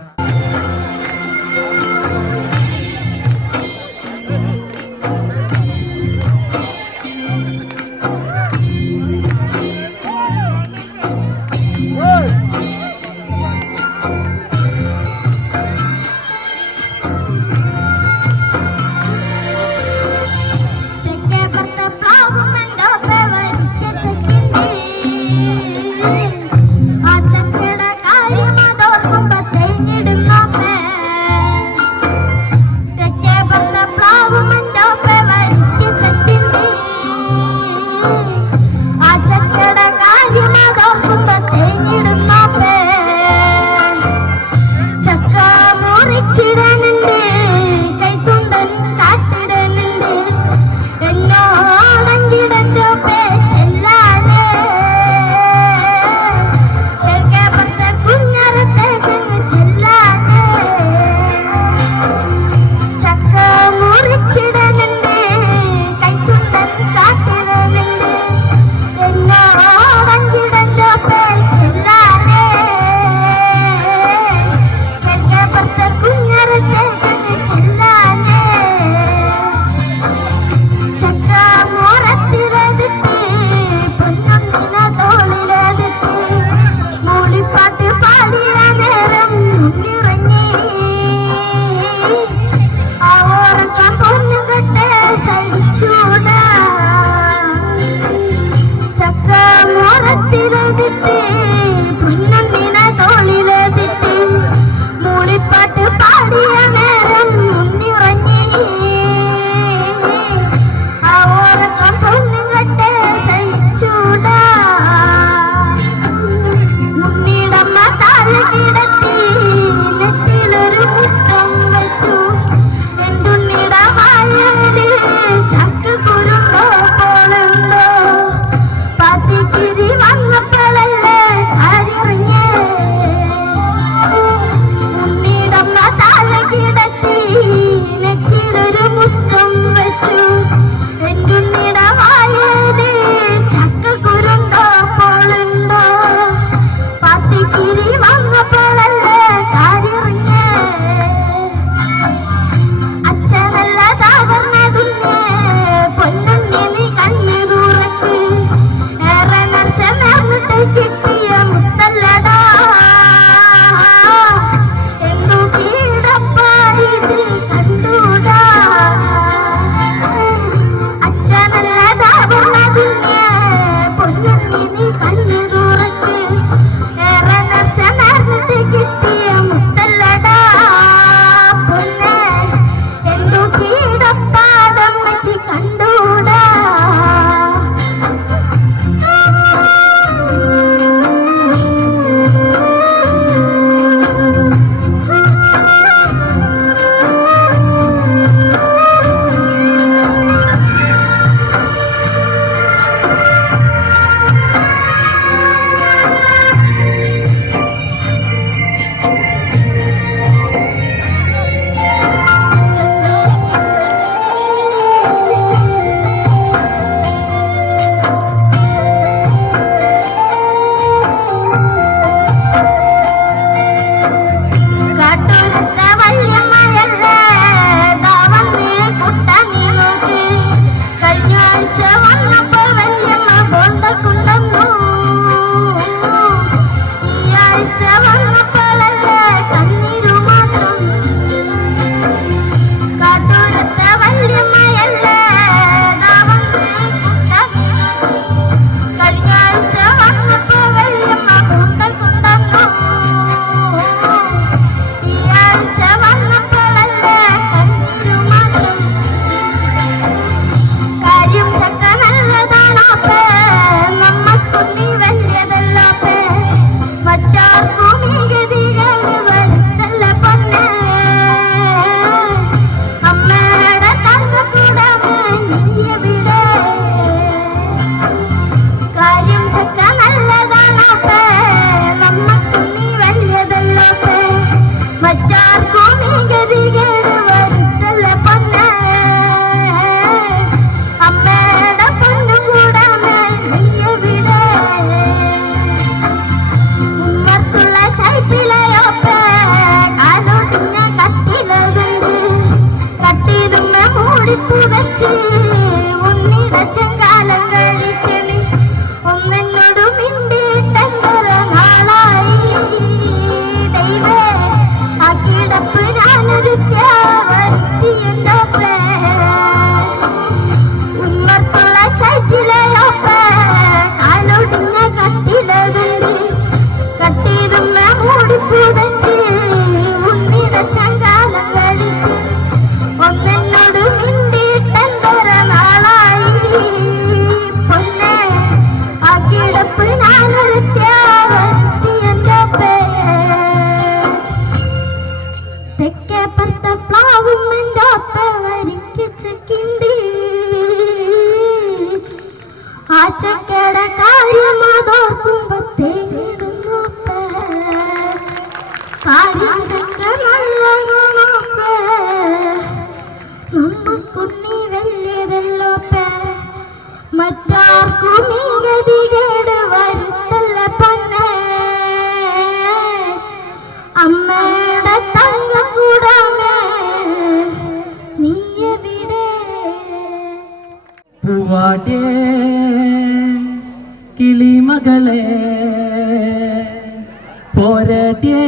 ആ ചക്കട കാര്യം അതോർക്കുമ്പോ പൊന്നുകട്ടെ സഹിച്ചൂടാ മുന്നിടമ്മ താഴെ കിടത്തി നെറ്റിലൊരു മുത്തം വെച്ചു എന്തുണ്ണിടമായത് ചക്ക കുരുണ്ടോ പോലുണ്ടോ പാത്തിക്കിരി വന്നപ്പോഴല്ലേ അറിഞ്ഞേ മുന്നിടമ്മ താഴെ കിടത്തി നെറ്റിലൊരു മുത്തം വെച്ചു എന്തുണ്ണിടമായത് ചക്ക കുരുണ്ടോ പോലുണ്ടോ പാത്തിക്കിരി വന്നപ്പോഴല്ലേ അറിഞ്ഞേ അച്ഛനല്ല താവർന്നതുന്നേ പൊന്നുണ്ണി നീ കണ്ണു ദൂരത്ത് ഏറെ നിറച്ച നേർന്നിട്ട് കിട്ടിയ മുത്തല്ലടാ എന്തു കീടപ്പായത് കണ്ടൂടാ അച്ഛനല്ല താവർന്നതുന്നേ പൊന്നുണ്ണി നീ കണ്ണു ദൂരത്ത് ഏറെ നിറച്ച നേർന്നിട്ട് കിട്ടിയ മുത്തല്ലടാ പൊന്നേ എന്തു കീടപ്പാടമ്മയ്ക്ക് കണ്ടൂടാ കാട്ടൂരത്തെ വല്യമ്മയല്ലേ ദാവന്നേ കുട്ട നീ നോക്ക് കഴിഞ്ഞ ആഴ്ച വന്നപ്പോ വല്യമ്മ ബോണ്ട കൊണ്ടുവന്നു ഈ ആഴ്ച വന്നപ്പോഴല്ലേ കണ്ണീരു മാത്രം കാട്ടൂരത്തെ വല്യമ്മയല്ലേ ദാവന്നേ കുട്ട കഴിഞ്ഞ ആഴ്ച വന്നപ്പോ വല്യമ്മ ബോണ്ട കൊണ്ടുവന്നു ഈ ആഴ്ച വന്നപ്പോഴല്ലേ കണ്ണീരു മാത്രം കാര്യം ചക്ക നല്ലതാണോപ്പേ നമ്മക്കുണ്ണി വലിയതല്ലോപ്പേ മറ്റാർക്കും ഈ ഗതികൾ വരുത്തല്ല പൊന്നേ അമ്മയുടെ തങ്കക്കൂടമേ നീയെവിടെ കാര്യം ചക്ക നല്ലതാണോപ്പേ നമ്മക്കുണ്ണി വലിയതല്ലോപ്പേ മറ്റാർക്കും ഈ ഗതികൾ വരുത്തല്ല പൊന്നേ അമ്മയുടെ പൊന്നുകൂടമേ നീയെവിടെ ഉമ്മർത്തുള്ള ചൈപ്പിലയോപ്പേ കാലൊടിഞ്ഞ കട്ടിലുണ്ട് കട്ടിലുമ്മ മൂടിപ്പു വെച്ച് ഉണ്ണിയുടെ ചെങ്കാലം കഴിക്കണി ഒന്നെന്നോട് മിണ്ടിയിട്ടെന്തര നാളായി ദൈവേ ആ കിടപ്പ് ഞാനൊരുത്തിയ വരുത്തിയുണ്ടോപ്പേ ഉമ്മർത്തുള്ള ചൈറ്റിലയോപ്പേ കാലൊടിഞ്ഞ കട്ടിലുണ്ട് കട്ടിലുമ്മ മൂടിപ്പു വെച്ച് ഉണ്ണിയുടെ ചങ്കാലം കഴിച്ച് ഒന്നെന്നോട് മിണ്ടിയിട്ടെന്തര നാളായി പൊന്നേ ആ കിടപ്പ് ഞാനൊരുത്തിയ വരുത്തിയുണ്ടോപ്പേ തെക്കേ പർത്ത പ്ലാവും എൻ്റെ ഒപ്പ വരിക്കിച്ചക്കിണ്ട് ആ ചക്കയുടെ കാര്യം അതോർക്കുമ്പോ തേടുന്നോപ്പേ കാര്യം ചക്ക നല്ലതാണോപ്പേ നമ്മക്കുണ്ണി വലിയതല്ലോപ്പേ മറ്റാർക്കും ഈ ഗതികേട് വരുത്തല്ല പൊന്നേ അമ്മയുടെ തങ്കക്കൂടമേ നീയെവിടെ പൂവാടേ കിളിമകളെ പോരട്ടെ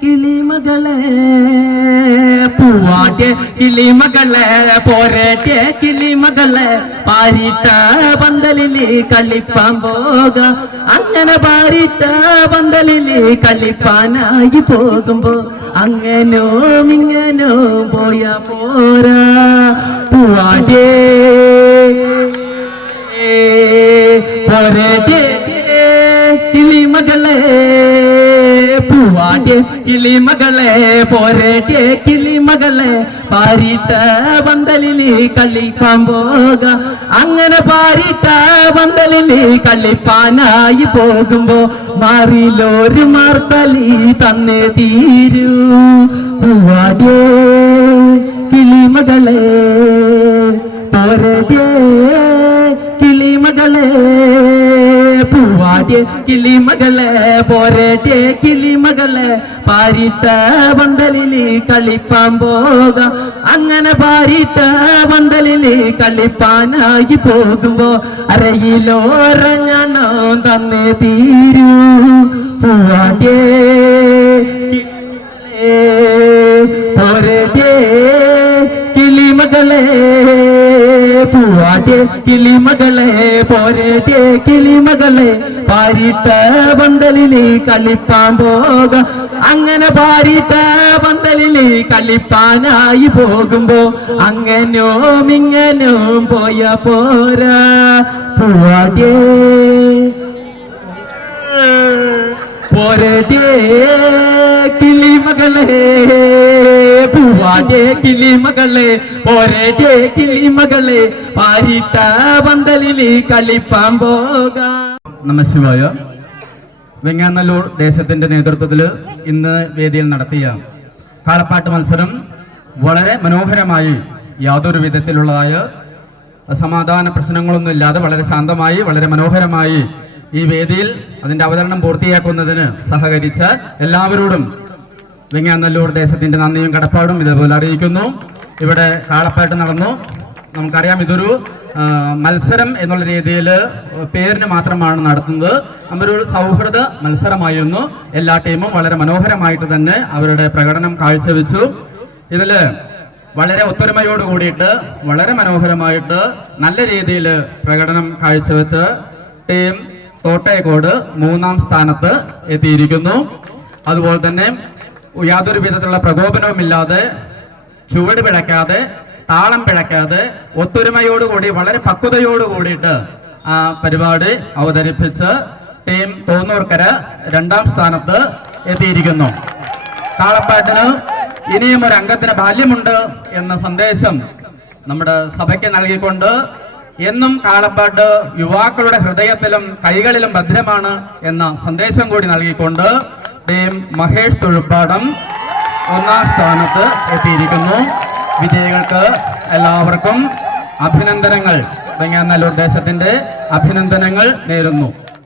കിളിമകളെ പൂവാട്ടെ കിളിമകളെ പോരട്ടെ കിളിമകളെ പാരിട്ട പന്തലില് കളിപ്പാൻ പോക അങ്ങനെ പാരിട്ട പന്തലില് കളിപ്പാനായി പോകുമ്പോ അങ്ങനോ ഇങ്ങനോ പോയാ പോരാ പൂവാടേ കിളിമകളെ പോരട്ടെ കിളിമകളെ പാരിട്ട പന്തലില് കളിപ്പാൻ പോക അങ്ങനെ പാരിട്ട പന്തലില് കളിപ്പാനായി പോകുമ്പോ മാറിലൊരു മാർത്തലി തന്നേ തീരൂ പൂവാടിയേ കിളിമകളെ പോരട്ടെ കിളിമകളെ പൂവാടിയ കിളിമകളെ പോരട്ടെ കിളിമകളെ പാരിട്ട പന്തലില് കളിപ്പാൻ പോക അങ്ങനെ പാരിട്ട പന്തലില് കളിപ്പാനായി പോകുമ്പോ അരയിലോരഞ്ഞാണോ തന്നേ തീരൂ പൂവാടിയേ പോരട്ടെ കിളിമകളെ പൂവാട്ടെ കിളിമകളെ പോരട്ടെ കിളിമകളെ പാരിട്ട പന്തലില് കളിപ്പാൻ പോക അങ്ങനെ പാരിട്ട പന്തലില് കളിപ്പാനായി പോകുമ്പോ അങ്ങനോ മിങ്ങനോ പോയ പോരാ പൂവാട്ടെ പോരട്ടെ കിളിമകളെ പൂവാട്ടെ കിളിമകളെ പോരട്ടെ കിളിമകളെ പാരിട്ട പന്തലില് കളിപ്പാൻ പോകാം. നമശിവായ. വെങ്ങാനല്ലൂർ ദേശത്തിന്റെ നേതൃത്വത്തിൽ ഇന്ന് വേദിയിൽ നടത്തിയ കാളപ്പാട്ട് മത്സരം വളരെ മനോഹരമായി, യാതൊരു വിധത്തിലുള്ളതായ സമാധാന പ്രശ്നങ്ങളൊന്നും ഇല്ലാതെ വളരെ ശാന്തമായി വളരെ മനോഹരമായി ഈ വേദിയിൽ അതിന്റെ അവതരണം പൂർത്തിയാക്കുന്നതിന് സഹകരിച്ച എല്ലാവരോടും വെങ്ങാനല്ലൂർ ദേശത്തിന്റെ നന്ദിയും കടപ്പാടും ഇതേപോലെ അറിയിക്കുന്നു. ഇവിടെ കാളപ്പാട്ട് നടന്നു. നമുക്കറിയാം ഇതൊരു മത്സരം എന്നുള്ള രീതിയിൽ പേരിന് മാത്രമാണ് നടത്തുന്നത്. ഒരു സൗഹൃദ മത്സരമായിരുന്നു. എല്ലാ ടീമും വളരെ മനോഹരമായിട്ട് തന്നെ അവരുടെ പ്രകടനം കാഴ്ചവെച്ചു. ഇതില് വളരെ ഒത്തൊരുമയോട് കൂടിയിട്ട് വളരെ മനോഹരമായിട്ട് നല്ല രീതിയിൽ പ്രകടനം കാഴ്ചവെച്ച് ടീം തോട്ടേക്കോട് 3ാം സ്ഥാനത്ത് എത്തിയിരിക്കുന്നു. അതുപോലെ തന്നെ യാതൊരു വിധത്തിലുള്ള പ്രകോപനവുമില്ലാതെ, ചുവട് പിഴയ്ക്കാതെ, താളം പിഴയ്ക്കാതെ ഒത്തൊരുമയോടുകൂടി വളരെ പക്വതയോട് കൂടിയിട്ട് ആ പരിപാടി അവതരിപ്പിച്ച് ടീം തോന്നൂർക്കര 2ാം സ്ഥാനത്ത് എത്തിയിരിക്കുന്നു. കാളപ്പാട്ടിന് ഇനിയും ഒരു അംഗത്തിന് ബാല്യമുണ്ട് എന്ന സന്ദേശം നമ്മുടെ സഭയ്ക്ക് നൽകിക്കൊണ്ട് എന്നും കാളപ്പാട്ട് യുവാക്കളുടെ ഹൃദയത്തിലും കൈകളിലും ഭദ്രമാണ് എന്ന സന്ദേശം കൂടി നൽകിക്കൊണ്ട് ടീം മഹേഷ് തൊഴുപ്പാടം 1ാം സ്ഥാനത്ത് എത്തിയിരിക്കുന്നു. വിജയികൾക്ക് എല്ലാവർക്കും അഭിനന്ദനങ്ങൾ, വെങ്ങാനല്ലൂർ ദേശത്തിന്റെ അഭിനന്ദനങ്ങൾ നേരുന്നു.